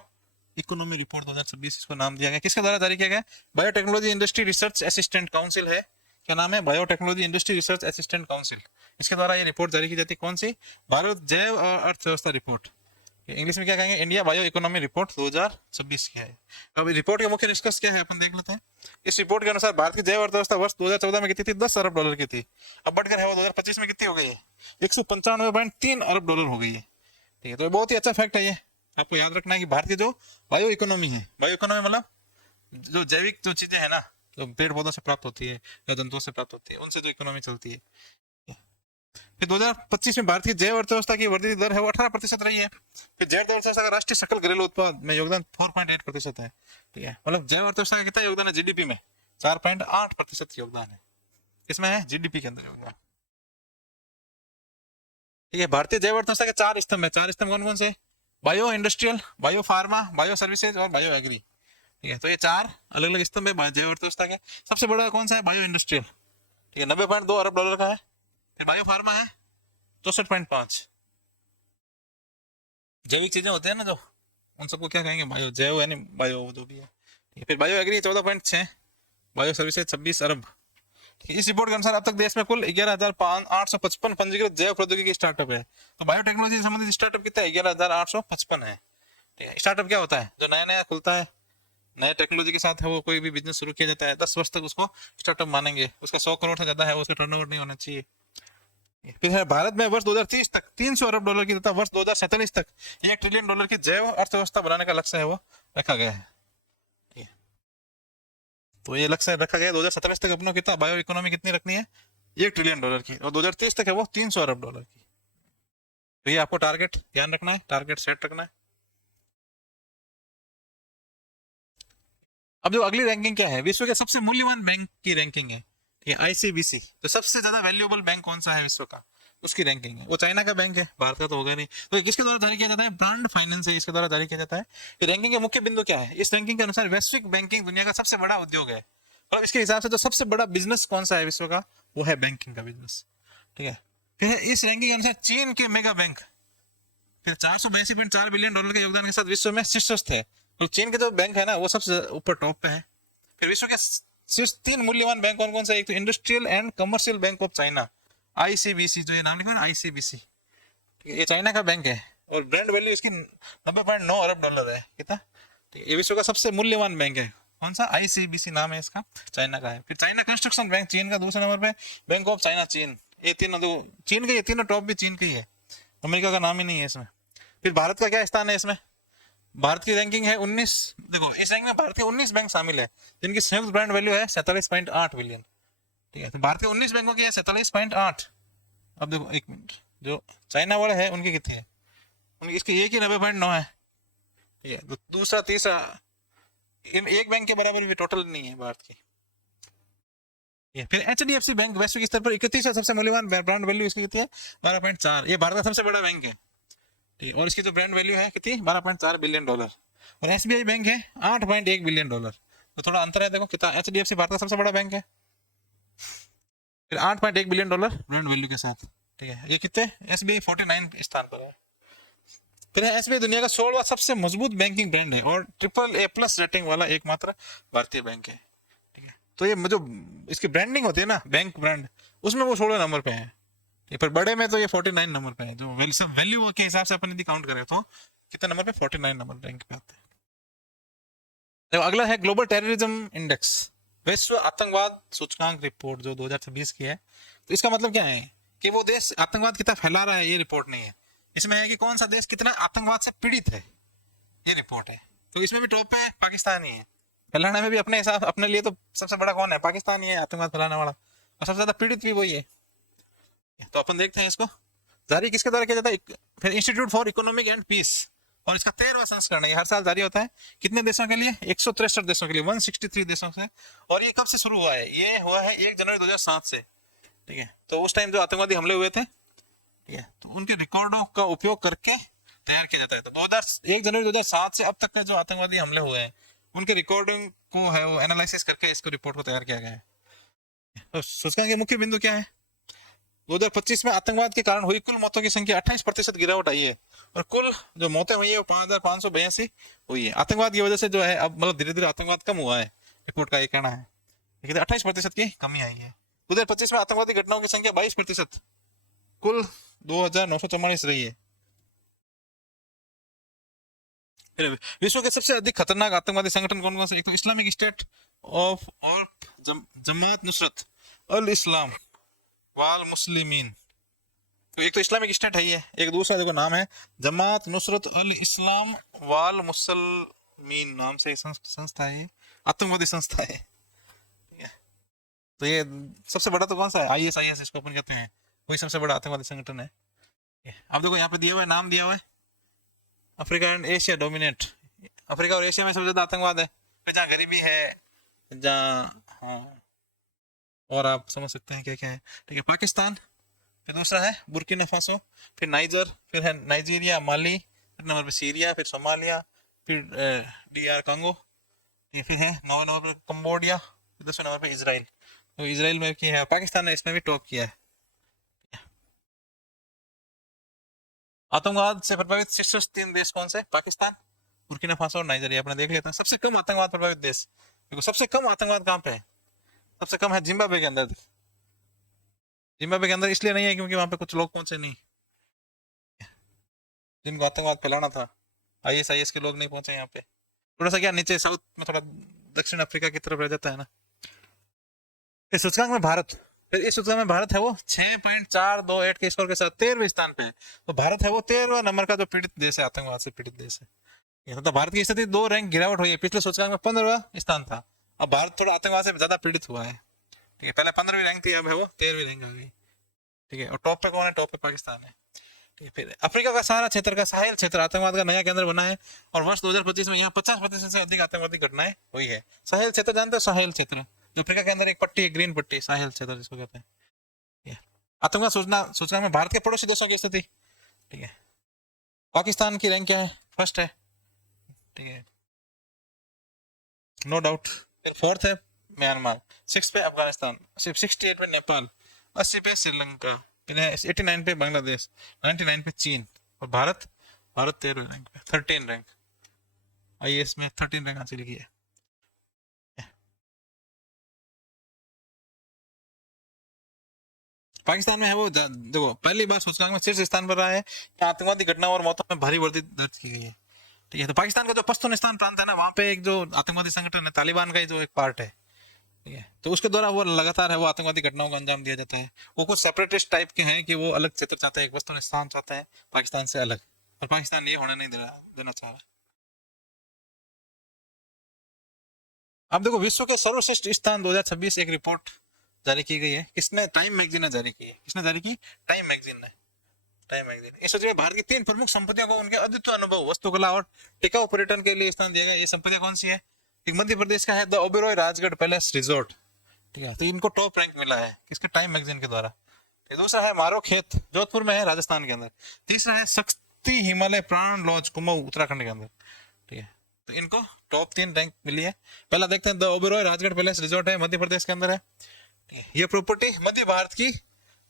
इकोनॉमी रिपोर्ट 2026 इसको नाम दिया गया। किसके द्वारा जारी किया गया? Biotechnology industry research assistant council है, क्या नाम है, biotechnology industry research assistant council, इसके द्वारा ये रिपोर्ट जारी की जाती है। कौन सी? भारत जैव अर्थव्यवस्था रिपोर्ट, इंग्लिश में क्या कहेंगे, इंडिया बायो इकोनॉमी रिपोर्ट 2026 की है। अब रिपोर्ट के मुख्य निष्कर्ष क्या है अपन देख लेते हैं। इस रिपोर्ट के अनुसार भारत की जैव अर्थव्यवस्था वर्ष 2014 में कितनी थी? 10 अरब डॉलर की थी, अब बढ़कर है वो 2025 में कितनी हो गई है? 195.3 अरब डॉलर हो गई है, ठीक है। तो बहुत ही अच्छा फैक्ट है ये, आपको याद रखना है कि भारत की जो बायो इकोनॉमी है, बायो इकोनॉमी मतलब जो जैविक जो चीजें है ना, जो पेड़ पौधों से प्राप्त होती है या जंतुओं से प्राप्त होती है, उनसे जो इकोनॉमी चलती है। फिर 2025 में भारत की जैव अर्थव्यवस्था की वृद्धि दर है वो 18% रही है। फिर जैव अर्थव्यवस्था का राष्ट्रीय सकल घरेलू उत्पाद में योगदान 4.8% है, ठीक है। मतलब जैव अर्थव्यवस्था का कितना योगदान है जीडीपी में? 4.8% योगदान है, इसमें है जीडीपी के अंदर योगदान, ठीक है। भारतीय जैव अर्थव्यवस्था के 4 स्तंभ है, 4 स्तंभ कौन कौन से? Bio industrial, bio pharma, bio services और बायो एग्री, ठीक है। तो ये 4 अलग अलग स्तंभ है जैव अर्थव्यवस्था के। सबसे बड़ा कौन सा है? बायो इंडस्ट्रियल, ठीक है, 90.2 अरब डॉलर का है। फिर बायो फार्मा है 64.5, जैविक चीजें होते हैं ना जो, उन सबको क्या कहेंगे? बायो, जैव यानी बायो जो भी है, ठीक है। फिर बायो एग्री 14.6, बायो सर्विसेज 26 अरब, ठीक है। इस रिपोर्ट के अनुसार अब तक देश में कुल 11,855 पंजीकृत जैव प्रौद्योगिकी स्टार्टअप है। तो बायोटेक्नोलॉजी से संबंधित स्टार्टअप कितना है? 11,855 है, ठीक है। स्टार्टअप क्या होता है? जो नया नया खुलता है, नए टेक्नोलॉजी के साथ है वो कोई भी बिजनेस शुरू किया जाता है, 10 वर्ष तक उसको स्टार्टअप मानेंगे, उसका 100 करोड़ से ज्यादा है उसका टर्नओवर नहीं होना चाहिए। फिर है भारत में वर्ष 2030 तक 300 अरब डॉलर की तथा वर्ष 2047 तक 1 ट्रिलियन डॉलर की जैव अर्थव्यवस्था बनाने का लक्ष्य है वो रखा गया है, तो ये लक्ष्य रखा गया है 2047 तक अपनों कितना बायो इकोनॉमी कितनी रखनी है? 1 ट्रिलियन डॉलर की, और 2030 तक है वो 300 अरब डॉलर की। तो ये आपको टारगेट ध्यान रखना है, टारगेट सेट रखना है। अब जो अगली रैंकिंग क्या है, विश्व के सबसे मूल्यवान बैंक की रैंकिंग है, ठीक है, आईसीबीसी। तो सबसे ज्यादा वैल्यूएबल बैंक कौन सा है विश्व का, उसकी रैंकिंग है। वो चाइना का बैंक है, भारत का तो होगा नहीं। तो किसके द्वारा जारी किया जाता है? ब्रांड फाइनेंस है, इसके द्वारा जारी किया जाता है। तो रैंकिंग के मुख्य बिंदु क्या है? इस रैंकिंग के अनुसार वैश्विक बैंकिंग दुनिया का सबसे बड़ा उद्योग है, और इसके हिसाब से जो सबसे बड़ा बिजनेस कौन सा है विश्व का, वो है बैंकिंग का बिजनेस, ठीक है। फिर इस रैंकिंग के अनुसार चीन के मेगा बैंक फिर 482.4 बिलियन डॉलर के योगदान के साथ विश्व में शीर्षस्थ है। तो चीन के जो बैंक है ना वो सबसे ऊपर टॉप पे है। फिर विश्व के शीर्ष 3 मूल्यवान बैंक कौन कौन से? एक तो industrial and commercial bank of China, ICBC, जो ये नाम लिखा है ना आईसीबीसी, ये चाइना का बैंक है, और ब्रांड वैल्यू इसकी 90.9 अरब डॉलर है, कितना? ये विश्व का सबसे मूल्यवान बैंक है, कौन सा? आईसीबीसी नाम है इसका, चाइना का है। फिर चाइना कंस्ट्रक्शन बैंक चीन का दूसरे नंबर पे, बैंक ऑफ चाइना चीन, ये तीनों दो चीन के, ये तीनों टॉप भी चीन के ही है, अमेरिका का नाम ही नहीं है इसमें। फिर भारत का क्या स्थान है इसमें? भारत की रैंकिंग है 19, देखो इस रैंक में भारत के 19 बैंक शामिल है जिनकी संयुक्त ब्रांड वैल्यू है 47.8 बिलियन, ठीक है। तो भारत के 19 बैंकों की है 47.8। अब देखो एक मिनट, जो चाइना वाले है उनकी कितनी है? उनकी इसकी एक ही 90.9 है, ठीक है। तो दूसरा तीसरा इन एक बैंक के बराबर भी टोटल नहीं है भारत की। फिर एचडीएफसी बैंक वैश्विक स्तर पर 31 सबसे मूल्यवान ब्रांड वैल्यू इसकी कितनी है? 12.4। ये भारत का सबसे बड़ा बैंक है, ठीक है, और इसकी जो ब्रांड वैल्यू है कितनी? 12.4 बिलियन डॉलर। और एसबीआई बैंक है 8.1 बिलियन डॉलर। तो थोड़ा अंतर है, देखो कितना, एचडीएफसी भारत का सबसे बड़ा बैंक है, फिर 8.1 बिलियन डॉलर ब्रांड वैल्यू के साथ, ठीक है। ये कितने? एसबीआई 49 स्थान पर है। फिर एसबीआई दुनिया का 16वां सबसे मजबूत बैंकिंग ब्रांड है और AAA+ रेटिंग वाला एकमात्र भारतीय बैंक है, ठीक है। तो ये जो इसकी ब्रांडिंग होती है ना, बैंक ब्रांड, उसमें वो 16 नंबर पे है, पर बड़े में तो ये 49 नंबर पे है। जो वैल्यू के हिसाब से अपन यदि काउंट करें तो कितने नंबर पे? 49 नंबर रैंक पे आते हैं। देखो अगला है ग्लोबल टेररिज्म इंडेक्स, विश्व आतंकवाद सूचकांक रिपोर्ट जो 2026 की है। तो इसका मतलब क्या है कि वो देश आतंकवाद कितना फैला रहा है, ये रिपोर्ट नहीं है। इसमें है कि कौन सा देश कितना आतंकवाद से पीड़ित है, ये रिपोर्ट है। तो इसमें भी टॉप पे पाकिस्तान ही है। फैलाने में भी अपने हिसाब अपने लिए तो सबसे बड़ा कौन है, पाकिस्तान ही है आतंकवाद फैलाने वाला, और सबसे ज्यादा पीड़ित भी वही है। तो अपन देखते हैं इसको जारी किसके द्वारा किया जाता है, फिर institute for economic and peace, और इसका 13वां संस्करण है, ये हर साल जारी होता है। कितने देशों के लिए, 163 देशों के लिए, 163 देशों से। और ये कब से शुरू हुआ है, ये हुआ है 1 जनवरी 2007 से। ठीक है, तो उस टाइम जो आतंकवादी हमले हुए थे, ठीक है, तो उनके रिकॉर्डों का उपयोग करके तैयार किया जाता है। तो 1 जनवरी 2007 से अब तक के जो आतंकवादी हमले हुए हैं उनके रिकॉर्डिंग को है वो एनालिसिस करके इसको रिपोर्ट को तैयार किया गया है। तो सूचकांक के मुख्य बिंदु क्या है, 2025 में आतंकवाद के कारण हुई कुल मौतों की संख्या 28% गिरावट आई है, और कुल जो मौतें हुई है वो 5582 हुई है। आतंकवाद की वजह से जो है अब मतलब धीरे धीरे आतंकवाद कम हुआ है, रिपोर्ट का ये कहना है, लेकिन 28% की कमी आई है। 2025 में आतंकवादी घटनाओं की संख्या 22%, कुल 2944 रही है। फिर विश्व के सबसे अधिक खतरनाक आतंकवादी संगठन कौन कौन से, एक तो इस्लामिक स्टेट ऑफ और जमात नुसरत अल इस्लाम वाल मुस्लिमीन। तो एक तो इस्लामिक स्टेट है ये, एक दूसरा देखो नाम है जमात नुसरत अल इस्लाम वाल मुसलमीन, नाम से संस्था है, आतंकवादी संस्था है। ठीक है, तो ये सबसे बड़ा तो कौन सा है, ISIS इसको अपन कहते हैं, वही सबसे बड़ा आतंकवादी संगठन है। अब देखो यहाँ पे दिया हुआ है, नाम दिया हुआ है, Africa and Asia dominate, Africa और एशिया में सबसे ज्यादा आतंकवाद है, फिर जहाँ गरीबी है, जहाँ हाँ, और आप समझ सकते हैं क्या क्या है। ठीक है, पाकिस्तान, फिर दूसरा है बुर्किना फासो, फिर नाइजर, फिर है नाइजीरिया, माली, फिर नंबर पे सीरिया, फिर सोमालिया, फिर DR कांगो, फिर है 9वें नंबर पर कंबोडिया, फिर 10वें नंबर पे इजराइल। तो इजराइल में की है, पाकिस्तान ने इसमें भी टॉप किया है। आतंकवाद से प्रभावित शीर्ष 3 देश कौन से, पाकिस्तान, बुर्किना फासो और नाइजीरिया। अपने देख लेते हैं सबसे कम आतंकवाद प्रभावित देश। देखो सबसे कम आतंकवाद कहाँ पे है, सबसे कम है जिम्बाब्वे के अंदर। जिम्बाब्वे के अंदर इसलिए नहीं है क्योंकि वहां पे कुछ लोग पहुंचे नहीं जिनको आतंकवाद फैलाना था, ISIS के लोग नहीं पहुंचे यहाँ पे। थोड़ा सा क्या नीचे साउथ में, थोड़ा दक्षिण अफ्रीका की तरफ रह जाता है ना। इस सूचकांक में भारत, फिर इस सूचकांक में भारत है वो 6.428 के स्कोर के साथ 13वें स्थान पे है। तो भारत है वो 13वां नंबर का जो पीड़ित देश है, आतंकवाद से पीड़ित देश है। तो भारत की स्थिति 2 रैंक गिरावट हुई है, पिछले सूचकांक में 15वां स्थान था, अब भारत थोड़ा आतंकवाद से ज्यादा पीड़ित हुआ है। ठीक है, पहले 15वीं रैंक थी, अब है वो 13वीं रैंक आ गई। ठीक है, और टॉप पे कौन है, टॉप पे पाकिस्तान है। ठीक है, फिर अफ्रीका का सहारा क्षेत्र का साहेल क्षेत्र आतंकवाद का नया केंद्र बना है, और वर्ष 2025 में यहाँ 50% से अधिक आतंकवादी घटनाएं हुई है। साहेल क्षेत्र जानते हो, साहेल क्षेत्र जो अफ्रीका के अंदर एक पट्टी है, ग्रीन पट्टी, साहेल क्षेत्र जिसको कहते हैं। आतंकवाद सूचना में भारत के पड़ोसी देशों की स्थिति। ठीक है, पाकिस्तान की रैंक क्या है, फर्स्ट है। ठीक है, नो डाउट। फिर 4th है म्यांमार, 6 पे अफगानिस्तान, 68 पे नेपाल, 80 पे श्रीलंका, 89 पे बांग्लादेश, 99 पे चीन, और भारत 13 रैंक पे, 13 रैंक IS में 13 रैंक हासिल की है। पाकिस्तान में है वो देखो पहली बार सूचकांक में शीर्ष स्थान पर रहा है कि आतंकवादी घटनाओं और मौतों में भारी वृद्धि दर्ज की गई है। ठीक है, तो पाकिस्तान का जो पश्तूनिस्तान प्रांत है ना, वहाँ पे एक जो आतंकवादी संगठन है तालिबान का ही जो एक पार्ट है। ठीक है, तो उसके द्वारा वो लगातार है वो आतंकवादी घटनाओं को अंजाम दिया जाता है। वो कुछ सेपरेटिस्ट टाइप के हैं कि वो अलग क्षेत्र चाहते हैं, एक पश्तूनिस्तान चाहते हैं पाकिस्तान से अलग, और पाकिस्तान ये होने नहीं देना चाह रहा। अब देखो विश्व के सर्वश्रेष्ठ स्थान 2026 एक रिपोर्ट जारी की गई है, किसने, टाइम मैगजीन ने जारी की है। किसने जारी की, टाइम मैगजीन ने। टाइम मैगजीन इस सूची में भारत की 3 प्रमुख संपत्तियों को उनके अद्वितीय अनुभव, वस्तुकला और टिकाऊ पर्यटन के लिए स्थान दिया गया। ये संपत्तियां कौन सी है, एक मध्य प्रदेश का है the Oberoi Rajgarh palace resort. ठीक है, तो इनको टॉप रैंक मिला है किसके, टाइम मैगजीन के द्वारा। दूसरा है मारो खेत, जोधपुर में है, राजस्थान के अंदर। तीसरा है शक्ति हिमालय प्राण लॉज, कुमाऊं, उत्तराखंड के अंदर। ठीक है, तो इनको टॉप 3 रैंक मिली है। पहला देखते हैं, the Oberoi Rajgarh palace resort है, मध्य प्रदेश के अंदर है। ये प्रॉपर्टी मध्य भारत की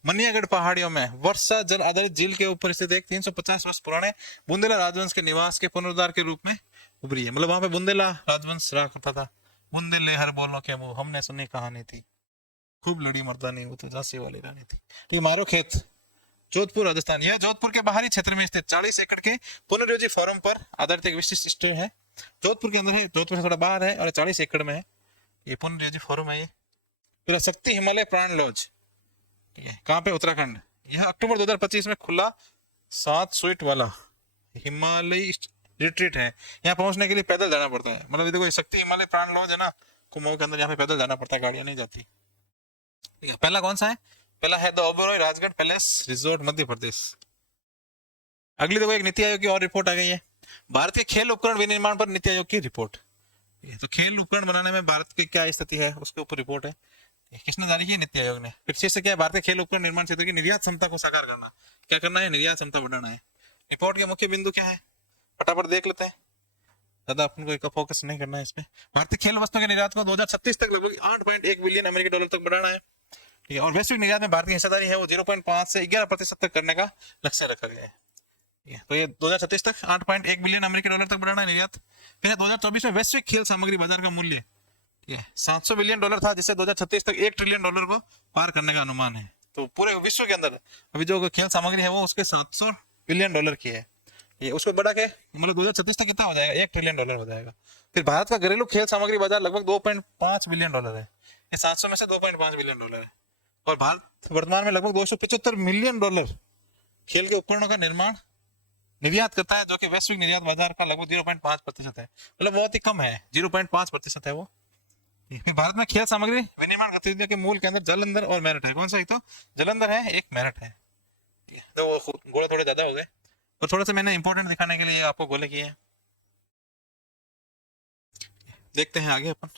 मनियागढ़ पहाड़ियों में वर्षा जल आधारित झील के ऊपर स्थित एक 350 वर्ष पुराने बुंदेला राजवंश के निवास के पुनरुद्धार के रूप में उभरी है। मतलब वहां पे बुंदेला राजवंश रहा करता था। बुंदेले हर बोलो के मुंह, हमने सुनी कहानी थी, खूब लड़ी मर्दानी, वो तो झांसी वाली रानी थी। ठीक, मारो खेत, जोधपुर राजस्थान। यह जोधपुर के बाहरी क्षेत्र में स्थित 40 एकड़ के पुनर्योजी फॉरम पर आधारित एक विशिष्ट स्टे है। जोधपुर के अंदर है, जोधपुर से थोड़ा बाहर है और 40 एकड़ में है। ये पुनर्योजी फोरम है ये। फिर शक्ति हिमालय प्राण लॉज, ठीक है, कहाँ पे, उत्तराखंड। यह अक्टूबर 2025 में खुला 7 स्वीट वाला हिमालय रिट्रीट है। यहाँ पहुंचने के लिए पैदल जाना पड़ता है, मतलब देखो शक्ति हिमालय प्राण लॉज है ना कुमाऊं के अंदर, यहाँ पे पैदल जाना पड़ता है, गाड़ियां नहीं जाती। ठीक है, पहला कौन सा है, पहला है the Oberoi Rajgarh palace resort, Madhya Pradesh. अगली देखो एक नीति आयोग की और रिपोर्ट आ गई है, भारत के खेल उपकरण विनिर्माण पर नीति आयोग की रिपोर्ट। तो खेल उपकरण बनाने में भारत की क्या स्थिति है उसके ऊपर रिपोर्ट है, किसने जारी की, नीति आयोग ने। फिर शीर्षक क्या है, भारतीय खेल उपकरण निर्माण क्षेत्र की निर्यात क्षमता को साकार करना। क्या करना है, निर्यात क्षमता बढ़ाना है। रिपोर्ट के मुख्य बिंदु क्या है, फटाफट देख लेते हैं, ज्यादा अपन को एक फोकस नहीं करना है इसमें। भारतीय खेल वस्तुओं के निर्यात को 2036 तक लगभग 8.1 बिलियन अमेरिकी डॉलर तक बढ़ाना है। ठीक है, और वैश्विक निर्यात में भारत की हिस्सेदारी है वो 0.5 से 11% तक करने का लक्ष्य रखा गया है। तो ये 2036 तक 8.1 बिलियन अमेरिकी डॉलर तक बढ़ाना है निर्यात। फिर 2024 में वैश्विक खेल सामग्री बाजार का मूल्य 700 बिलियन डॉलर था, जिससे 2036 तक 1 ट्रिलियन डॉलर को पार करने का अनुमान है। तो पूरे विश्व के अंदर अभी जो खेल सामग्री है वो उसके 700 बिलियन डॉलर की है, ये उसको बढ़ा के मतलब 2036 तक कितना हो जाएगा, 1 ट्रिलियन डॉलर हो जाएगा। फिर भारत का घरेलू खेल सामग्री बाजार लगभग 2.5 बिलियन डॉलर है, ये 700 में से 2.5 बिलियन डॉलर है। और भारत वर्तमान में लगभग 275 मिलियन डॉलर खेल के उपकरणों का निर्माण निर्यात करता है, जो कि वैश्विक निर्यात बाजार का लगभग 0.5% है, मतलब बहुत ही कम है, 0.5% है वो। भारत में खेल सामग्री विनिर्माण गतिविधियों के मूल के अंदर जालंधर और मेरठ है। कौन सा, एक तो जालंधर है, एक मेरठ है। तो वो गोले थोड़े ज्यादा हो गए, और थोड़ा सा मैंने इंपॉर्टेंट दिखाने के लिए आपको गोले किए हैं। देखते हैं आगे अपन।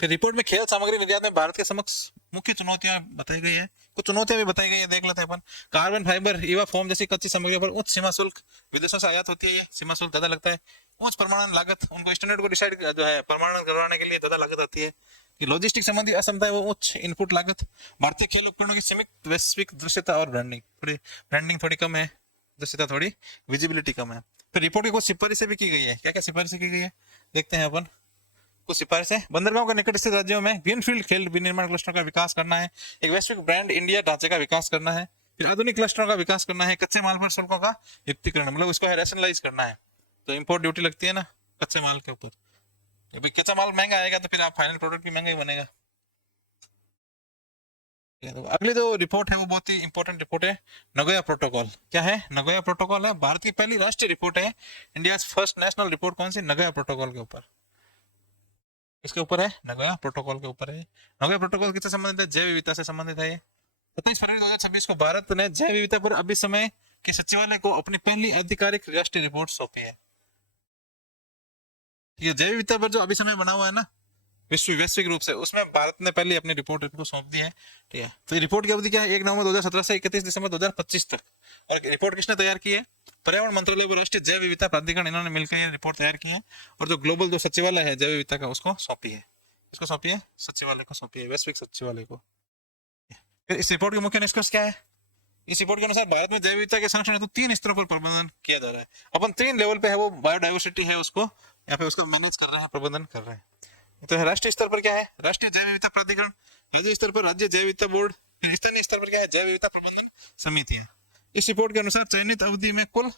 फिर रिपोर्ट में खेल सामग्री निर्यात में भारत के समक्ष मुख्य चुनौतियां बताई गई है, कुछ चुनौतियां भी बताई गई है, देख लेते हैं अपन। कार्बन फाइबर, ईवा फोम जैसी कच्ची सामग्री पर उच्च सीमा शुल्क, विदेशों से आयात होती है, सीमा शुल्क ज्यादा लगता है। उच्च प्रमाणन लागत, उनको स्टैंडर्ड को डिसाइड जो है प्रमाणन करवाने के लिए ज्यादा लागत आती है। कि लॉजिस्टिक संबंधी असमता है वो उच्च इनपुट लागत। भारतीय खेल उपकरणों की सीमित वैश्विक दृश्यता और ब्रांडिंग थोड़ी कम है, दृश्यता थोड़ी, विजिबिलिटी कम है। फिर रिपोर्ट की कुछ सिफारिशें भी की गई है, क्या क्या सिफारिशें की गई है देखते हैं अपन। कुछ सिफारिशें, बंदरगाहों के निकट स्थित राज्यों में ग्रीनफील्ड खेल विनिर्माण क्लस्टर का विकास करना है, एक वैश्विक ब्रांड इंडिया ढांचे का विकास करना है, फिर आधुनिक क्लस्टरों का विकास करना है, कच्चे माल पर शुल्कों का युक्तिकरण, मतलब उसको रैशनलाइज करना है। तो इंपोर्ट ड्यूटी लगती है ना कच्चे माल के ऊपर, अभी कच्चा माल महंगा आएगा तो फिर आप फाइनल प्रोडक्ट भी महंगा ही बनेगा। तो अगली जो रिपोर्ट है वो बहुत ही इंपॉर्टेंट रिपोर्ट है, नगोया प्रोटोकॉल। क्या है, नगोया प्रोटोकॉल है भारत की पहली राष्ट्रीय रिपोर्ट है, इंडिया फर्स्ट नेशनल रिपोर्ट। कौन सी, नगोया प्रोटोकॉल के ऊपर, इसके ऊपर है, नगोया प्रोटोकॉल के ऊपर है। नगोया प्रोटोकॉल किससे संबंधित है, जैव विविधता से संबंधित है। 27 फरवरी 2026 को भारत ने जैव विविधता पर अभी समय के सचिवालय को अपनी पहली आधिकारिक राष्ट्रीय रिपोर्ट सौंपी है। ये जैव विविधता पर जो अभी समय बना हुआ है ना वैश्विक रूप से, उसमें भारत ने पहले अपनी रिपोर्ट इनको सौंप दी है। ठीक है, तो रिपोर्ट की अवधि क्या है, 1 नवंबर 2017 से 31 दिसंबर 2025 तक। और रिपोर्ट किसने तैयार की है, पर्यावरण मंत्रालय और राष्ट्रीय जैव विविधता प्राधिकरण, इन्होंने मिलकर ये रिपोर्ट तैयार की है। और जो ग्लोबल जो सचिवालय है जैव विविधता का, उसको सौंपी है, इसको सौंपी है, सचिवालय को सौंपी है, वैश्विक सचिवालय को। फिर इस रिपोर्ट के मुख्य निष्कर्ष क्या है, इस रिपोर्ट के अनुसार भारत में जैव विविधता के संरक्षण हेतु 3 स्तरों पर प्रबंधन किया जा रहा है। अपन 3 लेवल पे है, वो बायोडाइवर्सिटी है, उसको यहाँ पे उसको मैनेज कर रहे हैं, प्रबंधन कर रहे हैं। तो राष्ट्रीय स्तर पर क्या है, राष्ट्रीय जैव विविधता प्राधिकरण, राज्य स्तर पर राज्य जैव विविधता बोर्ड, स्थानीय स्तर पर क्या है, जैव विविधता प्रबंधन समिति। इस रिपोर्ट के अनुसार चयनित अवधि में कुल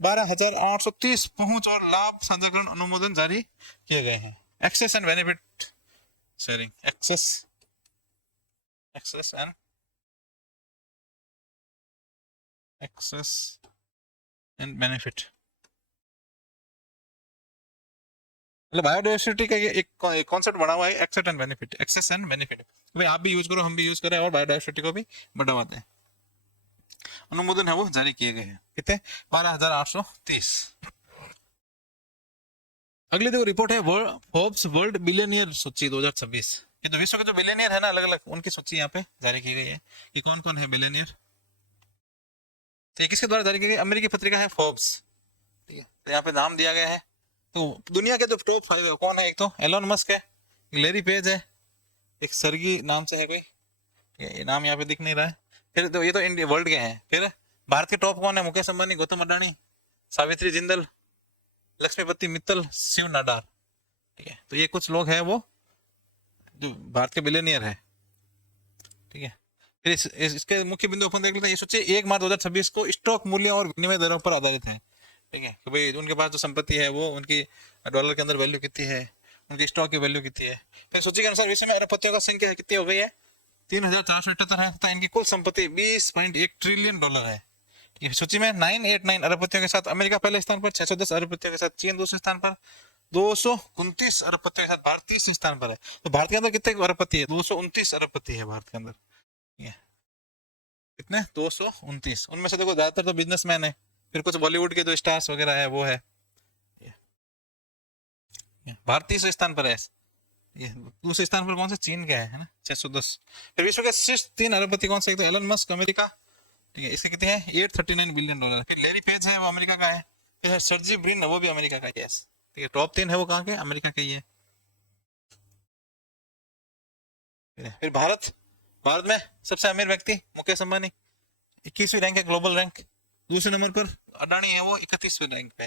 12,830 पहुंच और लाभ साझाकरण अनुमोदन जारी किए गए हैं। Access and benefit sharing, access and benefit, मतलब बायोडाइवर्सिटी का ये एक कॉन्सेप्ट बना हुआ है, एक्सेस एंड बेनिफिट। भाई आप भी यूज करो, हम भी यूज करें, और बायोडाइवर्सिटी को भी बढ़ावाते हैं। अनुमोदन है वो जारी किए गए हैं, कितने, 12,830। अगली देखो रिपोर्ट है फोर्ब्स वर्ल्ड बिलियनियर सूची 2026। ये तो विश्व के जो बिलियनियर है ना अलग अलग, उनकी सूची यहाँ पे जारी की गई है कि कौन कौन है बिलियनियर। तो किसके द्वारा जारी की गई, अमेरिकी पत्रिका है फोर्ब्स। ठीक है, तो यहाँ पे नाम दिया गया है। तो दुनिया के जो टॉप 5 है कौन है, एक तो एलोन मस्क है, एक लैरी पेज है, एक सर्गी नाम से है कोई, ये नाम यहाँ पे दिख नहीं रहा है। फिर तो ये तो इंडिया वर्ल्ड के हैं। फिर भारत के टॉप कौन है, मुकेश अंबानी, गौतम अडानी, सावित्री जिंदल, लक्ष्मीपति मित्तल, शिव नाडार। ठीक है, तो ये कुछ लोग हैं वो जो भारत के बिलियनियर है। ठीक है, फिर इसके मुख्य बिंदु अपन देख लेते हैं। ये सोचिए 1 मार्च 2026 को स्टॉक मूल्य और विनिमय दरों पर आधारित है। ठीक है, कि भाई उनके पास जो संपत्ति है वो उनकी डॉलर के अंदर वैल्यू कितनी है, उनकी स्टॉक की वैल्यू कितनी है। फिर सूची के अनुसार विश्व में अरबपतियों का संख्या कितनी हो गई है, 3,478 है, तथा इनकी कुल संपत्ति 20.1 ट्रिलियन डॉलर है। ठीक है, सूची में 989 अरबपतियों के साथ अमेरिका पहले स्थान पर, 610 अरबपतियों के साथ चीन दूसरे स्थान पर, 229 अरबपतियों के साथ भारत तीसरे स्थान पर है। तो भारत के अंदर कितने अरबपति है, 229 अरबपति है भारत के अंदर। ठीक है, कितने, 229। उनमें से देखो ज्यादातर तो बिजनेसमैन है, फिर कुछ बॉलीवुड के जो स्टार्स वगैरह है वो है। भारत तीसरे स्थान पर है। ये दूसरे स्थान पर कौन से, चीन का है ना, 610। फिर विश्व के शीर्ष 3 अरबपति कौन से, एक तो एलन मस्क अमेरिका, ठीक है, इसके कितने हैं, 839 बिलियन डॉलर। फिर लैरी पेज है वो अमेरिका का है। फिर सर्जी ब्रिन वो भी अमेरिका का है। ठीक है, टॉप 3 है वो कहाँ के, अमेरिका के ही है। फिर भारत, भारत में सबसे अमीर व्यक्ति मुकेश अंबानी, 21वीं रैंक है ग्लोबल रैंक। दूसरे नंबर पर अडानी है वो 31वें रैंक पे,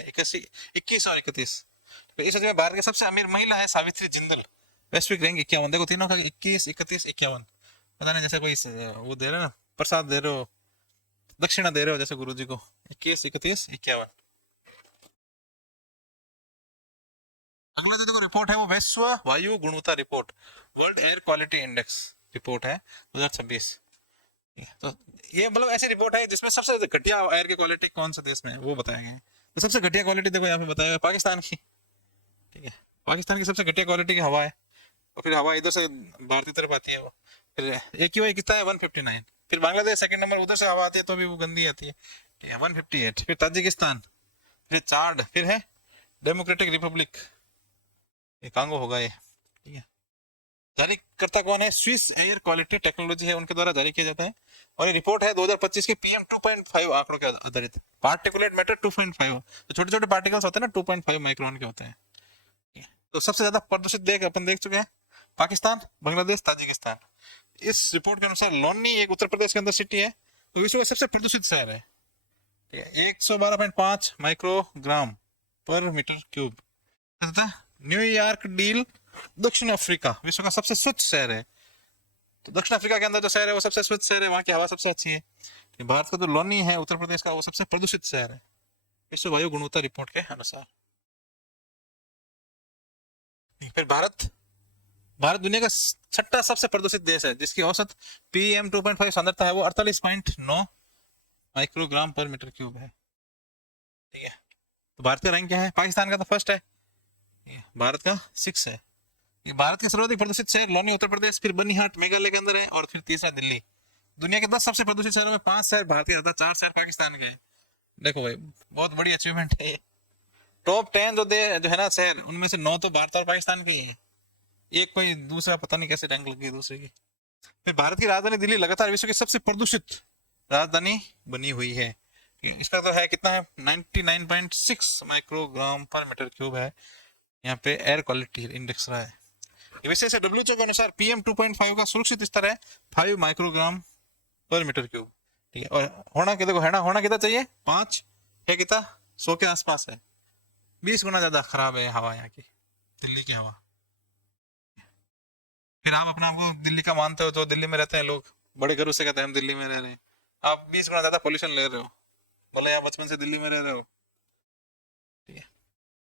21 और 31। फिर इस में भारत की सबसे अमीर महिला है सावित्री जिंदल, वैश्विक रैंक 51। देखो तीनों का 21, 31, 51। पता नहीं जैसे कोई वो दे रहे हो ना, प्रसाद दे रहे हो, दक्षिणा दे रहे हो जैसे गुरु जी को, 21, 31, 51। अगला जो देखो रिपोर्ट है वो विश्व वायु गुणवत्ता report, world air quality index report है 2026। तो ये मतलब ऐसी रिपोर्ट है जिसमें सबसे घटिया एयर की क्वालिटी कौन से देश में है वो बताया गया है। तो सबसे घटिया क्वालिटी देखो यहाँ पे बताया गया पाकिस्तान की। ठीक है, पाकिस्तान की सबसे घटिया क्वालिटी की हवा है, और फिर हवा इधर से भारत की तरफ आती है वो। फिर AQI कितना है, 159। फिर बांग्लादेश सेकंड नंबर, उधर से हवा आती है तो भी वो गंदी आती है, ठीक है, 158। फिर ताजिकिस्तान, फिर चाड, फिर है डेमोक्रेटिक रिपब्लिक, ये कांगो होगा ये। ठीक है, जारी करता कौन है, स्विस एयर क्वालिटी टेक्नोलॉजी है, उनके द्वारा जारी किया जाता है। और ये रिपोर्ट है 2025 की PM 2.5 आंकड़ों के आधारित, पार्टिकुलेट मैटर 2.5, तो छोटे छोटे पार्टिकल्स होते हैं ना 2.5 माइक्रोन के होते हैं। तो सबसे ज्यादा प्रदूषित अपन देख चुके हैं, पाकिस्तान, बांग्लादेश, ताजिकिस्तान। इस रिपोर्ट के अनुसार लोनी एक उत्तर प्रदेश के अंदर सिटी है, तो विश्व का सबसे प्रदूषित शहर है। ठीक है, 112.5 माइक्रोग्राम पर मीटर क्यूब। न्यूयॉर्क डील, दक्षिण अफ्रीका, विश्व का सबसे स्वच्छ शहर है। तो दक्षिण अफ्रीका के अंदर जो शहर है वो सबसे स्वच्छ शहर है, वहां की हवा सबसे अच्छी है। भारत का जो लोनी है उत्तर प्रदेश का, वो सबसे प्रदूषित शहर है विश्व वायु गुणवत्ता रिपोर्ट के अनुसार। फिर भारत, भारत दुनिया का छठा सबसे प्रदूषित देश है, जिसकी औसत PM 2.5 सांद्रता है वो 48.9 माइक्रोग्राम पर मीटर क्यूब है। ठीक है, तो भारत का रैंक क्या है, पाकिस्तान का तो फर्स्ट है, भारत का 6 है। ये भारत के सर्वाधिक प्रदूषित शहर लोनी उत्तर प्रदेश, फिर बनीहाट मेघालय के अंदर है, और फिर तीसरा दिल्ली। दुनिया के 10 सबसे प्रदूषित शहरों में 5 शहर भारत के, 4 शहर पाकिस्तान के। देखो भाई बहुत बड़ी अचीवमेंट है ये। टॉप 10 जो है ना शहर, उनमें से 9 तो भारत और पाकिस्तान के ही है, एक कोई दूसरा पता नहीं कैसे रैंक लग गई दूसरे की। फिर भारत की राजधानी दिल्ली लगातार विश्व की सबसे प्रदूषित राजधानी बनी हुई है। इसका तो है कितना है, 99.6 माइक्रोग्राम पर मीटर क्यूब है यहाँ पे एयर क्वालिटी इंडेक्स रहा है। वैसे से WHO के अनुसार PM 2.5 का सुरक्षित स्तर है 5 माइक्रोग्राम पर मीटर क्यूब। ठीक है, और होना क्या, देखो है ना, होना कितना चाहिए, 5 है, कितना 100 के आसपास है, 20 गुना ज्यादा खराब है हवा यहाँ की, दिल्ली की हवा। फिर आप अपने आपको दिल्ली का मानते हो, जो दिल्ली में रहते हैं लोग बड़े गर्व से कहते हैं हम दिल्ली में रह रहे हैं, आप 20 गुना ज्यादा पोल्यूशन ले रहे हो, बोले आप बचपन से दिल्ली में रह रहे हो। ठीक है,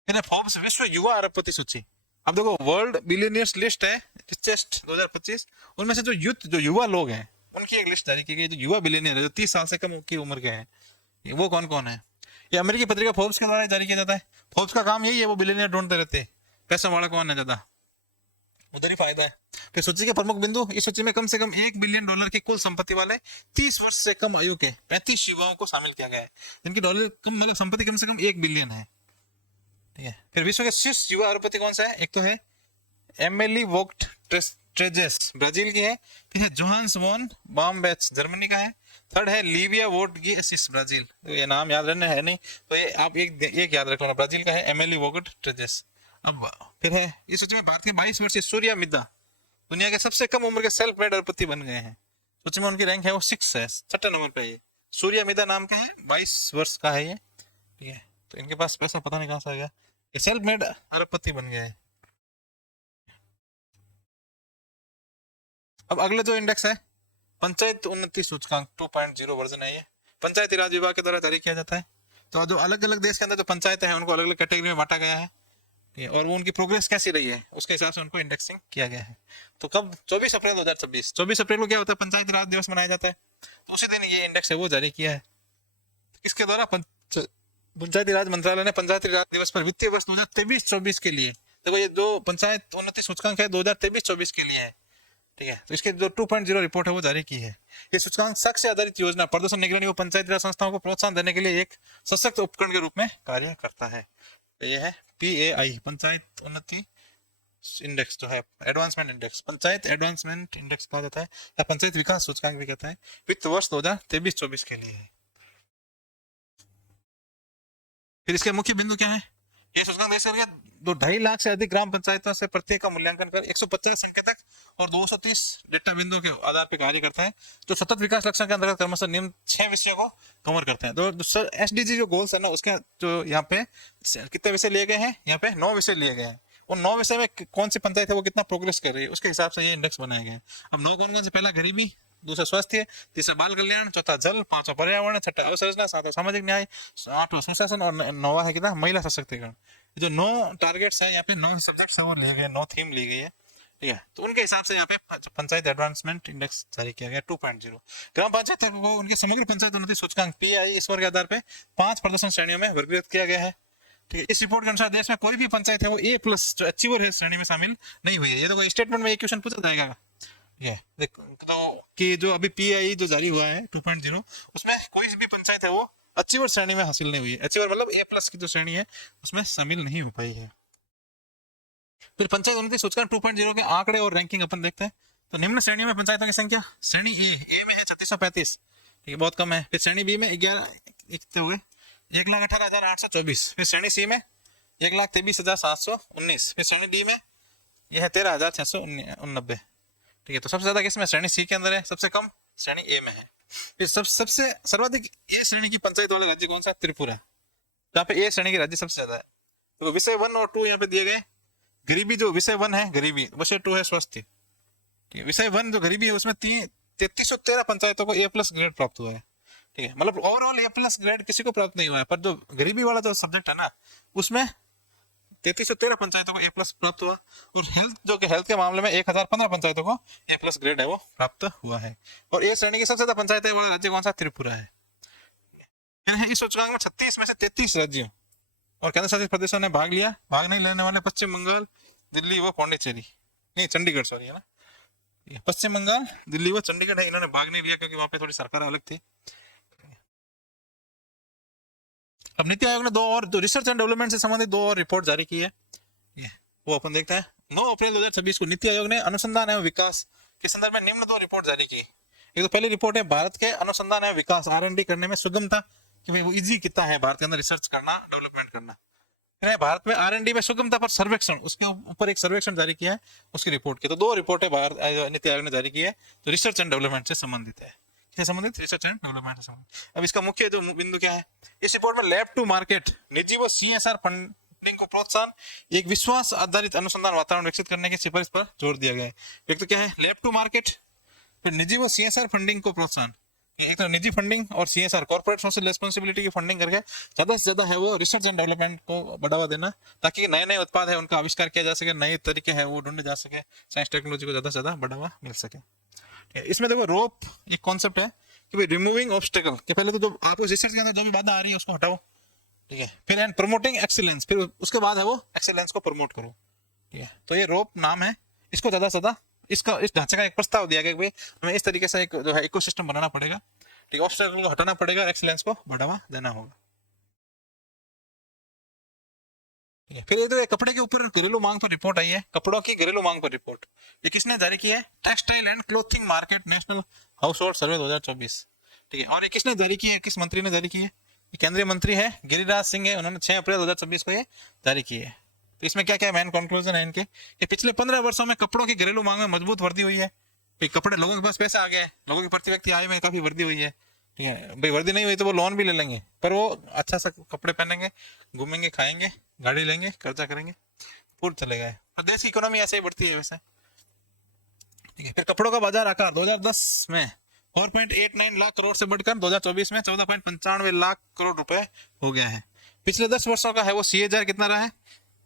फिर फोर्ब्स विश्व युवा अरबपति सूची। अब देखो वर्ल्ड बिलियनियर्स लिस्ट है रिचेस्ट 2025, उनमें से जो यूथ, जो युवा लोग हैं, उनकी एक लिस्ट जारी की गई, जो युवा बिलियनियर है, जो 30 साल से कम की उम्र के हैं, वो कौन कौन है। ये अमेरिकी पत्रिका फोर्ब्स के द्वारा जारी किया जाता है। फोर्ब्स का काम यही है, वो बिलियनियर ढूंढते रहते हैं, पैसा वाला कौन है ज्यादा, उधर ही फायदा है। फिर सूची के प्रमुख बिंदु, इस सूची में कम से कम $1 बिलियन की कुल संपत्ति वाले 30 वर्ष से कम आयु के 35 युवाओं को शामिल किया गया है, जिनकी डॉलर कम, मतलब संपत्ति कम से कम 1 बिलियन है। ठीक है, फिर विश्व के शीर्ष युवा अरबपति कौन सा है, एक तो है एमिली वोग्ट ट्रेजेस, ब्राजील की है। फिर है जोहान्स वॉन बामबेच, जर्मनी का है। थर्ड है लिविया वोटगेसिस, ब्राजील। तो ये नाम याद रहने है नहीं, तो ये आप एक याद रख लो, ब्राजील का है एमिली वोग्ट ट्रेजेस। अब फिर है इस सूची में भारत के 22 वर्षीय सूर्या मिद्दा, दुनिया के सबसे कम उम्र के सेल्फ मेड अरबपति बन गए हैं। सूची में उनकी रैंक है वो 6 है, 6 नंबर पे। ये सूर्या मिद्दा नाम का है, 22 वर्ष का है ये। ठीक है, तो इनके पास पैसा पता नहीं कहां से आ गया, ये सेल्फ मेड अरबपति बन गए हैं। अब अगला जो इंडेक्स है पंचायत उन्नति सूचकांक 2.0 वर्जन है, ये पंचायती राज विभाग के द्वारा जारी किया जाता है। तो जो अलग अलग देश के अंदर जो पंचायतें हैं उनको अलग अलग कैटेगरी में बांटा गया है, ठीक है, और वो उनकी प्रोग्रेस कैसी रही है उसके हिसाब से उनको इंडेक्सिंग किया गया है। तो कब 24 अप्रैल 2026, 24 अप्रैल को क्या होता है, पंचायती राज दिवस मनाया जाता है, तो उसी दिन ये इंडेक्स है वो जारी किया है। किसके द्वारा, पंचायती राज मंत्रालय ने पंचायती राज दिवस पर वित्तीय वर्ष 2023-24 के लिए, देखो ये जो पंचायत उन्नति सूचकांक है 2023-24 के लिए है, ठीक है, तो इसके जो 2.0 रिपोर्ट है वो जारी की है। ये सूचकांक साक्ष्य आधारित योजना प्रदर्शन निगरानी व पंचायती राज संस्थाओं को प्रोत्साहन देने के लिए एक सशक्त उपकरण के रूप में कार्य करता है। ये है PAI, पंचायत उन्नति इंडेक्स जो है, advancement index, panchayat advancement index कहा जाता है या पंचायत विकास सूचकांक भी कहता है, वित्त वर्ष 2023-24 के लिए है। फिर इसके मुख्य बिंदु क्या है, ये सूचकांक देश के 2.5 लाख से अधिक ग्राम पंचायतों से प्रत्येक का मूल्यांकन कर 150 संकेतक और 230 डेटा बिंदुओं के आधार पर कार्य करता है, जो सतत विकास लक्ष्य के अंतर्गत क्रमशः निम्न 6 विषयों को कवर करते हैं। तो SDG जो गोल्स है ना, उसके जो यहाँ पे कितने विषय लिए गए हैं, यहाँ पे 9 विषय लिए गए हैं। उन 9 विषय में कौन सी पंचायत है वो कितना प्रोग्रेस कर रही है उसके हिसाब से ये इंडेक्स बनाया गया है। अब 9 कौन कौन से, पहला गरीबी, दूसरा स्वास्थ्य, तीसरा बाल कल्याण, चौथा जल, पांचवा पर्यावरण, छठा अवसंरचना, सातवां सामाजिक न्याय, आठवां सुशासन और 9वां है कितना, महिला सशक्तिकरण। जो 9 टारगेट्स है यहाँ पे, 9 सब्जेक्ट्स है वो लिए गए, 9 थीम ली गई है, ठीक है, तो उनके हिसाब से यहाँ पे पंचायत एडवांसमेंट इंडेक्स जारी किया गया 2.0। ग्राम पंचायत को उनके समग्र पंचायत उन्नति सूचकांक PAI स्कोर के आधार पे 5 प्रदर्शन श्रेणियों में वर्गीकृत किया गया है, ठीक है। इस रिपोर्ट के अनुसार देश में कोई भी पंचायत है वो A+ जो अचीवर है श्रेणी में शामिल नहीं हुई है। ये तो स्टेटमेंट में एक क्वेश्चन पूछा जाएगा, ये देखो तो कि जो अभी PAI जो जारी हुआ है 2.0, उसमें कोई भी पंचायत है वो अचीवर श्रेणी में हासिल नहीं हुई है। अचीवर मतलब A+ की जो श्रेणी है उसमें शामिल नहीं हो पाई है। फिर पंचायत उन्नति सूचकांक 2.0 के आंकड़े और रैंकिंग अपन देखते हैं। तो निम्न श्रेणियों में पंचायतों की संख्या, श्रेणी ए में है 3635, ठीक है, बहुत कम है। फिर श्रेणी बी में 11 कितने हुए, 1,18,824। फिर श्रेणी सी में 1,23,719। फिर श्रेणी डी में यह है 13,689, ठीक है। तो सबसे ज्यादा किसमें, श्रेणी सी के अंदर है, सबसे कम श्रेणी ए में है। फिर सबसे सर्वाधिक ए श्रेणी की पंचायत वाला राज्य कौन सा, त्रिपुरा, जहाँ पे ए श्रेणी के राज्य सबसे ज्यादा है। तो विषय 1 और 2 यहाँ पे दिए गए। गरीबी जो विषय 1 है गरीबी, विषय 2 है स्वास्थ्य, ठीक है। विषय 1 जो गरीबी है उसमें 3313 पंचायतों को A+ ग्रेड प्राप्त हुआ है, ठीक है, मतलब ओवरऑल A+ ग्रेड किसी को प्राप्त नहीं हुआ है, पर जो गरीबी वाला जो सब्जेक्ट है ना उसमें 3313 पंचायतों को A+ प्राप्त हुआ। और हेल्थ के मामले में 1015 पंचायतों को A+ ग्रेड है वो प्राप्त हुआ है। और ए श्रेणी की सबसे ज्यादा पंचायतें वाला राज्य कौन सा, त्रिपुरा है। इस सूचकांक में 36 में से 33 राज्यों और केंद्र शासित प्रदेशों ने भाग लिया। भाग नहीं लेने वाले पश्चिम बंगाल, दिल्ली व पौंडीचेरी, नहीं चंडीगढ़, सॉरी है ना, पश्चिम बंगाल, दिल्ली व चंडीगढ़ है, इन्होंने भाग नहीं लिया क्योंकि वहां पे थोड़ी सरकार अलग थी। अब नीति आयोग ने 2 और जो रिसर्च एंड डेवलपमेंट से संबंधित 2 और रिपोर्ट जारी की है, वो अपन देखते हैं। 9 अप्रैल 2026 को नीति आयोग ने अनुसंधान एवं विकास के संदर्भ में निम्न 2 रिपोर्ट जारी की। एक तो पहली रिपोर्ट है भारत के अनुसंधान एवं विकास R&D करने में सुगमता, कि भाई वो इजी कितना है भारत के अंदर रिसर्च करना, डेवलपमेंट करना। फिर भारत में R&D में सुगमता पर सर्वेक्षण, उसके ऊपर एक सर्वेक्षण जारी किया है, उसकी रिपोर्ट की। तो 2 रिपोर्टें नीति आयोग ने जारी की है, तो रिसर्च एंड डेवलपमेंट से संबंधित है, संबंधित रिसर्च एंड डेवलपमेंट से संबंधित। अब इसका मुख्य जो बिंदु क्या है, इस रिपोर्ट में लैब टू मार्केट, निजी व CSR फंडिंग को प्रोत्साहन, एक विश्वास आधारित अनुसंधान वातावरण विकसित करने की सिफारिश पर जोर दिया गया है। एक तो क्या है, लैब टू मार्केट, फिर निजी व CSR फंडिंग को प्रोत्साहन, एक तो निजी फंडिंग और CSR कॉर्पोरेट सोशल रिस्पांसिबिलिटी की फंडिंग करके ज्यादा से ज्यादा है वो रिसर्च एंड डेवलपमेंट को बढ़ावा देना, ताकि नए नए उत्पाद है उनका आविष्कार किया जा सके, नए तरीके हैं वो ढूंढे जा सके, साइंस टेक्नोलॉजी को ज्यादा से ज्यादा बढ़ावा मिल सके। इसमें देखो रोप एक कॉन्सेप्ट है कि भाई रिमूविंग ऑब्स्टेकल, कि पहले तो जो आपको रिसर्च के अंदर जो भी बाधा आ रही है उसको हटाओ, ठीक है, फिर एंड प्रमोटिंग एक्सीलेंस, फिर उसके बाद है वो एक्सीलेंस को प्रमोट करो, ठीक है। तो ये रोप नाम है, इसको ज्यादा से ज्यादा इसका इस ढांचे का एक प्रस्ताव दिया गया कि भाई हमें इस तरीके से एक जो है इकोसिस्टम बनाना पड़ेगा, ठीक है, ऑब्स्टेकल को हटाना पड़ेगा, एक्सीलेंस को बढ़ावा देना होगा, ठीक है। फिर ये तो कपड़े के ऊपर घरेलू मांग पर रिपोर्ट आई है, कपड़ों की घरेलू मांग पर रिपोर्ट, ये किसने जारी की है, textile and clothing market national household survey 2024, ठीक है। और ये किसने जारी की है, किस मंत्री ने जारी की है, केंद्रीय मंत्री है गिरिराज सिंह है, उन्होंने 6 अप्रैल 2026 को ये जारी की है। तो इसमें क्या क्या मेन कंक्लूजन है इनके, कि पिछले 15 वर्षों में कपड़ों की घरेलू मांग में मजबूत वृद्धि हुई है। भाई कपड़े, लोगों के पास पैसा आ गया है, लोगों की प्रति व्यक्ति आय में काफी वृद्धि हुई है, ठीक है। भाई वृद्धि नहीं हुई तो वो लोन भी ले लेंगे, पर वो अच्छा सा कपड़े पहनेंगे, घूमेंगे, खाएंगे, गाड़ी लेंगे, खर्चा करेंगे, पूर्ण चलेगा। और देश की इकोनॉमी ऐसे ही बढ़ती है वैसे, ठीक है। फिर कपड़ों का बाजार आकार 2010 में 4.89 लाख करोड़ से बढ़कर 2024 में 14.95 लाख करोड़ रुपए हो गया है। पिछले 10 वर्षों का है वो CAGR कितना रहा है?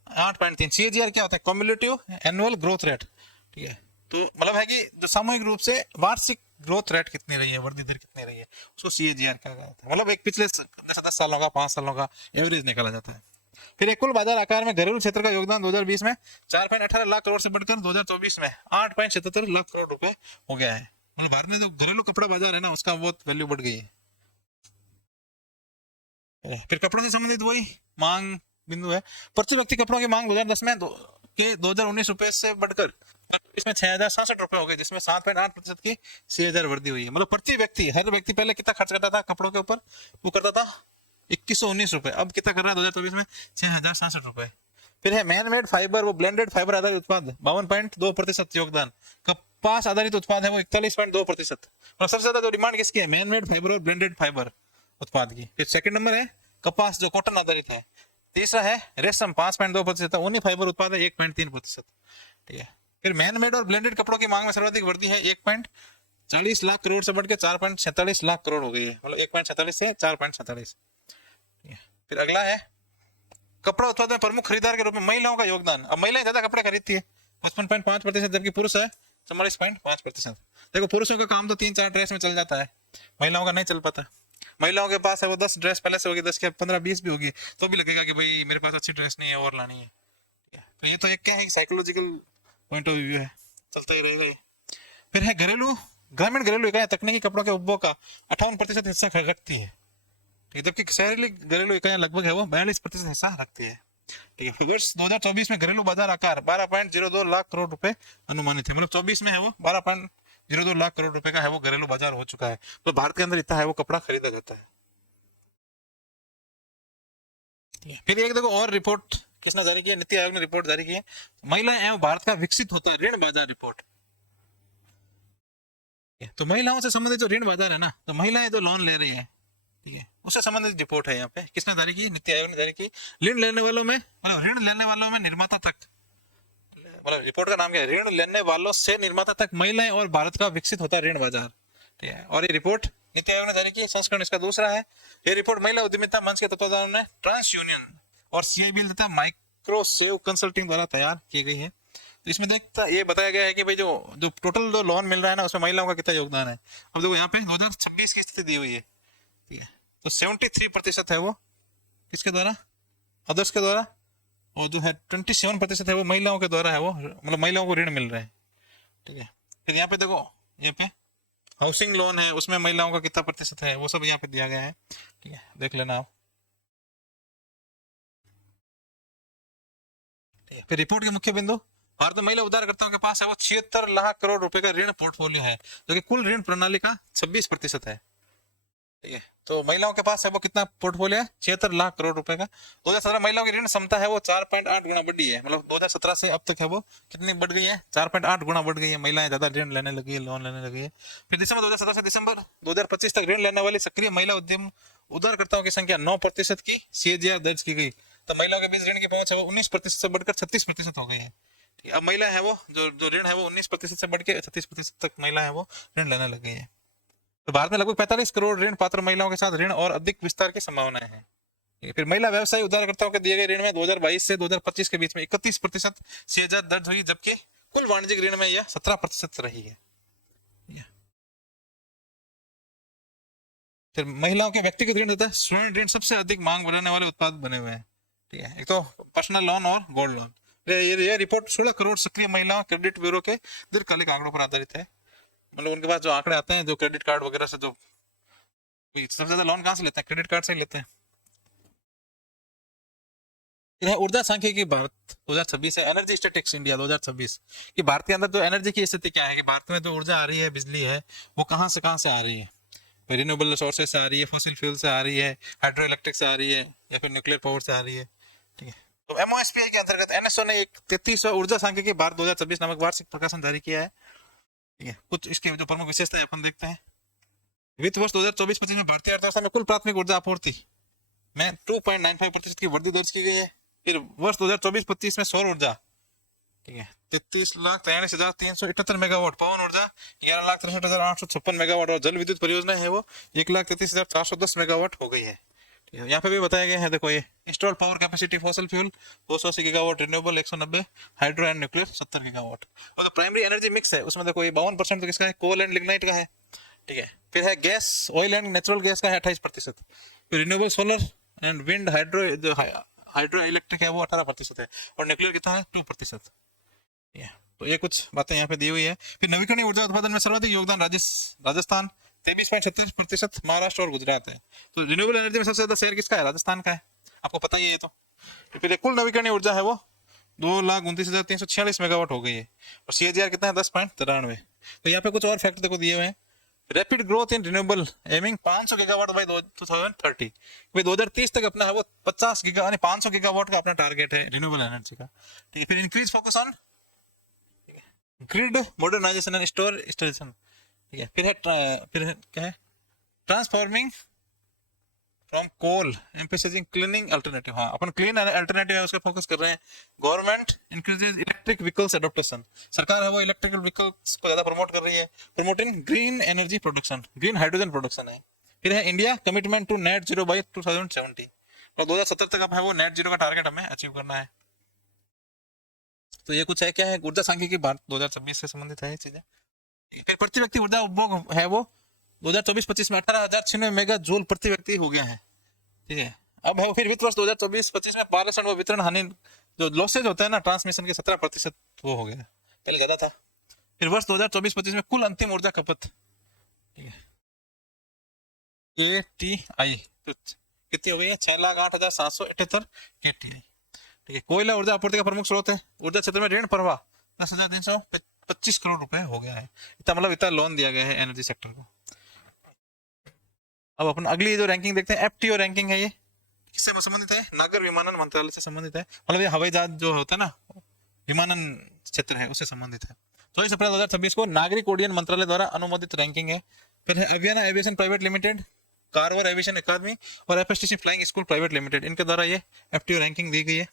8.3। CAGR क्या होता है? Cumulative annual growth rate. ठीक है, तो मतलब है कि जो सामूहिक रूप से वार्षिक ग्रोथ रेट कितनी रही है, वृद्धि दर कितनी रही है, उसको CAGR कहा जाता है। मतलब एक पिछले 10 सालों का, 5 सालों का एवरेज निकाला जाता है। फिर एक कुल बाजार आकार में घरेलू क्षेत्र का योगदान 2020 में 4.18 लाख करोड़ से बढ़कर 2024 में 8.77 लाख करोड़ रुपए हो गया है। मतलब भारत में जो घरेलू कपड़ा बाजार है ना, उसका बहुत वैल्यू बढ़ गई है। फिर कपड़ों से संबंधित वही मांग बिंदु है। प्रति व्यक्ति कपड़ों की मांग 2010 में 2019 रुपए से बढ़कर इसमें 6,067 रुपए हो गए, जिसमें 7.8% की CAGR वृद्धि हुई है। मतलब प्रति व्यक्ति, हर व्यक्ति पहले कितना खर्च करता था कपड़ों के ऊपर? वो करता था 2119 रुपए, अब कितना कर रहा है 2024 में? 6,067 रुपए। फिर है मैन मेड फाइबर, वो ब्लेंडेड फाइबर आधारित उत्पाद 52.2% योगदान। कपास आधारित उत्पाद है वो 41.2%। और सबसे ज्यादा जो डिमांड किसकी है? मैन मेड फाइबर और ब्लेंडेड फाइबर उत्पाद की। फिर सेकंड नंबर है कपास, जो कॉटन आधारित है। तीसरा है रेशम 5.2%, ऊनी फाइबर उत्पाद है 1.3%। ठीक है, फिर मैन मेड और ब्लेंडेड कपड़ों की मांग में सर्वाधिक वृद्धि है, 1.40 लाख करोड़ से बढ़कर 4.46 लाख करोड़ हो गई है। मतलब 1.46 से 4.47। फिर अगला है कपड़ा उत्पादन में प्रमुख खरीदार के रूप में महिलाओं का योगदान। अब महिलाएं ज्यादा कपड़े खरीदती है 55.5%, जबकि पुरुष है 44.5%। देखो पुरुषों का काम तो 3-4 ड्रेस में चल जाता है, महिलाओं का नहीं चल पाता। महिलाओं के पास है वो 10 ड्रेस पहले से होगी, 10 के 15-20 भी होगी, तो भी लगेगा कि भाई मेरे पास अच्छी ड्रेस नहीं है और लानी है। तो ये तो एक क्या है, साइकोलॉजिकल पॉइंट ऑफ व्यू है, चलता ही रहेगा ये। फिर है घरेलू, ग्रामीण घरेलू इकाइयां तकनीकी कपड़ों के उपभोग का 58% हिस्सा रखती है। ठीक है, जबकि शहरी घरेलू इकाइयां लगभग है वो 42% हिस्सा रखती है। ठीक है, वर्ष 2024 में घरेलू बाजार आकार 12.02 लाख करोड़ रुपए अनुमानित है। मतलब 24 में है वो 12.02 लाख करोड़ रुपए का है वो घरेलू बाजार हो चुका है। तो भारत के अंदर इतना है वो कपड़ा खरीदा जाता है। फिर एक देखो और रिपोर्ट किसने जारी की है? नीति आयोग ने रिपोर्ट जारी की है, महिला एवं भारत का विकसित होता ऋण बाजार रिपोर्ट। तो महिलाओं से संबंधित जो ऋण बाजार है ना, तो महिलाएं जो लोन ले रही है, ठीक है, उससे संबंधित रिपोर्ट है। यहाँ पे किसने जारी की? नीति आयोग ने जारी की। ऋण लेने वालों में, मतलब ऋण लेने वालों में निर्माता तक, मतलब रिपोर्ट का नाम क्या है? ऋण लेने वालों से निर्माता तक महिलाएं और भारत का विकसित होता ऋण बाजार। ठीक है, और ये रिपोर्ट नीति आयोग ने जारी की, संस्करण इसका दूसरा है। ये रिपोर्ट महिला उद्यमिता मंच के तत्वावधान में ट्रांस यूनियन और CIBL तथा माइक्रो सेव कंसल्टिंग द्वारा तैयार की गई है। तो इसमें देखता ये बताया गया है कि भाई जो जो टोटल जो लोन मिल रहा है ना, उसमें महिलाओं का कितना योगदान है। अब देखो यहाँ पे 2026 की स्थिति दी हुई है, ठीक है, तो 73% है वो किसके द्वारा? अदर्स के द्वारा, और जो है 27% है वो महिलाओं के द्वारा है वो, मतलब महिलाओं को ऋण मिल रहा है। ठीक है, फिर यहाँ पे देखो, यहाँ पे हाउसिंग लोन है, उसमें महिलाओं का कितना प्रतिशत है वो सब यहाँ पे दिया गया है। ठीक है, देख लेना आप। फिर रिपोर्ट के मुख्य बिंदु, भारत में महिला उधारकर्ताओं के पास है वो 76 लाख करोड़ रुपए का ऋण पोर्टफोलियो है, जो कि कुल ऋण प्रणाली का 26% है। ठीक है, तो महिलाओं के पास है वो कितना पोर्टफोलियो है? 76 लाख करोड़ रुपए का। 2017 महिलाओं की ऋण क्षमता है वो 4.8 गुना बढ़ी है। मतलब 2017 से अब तक है वो कितनी बढ़ गई है? 4.8 गुना बढ़ गई है। महिलाएं ज्यादा ऋण लेने लगी है, लोन लेने लगी है। फिर दिसंबर 2017 से दिसंबर 2025 तक ऋण लेने वाली सक्रिय महिला उद्यम उधारकर्ताओं की संख्या 9% की CAGR दर्ज की गई। तो महिलाओं के बीच ऋण की पहुंच है वो 19% से बढ़कर 36% हो गई है। अब महिला है वो जो ऋण है वो 19% से बढ़ के 36% तक महिला है वो ऋण लेने लगी है। तो भारत में लगभग 45 करोड़ ऋण पात्र महिलाओं के साथ ऋण और अधिक विस्तार की संभावनाएं हैं। फिर महिला व्यवसाय उधारकर्ताओं के दिए गए ऋण में 2022 से 2025 के बीच में 31% CAGR दर्ज हुई, जबकि कुल वाणिज्यिक ऋण में यह 17% रही है। फिर महिलाओं के व्यक्तिगत ऋण तथा स्वर्ण ऋण सबसे अधिक मांग बढ़ाने वाले उत्पाद बने हुए हैं। ठीक है, एक तो पर्सनल लोन और गोल्ड लोन। ये रिपोर्ट 16 करोड़ सक्रिय महिलाओं क्रेडिट ब्यूरो के दीर्घकालिक आंकड़ों पर आधारित है। मतलब उनके पास जो आंकड़े आते हैं, जो क्रेडिट कार्ड वगैरह से, जो सबसे ज्यादा लोन कहाँ से लेते हैं? क्रेडिट कार्ड से ही लेते हैं। ऊर्जा सांख्यिकी भारत 2026 है, एनर्जी स्टैटिस्टिक्स इंडिया 2026 कि भारत के अंदर जो एनर्जी की स्थिति क्या है, कि भारत में जो ऊर्जा आ रही है, बिजली है, वो कहाँ से आ रही है? रिन्यूएबल सोर्सेज से आ रही है, फॉसिल फ्यूल से आ रही है, हाइड्रो इलेक्ट्रिक से आ रही है, या फिर न्यूक्लियर पावर से आ रही है। ठीक है, तो MOSPI के अंतर्गत NSO ने एक 33वां ऊर्जा सांख्यिकी भारत 2026 नामक वार्षिक प्रकाशन जारी किया है। ठीक है, कुछ इसके जो प्रमुख विशेषताएं अपन देखते हैं। वित्त वर्ष 2024-25 में भारतीय अर्थव्यवस्था में कुल प्राथमिक ऊर्जा आपूर्ति में 2.95% की वृद्धि दर्ज की गई है। फिर वर्ष 2024-25 में सौर ऊर्जा, ठीक है, 33,43,378 मेगावाट, पवन ऊर्जा 11,63,856 मेगावाट, और जल विद्युत परियोजना है वो 1,33,410 मेगावाट हो गई है। यहाँ पे भी बताया गया है, देखो ये installed power capacity fossil fuel 280 gigawatt, renewable 190, hydro and nuclear 70 gigawatt. और प्राइमरी एनर्जी मिक्स है उसमें देखो ये 52% तो किसका है, कोल एंड लिग्नाइट का है, ठीक है। फिर है gas, oil and natural gas का है 28%, फिर renewable solar and wind hydro electric है वो 18% है, और न्यूक्लियर कितना है 2%। तो ये कुछ बातें यहाँ पे दी हुई है। फिर नवीकरणीय ऊर्जा उत्पादन में सर्वाधिक योगदान राजस्थान 23.36%, महाराष्ट्र और गुजरात है। तो रिन्यूएबल एनर्जी में सबसे ज्यादा शेयर किसका है, राजस्थान का है, आपको पता ही है ये तो। फिर कुल नवीकरणीय ऊर्जा है वो 2,29,346 मेगावाट हो गई है, और CAGR कितना है 10.93। तो यहाँ पे कुछ और फैक्टर देखो दिए हुए हैं। Rapid growth in renewable aiming 500 gigawatt by 2030, भाई 2030 तक अपना है वो 50 गीगा यानी 500 गीगावाट का अपना टारगेट है रिन्यूएबल एनर्जी का, ठीक है। फिर increase focus on grid modernisation and storation, ठीक है। फिर है क्या है, transforming from coal emphasising cleaning alternative, हाँ अपन क्लीन अल्टरनेटिव है उसका फोकस कर रहे हैं। Government increases electric vehicles adaptation, सरकार है वो इलेक्ट्रिकल व्हीकल्स को ज्यादा प्रमोट कर रही है। Promoting green energy production, green hydrogen production है। फिर है India commitment to net zero by 2070, और 2070 तक अब है वो नेट जीरो का टारगेट हमें अचीव करना है। तो ये कुछ है क्या है, ऊर्जा सांख्यिकी भारत 2026 से संबंधित है ये चीजें। फिर प्रति व्यक्ति ऊर्जा उपभोग है वो 2024-25 में 18,096 मेगा जूल प्रति व्यक्ति हो गया है, ठीक है। अब है फिर वित्त वर्ष 2024-25 में पारेषण व वितरण हानि जो लॉसेज होता है ना ट्रांसमिशन के 17% वो हो गया, पहले ज्यादा था। फिर वर्ष 2024-25 में कुल अंतिम ऊर्जा खपत, ठीक है, KTI कितनी हो गई है, 6,08,778 KTI, ठीक है। कोयला ऊर्जा आपूर्ति का प्रमुख स्रोत है। ऊर्जा क्षेत्र में ऋण प्रवाह 10,325 करोड़ रुपए हो गया है, इतना मतलब इतना लोन दिया गया है एनर्जी सेक्टर को। अब अपन अगली जो रैंकिंग देखते हैं, FTO रैंकिंग है, ये किससे संबंधित है, नागर विमानन मंत्रालय से संबंधित है, मतलब ये हवाई जहाज जो होता है ना विमानन क्षेत्र है उससे संबंधित है। 24 अप्रैल 2026 को नागरिक उड्डयन मंत्रालय द्वारा अनुमोदित रैंकिंग है। फिर है अवियाना एविएशन प्राइवेट लिमिटेड, कारवर एविएशन अकादमी और FSTC flying school private limited, इनके द्वारा ये FTO रैंकिंग दी गई है,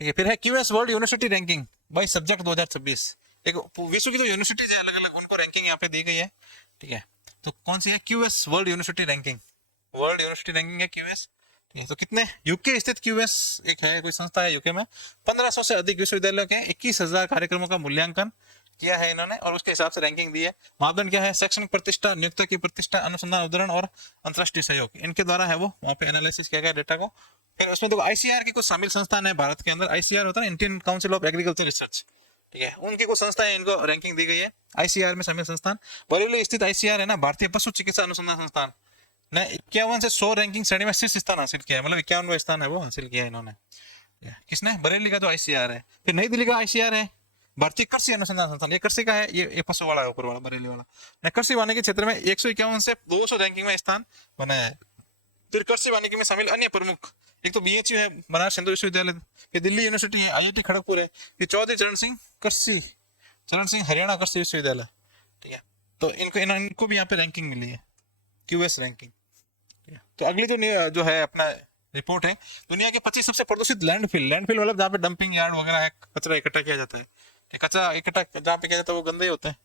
ठीक है। फिर है QS world university ranking by subject 2026, एक विश्व की जो यूनिवर्सिटीज है अलग अलग उनको रैंकिंग यहाँ पे दी गई है, ठीक है। तो कौन सी है, QS world university ranking, world university ranking है QS, ठीक है। तो कितने, यूके स्थित QS एक है कोई संस्था है यूके में, 1500 से अधिक विश्वविद्यालयों के 21,000 कार्यक्रमों का मूल्यांकन किया है इन्होंने, और उसके हिसाब से रैंकिंग दी है। मापदंड क्या है, शैक्षणिक प्रतिष्ठा, नियुक्ति की प्रतिष्ठा, अनुसंधान उद्धरण और अंतरराष्ट्रीय सहयोग, इनके द्वारा है वो वहाँ पे एनालिसिस किया गया डेटा को। फिर उसमें देखो ICAR की कुछ शामिल संस्थान है भारत के अंदर, ICAR होता है Indian council of agriculture research, ठीक है, उनकी कुछ संस्थाएं इनको रैंकिंग दी गई है। ICAR में शामिल संस्थान बरेली स्थित ICAR है ना, भारतीय पशु चिकित्सा अनुसंधान संस्थान ने 51 से 100 रैंकिंग श्रेणी में शीर्ष स्थान हासिल किया है, मतलब 51वां स्थान है वो हासिल किया है इन्होंने, किसने, बरेली का जो ICAR है। फिर नई दिल्ली का ICAR है भारतीय कृषि अनुसंधान संस्थान, ये कृषि का है, ये पशु वाला है ऊपर वाला बरेली वाला ने कृषि वानिकी क्षेत्र में 151 से 200 रैंकिंग में स्थान बनाया है। फिर कृषि वानिकी में शामिल अन्य प्रमुख, एक तो BHU है बनारस हिंदू विश्वविद्यालय, फिर दिल्ली यूनिवर्सिटी है, IIT खड़गपुर है, फिर चौधरी चरण सिंह हरियाणा कृषि विश्वविद्यालय, ठीक है। तो इनको भी यहाँ पे रैंकिंग मिली है, QS रैंकिंग। तो अगली जो है अपना रिपोर्ट है, दुनिया के 25 सबसे प्रदूषित लैंडफिल मतलब जहाँ पे डंपिंग यार्ड वगैरह है, कचरा इकट्ठा किया जाता है, कचरा इकट्ठा जहाँ पे किया जाता है वो गंदे होते हैं,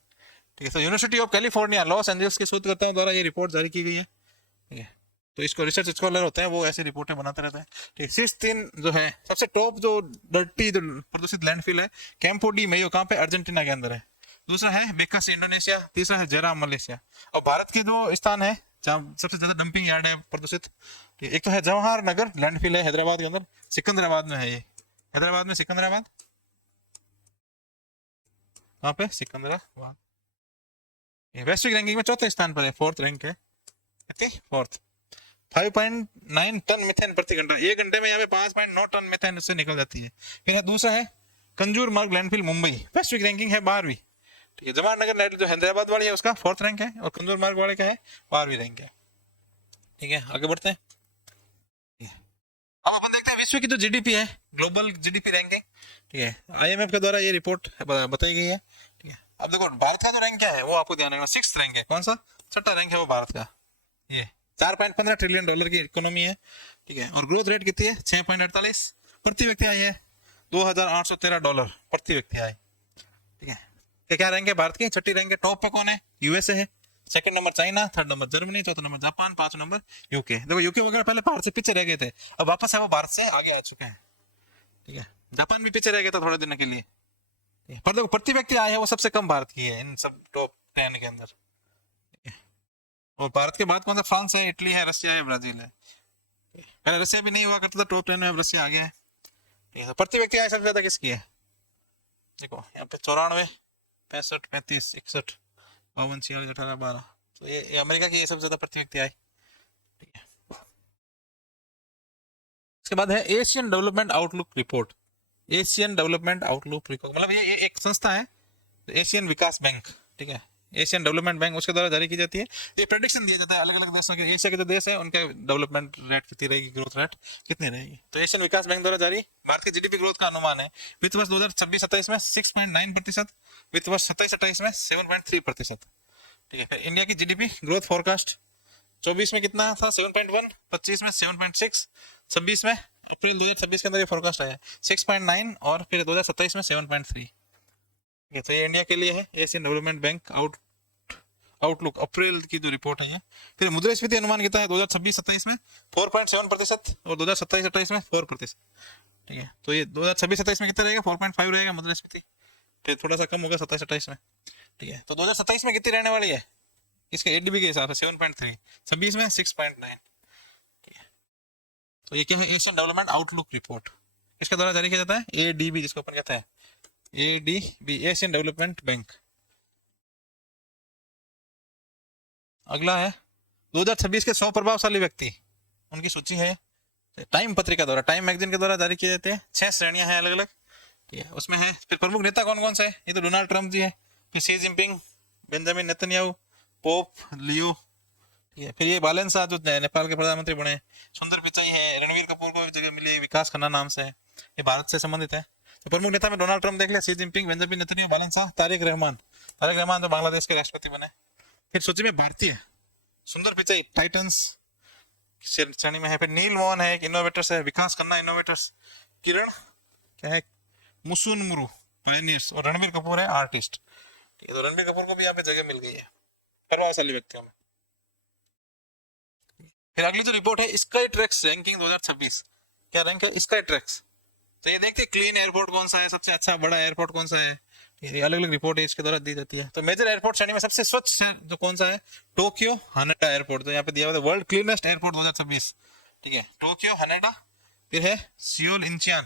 ठीक है। तो university of California Los Angeles के शोधकर्ताओं द्वारा ये रिपोर्ट जारी की गई है, ठीक है। तो इसको रिसर्च स्कॉलर होते हैं वो ऐसी रिपोर्टें बनाते रहते हैं, ठीक। शीर्ष 3 जो है सबसे टॉप जो डर्टी जो प्रदूषित लैंडफिल है, कैंपो डी मेयो कहाँ पे, अर्जेंटीना के अंदर है। दूसरा है बेकास इंडोनेशिया, तीसरा है जेरा मलेशिया। और भारत के जो स्थान है जहाँ सबसे ज्यादा डंपिंग यार्ड है प्रदूषित, एक तो है जवाहर नगर लैंडफिल है हैदराबाद के अंदर, सिकंदराबाद में है ये, हैदराबाद में सिकंदराबाद, कहाँ पे, सिकंदराबाद। वैश्विक रैंकिंग में चौथे स्थान पर है, 4th रैंक है, कितनी 4th। 5.9 टन मीथेन प्रति घंटा, 1 घंटे में यहाँ पे 5.9 टन मीथेन उससे निकल जाती है। फिर दूसरा है कंजूर मार्ग लैंडफिल मुंबई, वैश्विक रैंकिंग है 12वीं, ठीक है। जवाहर नगर लैंड जो हैदराबाद वाली है उसका 4th रैंक है, और कंजूर मार्ग वाले का है 12वीं रैंक है, ठीक है। आगे बढ़ते हैं, अब अपन देखते हैं विश्व की जो GDP है, ग्लोबल GDP रैंकिंग, ठीक है। IMF के द्वारा ये रिपोर्ट बताई गई है, ठीक है। अब देखो भारत का जो रैंक क्या है वो आपको ध्यान रखना, 6th रैंक है, कौन सा, 6ठा रैंक है वो भारत का, ये $4.15 ट्रिलियन की इकोनॉमी है, ठीक है। और ग्रोथ रेट कितनी है, 6.48 प्रति व्यक्ति आई है। $2,813 प्रति व्यक्ति आए। ठीक है, क्या रैंक है भारत की? छठी रैंक है। टॉप पे कौन है? यूएसए है, second number China, third number Germany, चौथा नंबर जापान, पांचवा नंबर यूके। देखो यूके वगैरह पहले भारत से पीछे रह गए थे, अब वापस है वो भारत से आगे आ चुके हैं। ठीक है, जापान भी पीछे रह गया था थोड़े दिन के लिए, पर देखो प्रति व्यक्ति आए है वो सबसे कम भारत की है इन सब टॉप 10 के अंदर। और भारत के बाद कौन सा? फ्रांस है, इटली है, रशिया है, ब्राजील है। पहले रशिया भी नहीं हुआ करता था टॉप 10 में, अब रशिया आ गया है। ठीक है, प्रति व्यक्ति आय सबसे ज्यादा किसकी है? देखो यहाँ पे 94, 65, 35, 61, 52, 46, 18, 12, तो ये अमेरिका की ये सबसे ज्यादा प्रति व्यक्ति आय। ठीक है, उसके बाद है Asian development outlook report. Asian development outlook report मतलब ये एक संस्था है, एशियन विकास बैंक। ठीक है, एशियन डेवलपमेंट बैंक, उसके द्वारा जारी की जाती है। ये प्रेडिक्शन दिया जाता है अलग अलग देशों के, एशिया के जो देश है उनके डेवलपमेंट रेट कितनी रहेगी, ग्रोथ रेट कितनी रहेगी। तो एशियन विकास बैंक द्वारा जारी भारत की जीडीपी ग्रोथ का अनुमान है वित्त वर्ष 2026-27 में 6.9%, वित्त वर्ष 27-28 में 7.3%। ठीक है, फिर इंडिया की जीडीपी ग्रोथ फोरकास्ट 24 में कितना था? 7.1, 25 में 7.6, 26 में अप्रैल 2026 के अंदर ये फोरकास्ट आया 6.9 और फिर 2027 में 7.3। तो ये इंडिया के लिए है एशियन डेवलपमेंट बैंक आउटलुक अप्रैल की जो रिपोर्ट है ये। फिर मुद्रास्फीति अनुमान कितना है 2026-27 में? 4.7% और 2027-28 में 4%। ठीक है, तो ये 2026-27 में कितना रहेगा? 4.5 रहेगा मुद्रास्फीति, फिर थोड़ा सा कम होगा 27-28 में। ठीक है, तो 2027 में कितनी रहने वाली है इसके एडीबी के हिसाब से? 7.3, 26 में 6.9। ठीक है, तो ये क्या है? एशियन डेवलपमेंट आउटलुक रिपोर्ट किसके द्वारा जारी किया जाता है? एडीबी, जिसको अपन कहते हैं एडीबी, एशियन डेवलपमेंट बैंक। अगला है 2026 के 100 प्रभावशाली व्यक्ति, उनकी सूची है टाइम पत्रिका द्वारा, टाइम मैगजीन के द्वारा जारी किए जाते हैं। 6 श्रेणियां हैं अलग अलग। ठीक है, उसमें है फिर प्रमुख नेता कौन कौन से है? ये तो डोनाल्ड ट्रंप जी है, फिर Xi Jinping, Benjamin Netanyahu, Pope Leo. ठीक है, फिर ये बालन शाह जो नेपाल के प्रधानमंत्री बने, सुंदर पिचाई है, रणवीर कपूर को जगह मिली विकास खन्ना नाम से है, ये भारत से संबंधित है। तो प्रमुख नेता में डोनाल्ड ट्रंप देख लिया, शी जिनपिंग, बेंजामिन नेतन्याहू, बालन शाह, तारिक रहमान जो बांग्लादेश के राष्ट्रपति बने। फिर सूची में भारतीय सुंदर पिचाई टाइटंस श्रेणी में है, फिर नील मोहन है एक इनोवेटर्स है, विकास खन्ना इनोवेटर्स, किरण क्या है मुसुन मुरु पायनियर्स, और रणबीर कपूर है आर्टिस्ट। तो रणबीर कपूर को भी यहाँ पे जगह मिल गई है प्रभावशाली व्यक्तियों में। फिर अगली जो रिपोर्ट है स्काई ट्रैक्स रैंकिंग 2026, क्या रैंक है स्काई ट्रैक्स? तो ये देखते हैं क्लीन एयरपोर्ट कौन सा है, सबसे अच्छा बड़ा एयरपोर्ट कौन सा है, ये अलग अलग रिपोर्ट है इसके द्वारा दी जाती है। तो मेजर एयरपोर्ट श्रेणी में सबसे स्वच्छ शहर जो कौन सा है? टोक्यो हानेडा एयरपोर्ट, तो यहाँ पे दिया हुआ है वर्ल्ड क्लीनेस्ट एयरपोर्ट 2026। ठीक है, टोक्यो हानेडा, फिर है सियोल इंचियन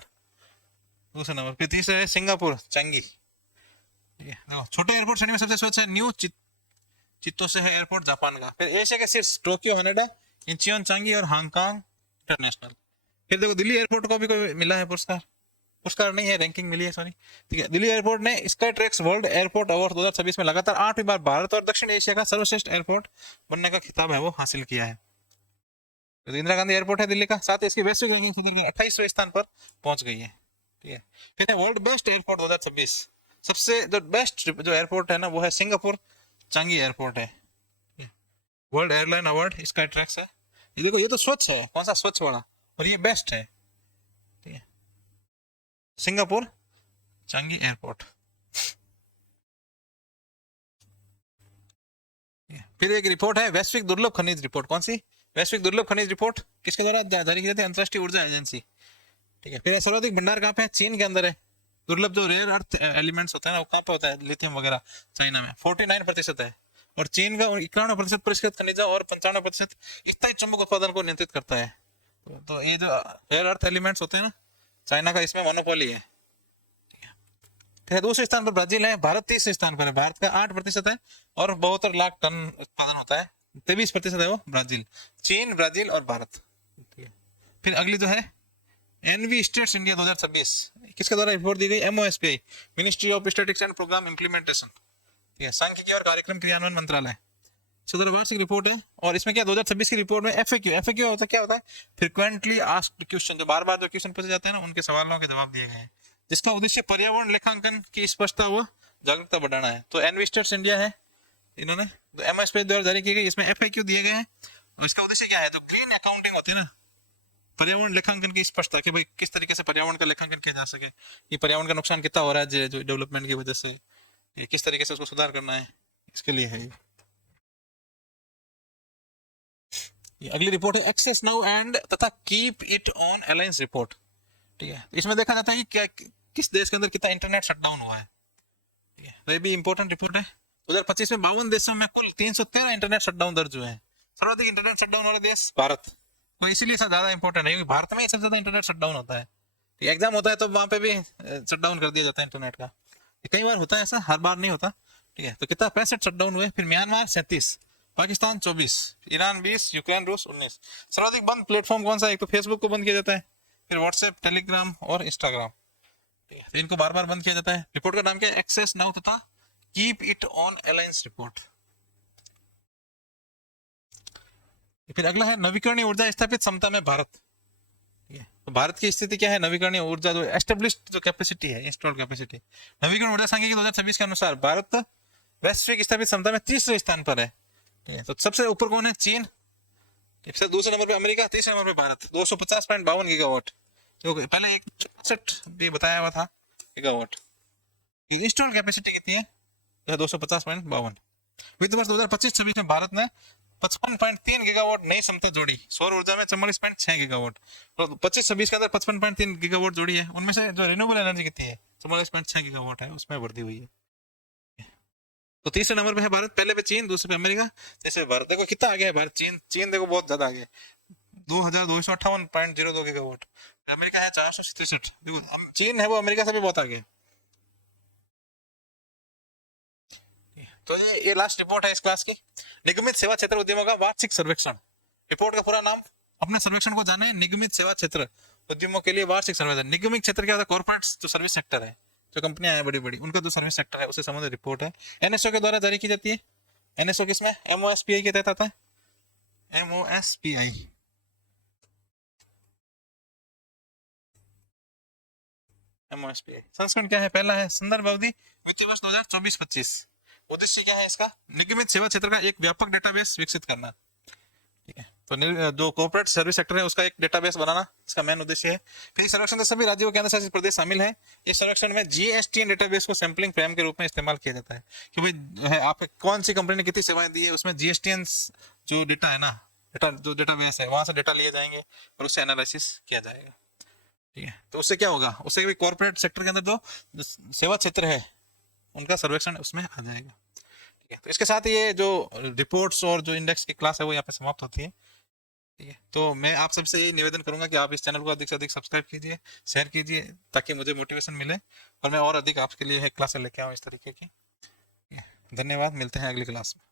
दूसरे नंबर, फिर तीसरा है सिंगापुर चांगी। ठीक है, देखो छोटे एयरपोर्ट श्रेणी में सबसे स्वच्छ है न्यू चित्तोसे है एयरपोर्ट जापान का, फिर एशिया के शीर्ष टोक्यो हानेडा, इंचियन चांगी और हांगकांग इंटरनेशनल। फिर देखो दिल्ली एयरपोर्ट को भी कोई मिला है पुरस्कार नहीं है, रैंकिंग मिली है सॉरी। ठीक है, दिल्ली एयरपोर्ट ने sky tracks world airport award 2026 में लगातार 8वीं बार भारत और दक्षिण एशिया का सर्वश्रेष्ठ एयरपोर्ट बनने का खिताब है वो हासिल किया है। तो इंदिरा गांधी एयरपोर्ट है दिल्ली का, साथ ही इसकी वैश्विक रैंकिंग सुधर के 28वें स्थान पर पहुंच गई है। ठीक है, फिर वर्ल्ड बेस्ट एयरपोर्ट 2026, सबसे जो बेस्ट जो एयरपोर्ट है ना वो है सिंगापुर चांगी एयरपोर्ट है, world airline award sky tracks है। ये देखो ये तो स्वच्छ है, कौन सा स्वच्छ वाला, और ये बेस्ट है। ठीक है, सिंगापुर चांगी एयरपोर्ट। फिर एक रिपोर्ट है वैश्विक दुर्लभ खनिज रिपोर्ट, कौन सी? वैश्विक दुर्लभ खनिज रिपोर्ट किसके द्वारा जारी की जाती है? अंतरराष्ट्रीय ऊर्जा एजेंसी। ठीक है, फिर सर्वाधिक भंडार कहाँ पे है? चीन के अंदर है। दुर्लभ जो रेयर अर्थ एलिमेंट्स होता है ना वो कहाँ पे होता है? लिथियम वगैरह चाइना में 49% है, और चीन का 91% परिष्कृत खनिज और 95% स्थायी चुंबक उत्पादन को नियंत्रित करता है। तो ये जो रेयर अर्थ एलिमेंट्स होते हैं ना चाइना का इसमें मोनोपोली है। फिर दूसरे स्थान पर ब्राजील है, भारत तीसरे स्थान पर है, भारत का 8% है और 72 लाख टन उत्पादन होता है, 23% है वो ब्राजील। चीन, ब्राजील और भारत। फिर अगली जो है एनवी स्टेट्स इंडिया 2026, किसके द्वारा रिपोर्ट दी गई? MOSPI, ministry of statistics and programme implementation. ठीक है, सांख्यिकी और कार्यक्रम क्रियान्वयन मंत्रालय सदर वार्षिक रिपोर्ट है। और इसमें क्या 2026 की रिपोर्ट में एफएक्यू होता है, क्या होता है? फ्रीक्वेंटली आस्क्ड क्वेश्चन, जो बार बार जो क्वेश्चन पूछे जाते हैं ना उनके सवालों के जवाब दिए गए हैं, जिसका उद्देश्य पर्यावरण लेखांकन की स्पष्टता व जागरूकता बढ़ाना है। तो एनवी स्टेट्स इंडिया है, इन्होंने तो एमएसपी द्वारा जारी की गई, इसमें एफएक्यू दिए गए हैं और इसका उद्देश्य क्या है? तो क्लीन अकाउंटिंग होती है ना, पर्यावरण लेखांकन की स्पष्टता कि भाई किस तरीके से पर्यावरण का लेखांकन किया जा सके, ये पर्यावरण का नुकसान कितना हो रहा है जो डेवलपमेंट की वजह से, ये किस तरीके से उसको सुधार करना है, इसके लिए है ये अगली रिपोर्ट है एक्सेस नाउ एंड तथा keep it on alliance report. ठीक है, इसमें देखा जाता है कि क्या किस देश के अंदर कितना इंटरनेट शटडाउन हुआ है। ठीक है, तो ये भी इंपॉर्टेंट रिपोर्ट है। 2025 में 52 देशों में कुल 313 इंटरनेट शटडाउन दर्ज हुए हैं। सर्वाधिक इंटरनेट शटडाउन वाला देश भारत, तो इसीलिए सब ज्यादा इंपॉर्टेंट है क्योंकि भारत में ही सबसे ज्यादा इंटरनेट शटडाउन होता है। एग्जाम होता है तो वहां पे भी शटडाउन कर दिया जाता है इंटरनेट का, कई बार होता है ऐसा, हर बार नहीं होता। ठीक है, तो कितना 65 शटडाउन हुए। फिर म्यांमार 37, पाकिस्तान 24, ईरान 20, यूक्रेन रूस 19। सर्वाधिक बंद प्लेटफॉर्म कौन सा है? एक तो फेसबुक को बंद किया जाता है, फिर व्हाट्सएप, टेलीग्राम और इंस्टाग्राम, तो इनको बार बार बंद किया जाता है। रिपोर्ट का नाम क्या है? एक्सेस नाउ तथा keep it on alliance report. फिर अगला है नवीकरणीय ऊर्जा स्थापित क्षमता में भारत। तो भारत की स्थिति क्या है? नवीकरणीय ऊर्जा जो एस्टेब्लिश्ड जो कैपेसिटी है, इंस्टॉल्ड कैपेसिटी, नवीकरण ऊर्जा सांख्यिकी 2026 के अनुसार भारत वैश्विक स्थापित क्षमता में तीसरे स्थान पर है। तो सबसे ऊपर कौन है? चीन, दूसरे नंबर पे अमेरिका, तीसरे नंबर पे भारत 250.52 गीगावाट, जो पहले 166 भी बताया हुआ था गीगावाट। इंस्टॉल्ड कैपेसिटी कितनी है? 250.52। वित्त वर्ष 2025-26 में भारत ने 55.3 गीगावाट नई क्षमता जोड़ी। सौर ऊर्जा में 44.6 गीगावाट, तो 25-26 के अंदर 55.3 गीगावाट जोड़ी है। उनमें से जो रिन्यूएबल एनर्जी कितनी है? 44.6 गीगावाट है, उसमें वृद्धि हुई है। तो तीसरे नंबर पे है भारत, पहले पे चीन, दूसरे पे अमेरिका, तीसरे पे भारत। देखो कितना आगे है भारत। चीन देखो बहुत ज्यादा आगे, 2258.02 गीगावाट। अमेरिका है 467। देखो चीन है वो अमेरिका से भी बहुत आगे। तो ये लास्ट रिपोर्ट है इस क्लास की, निगमित सेवा क्षेत्र उद्यमों का वार्षिक सर्वेक्षण। रिपोर्ट का पूरा नाम, अपने सर्वेक्षण को जाने, निगमित सेवा क्षेत्र उद्यमों के लिए वार्षिक सर्वेक्षण। निगमित क्षेत्र क्या होता है? कॉर्पोरेट जो सर्विस सेक्टर है, जो कंपनियां हैं बड़ी बड़ी, उनका जो सर्विस सेक्टर है उससे संबंधित रिपोर्ट है। एनएसओ के द्वारा जारी की जाती है। एनएसओ किसमें? एमओएसपीआई के तहत आता है, एमओएसपीआई। एमओएसपीआई संस्करण क्या है? पहला है संदर्भ अवधि वित्तीय वर्ष 2024-25। उद्देश्य क्या है इसका? निगमित सेवा क्षेत्र का एक व्यापक डेटाबेस विकसित करना। ठीक है, तो जो कॉर्पोरेट सर्विस सेक्टर है उसका एक डेटाबेस बनाना इसका मेन उद्देश्य है। फिर सर्वेक्षण में सभी राज्यों केंद्र शासित प्रदेश शामिल है। इस सर्वेक्षण में जीएसटीएन डेटाबेस को सैंपलिंग फ्रेम के रूप में इस्तेमाल किया जाता है कि भाई आप कौन सी कंपनी ने कितनी सेवाएं दी है, उसमें जीएसटीएन जो डेटा है ना, जो डेटाबेस है वहां से डेटा लिए जाएंगे और उससे एनालिसिस किया जाएगा। ठीक है, तो उससे क्या होगा? उससे भी कॉर्पोरेट सेक्टर के अंदर जो सेवा क्षेत्र है उनका सर्वेक्षण उसमें आ जाएगा। ठीक है, तो इसके साथ ये जो रिपोर्ट्स और जो इंडेक्स की क्लास है वो यहाँ पे समाप्त होती है। ठीक है, तो मैं आप सबसे यही निवेदन करूंगा कि आप इस चैनल को अधिक से अधिक सब्सक्राइब कीजिए, शेयर कीजिए, ताकि मुझे मोटिवेशन मिले और मैं और अधिक आपके लिए क्लासें लेके आऊँ इस तरीके की। धन्यवाद, मिलते हैं अगली क्लास में।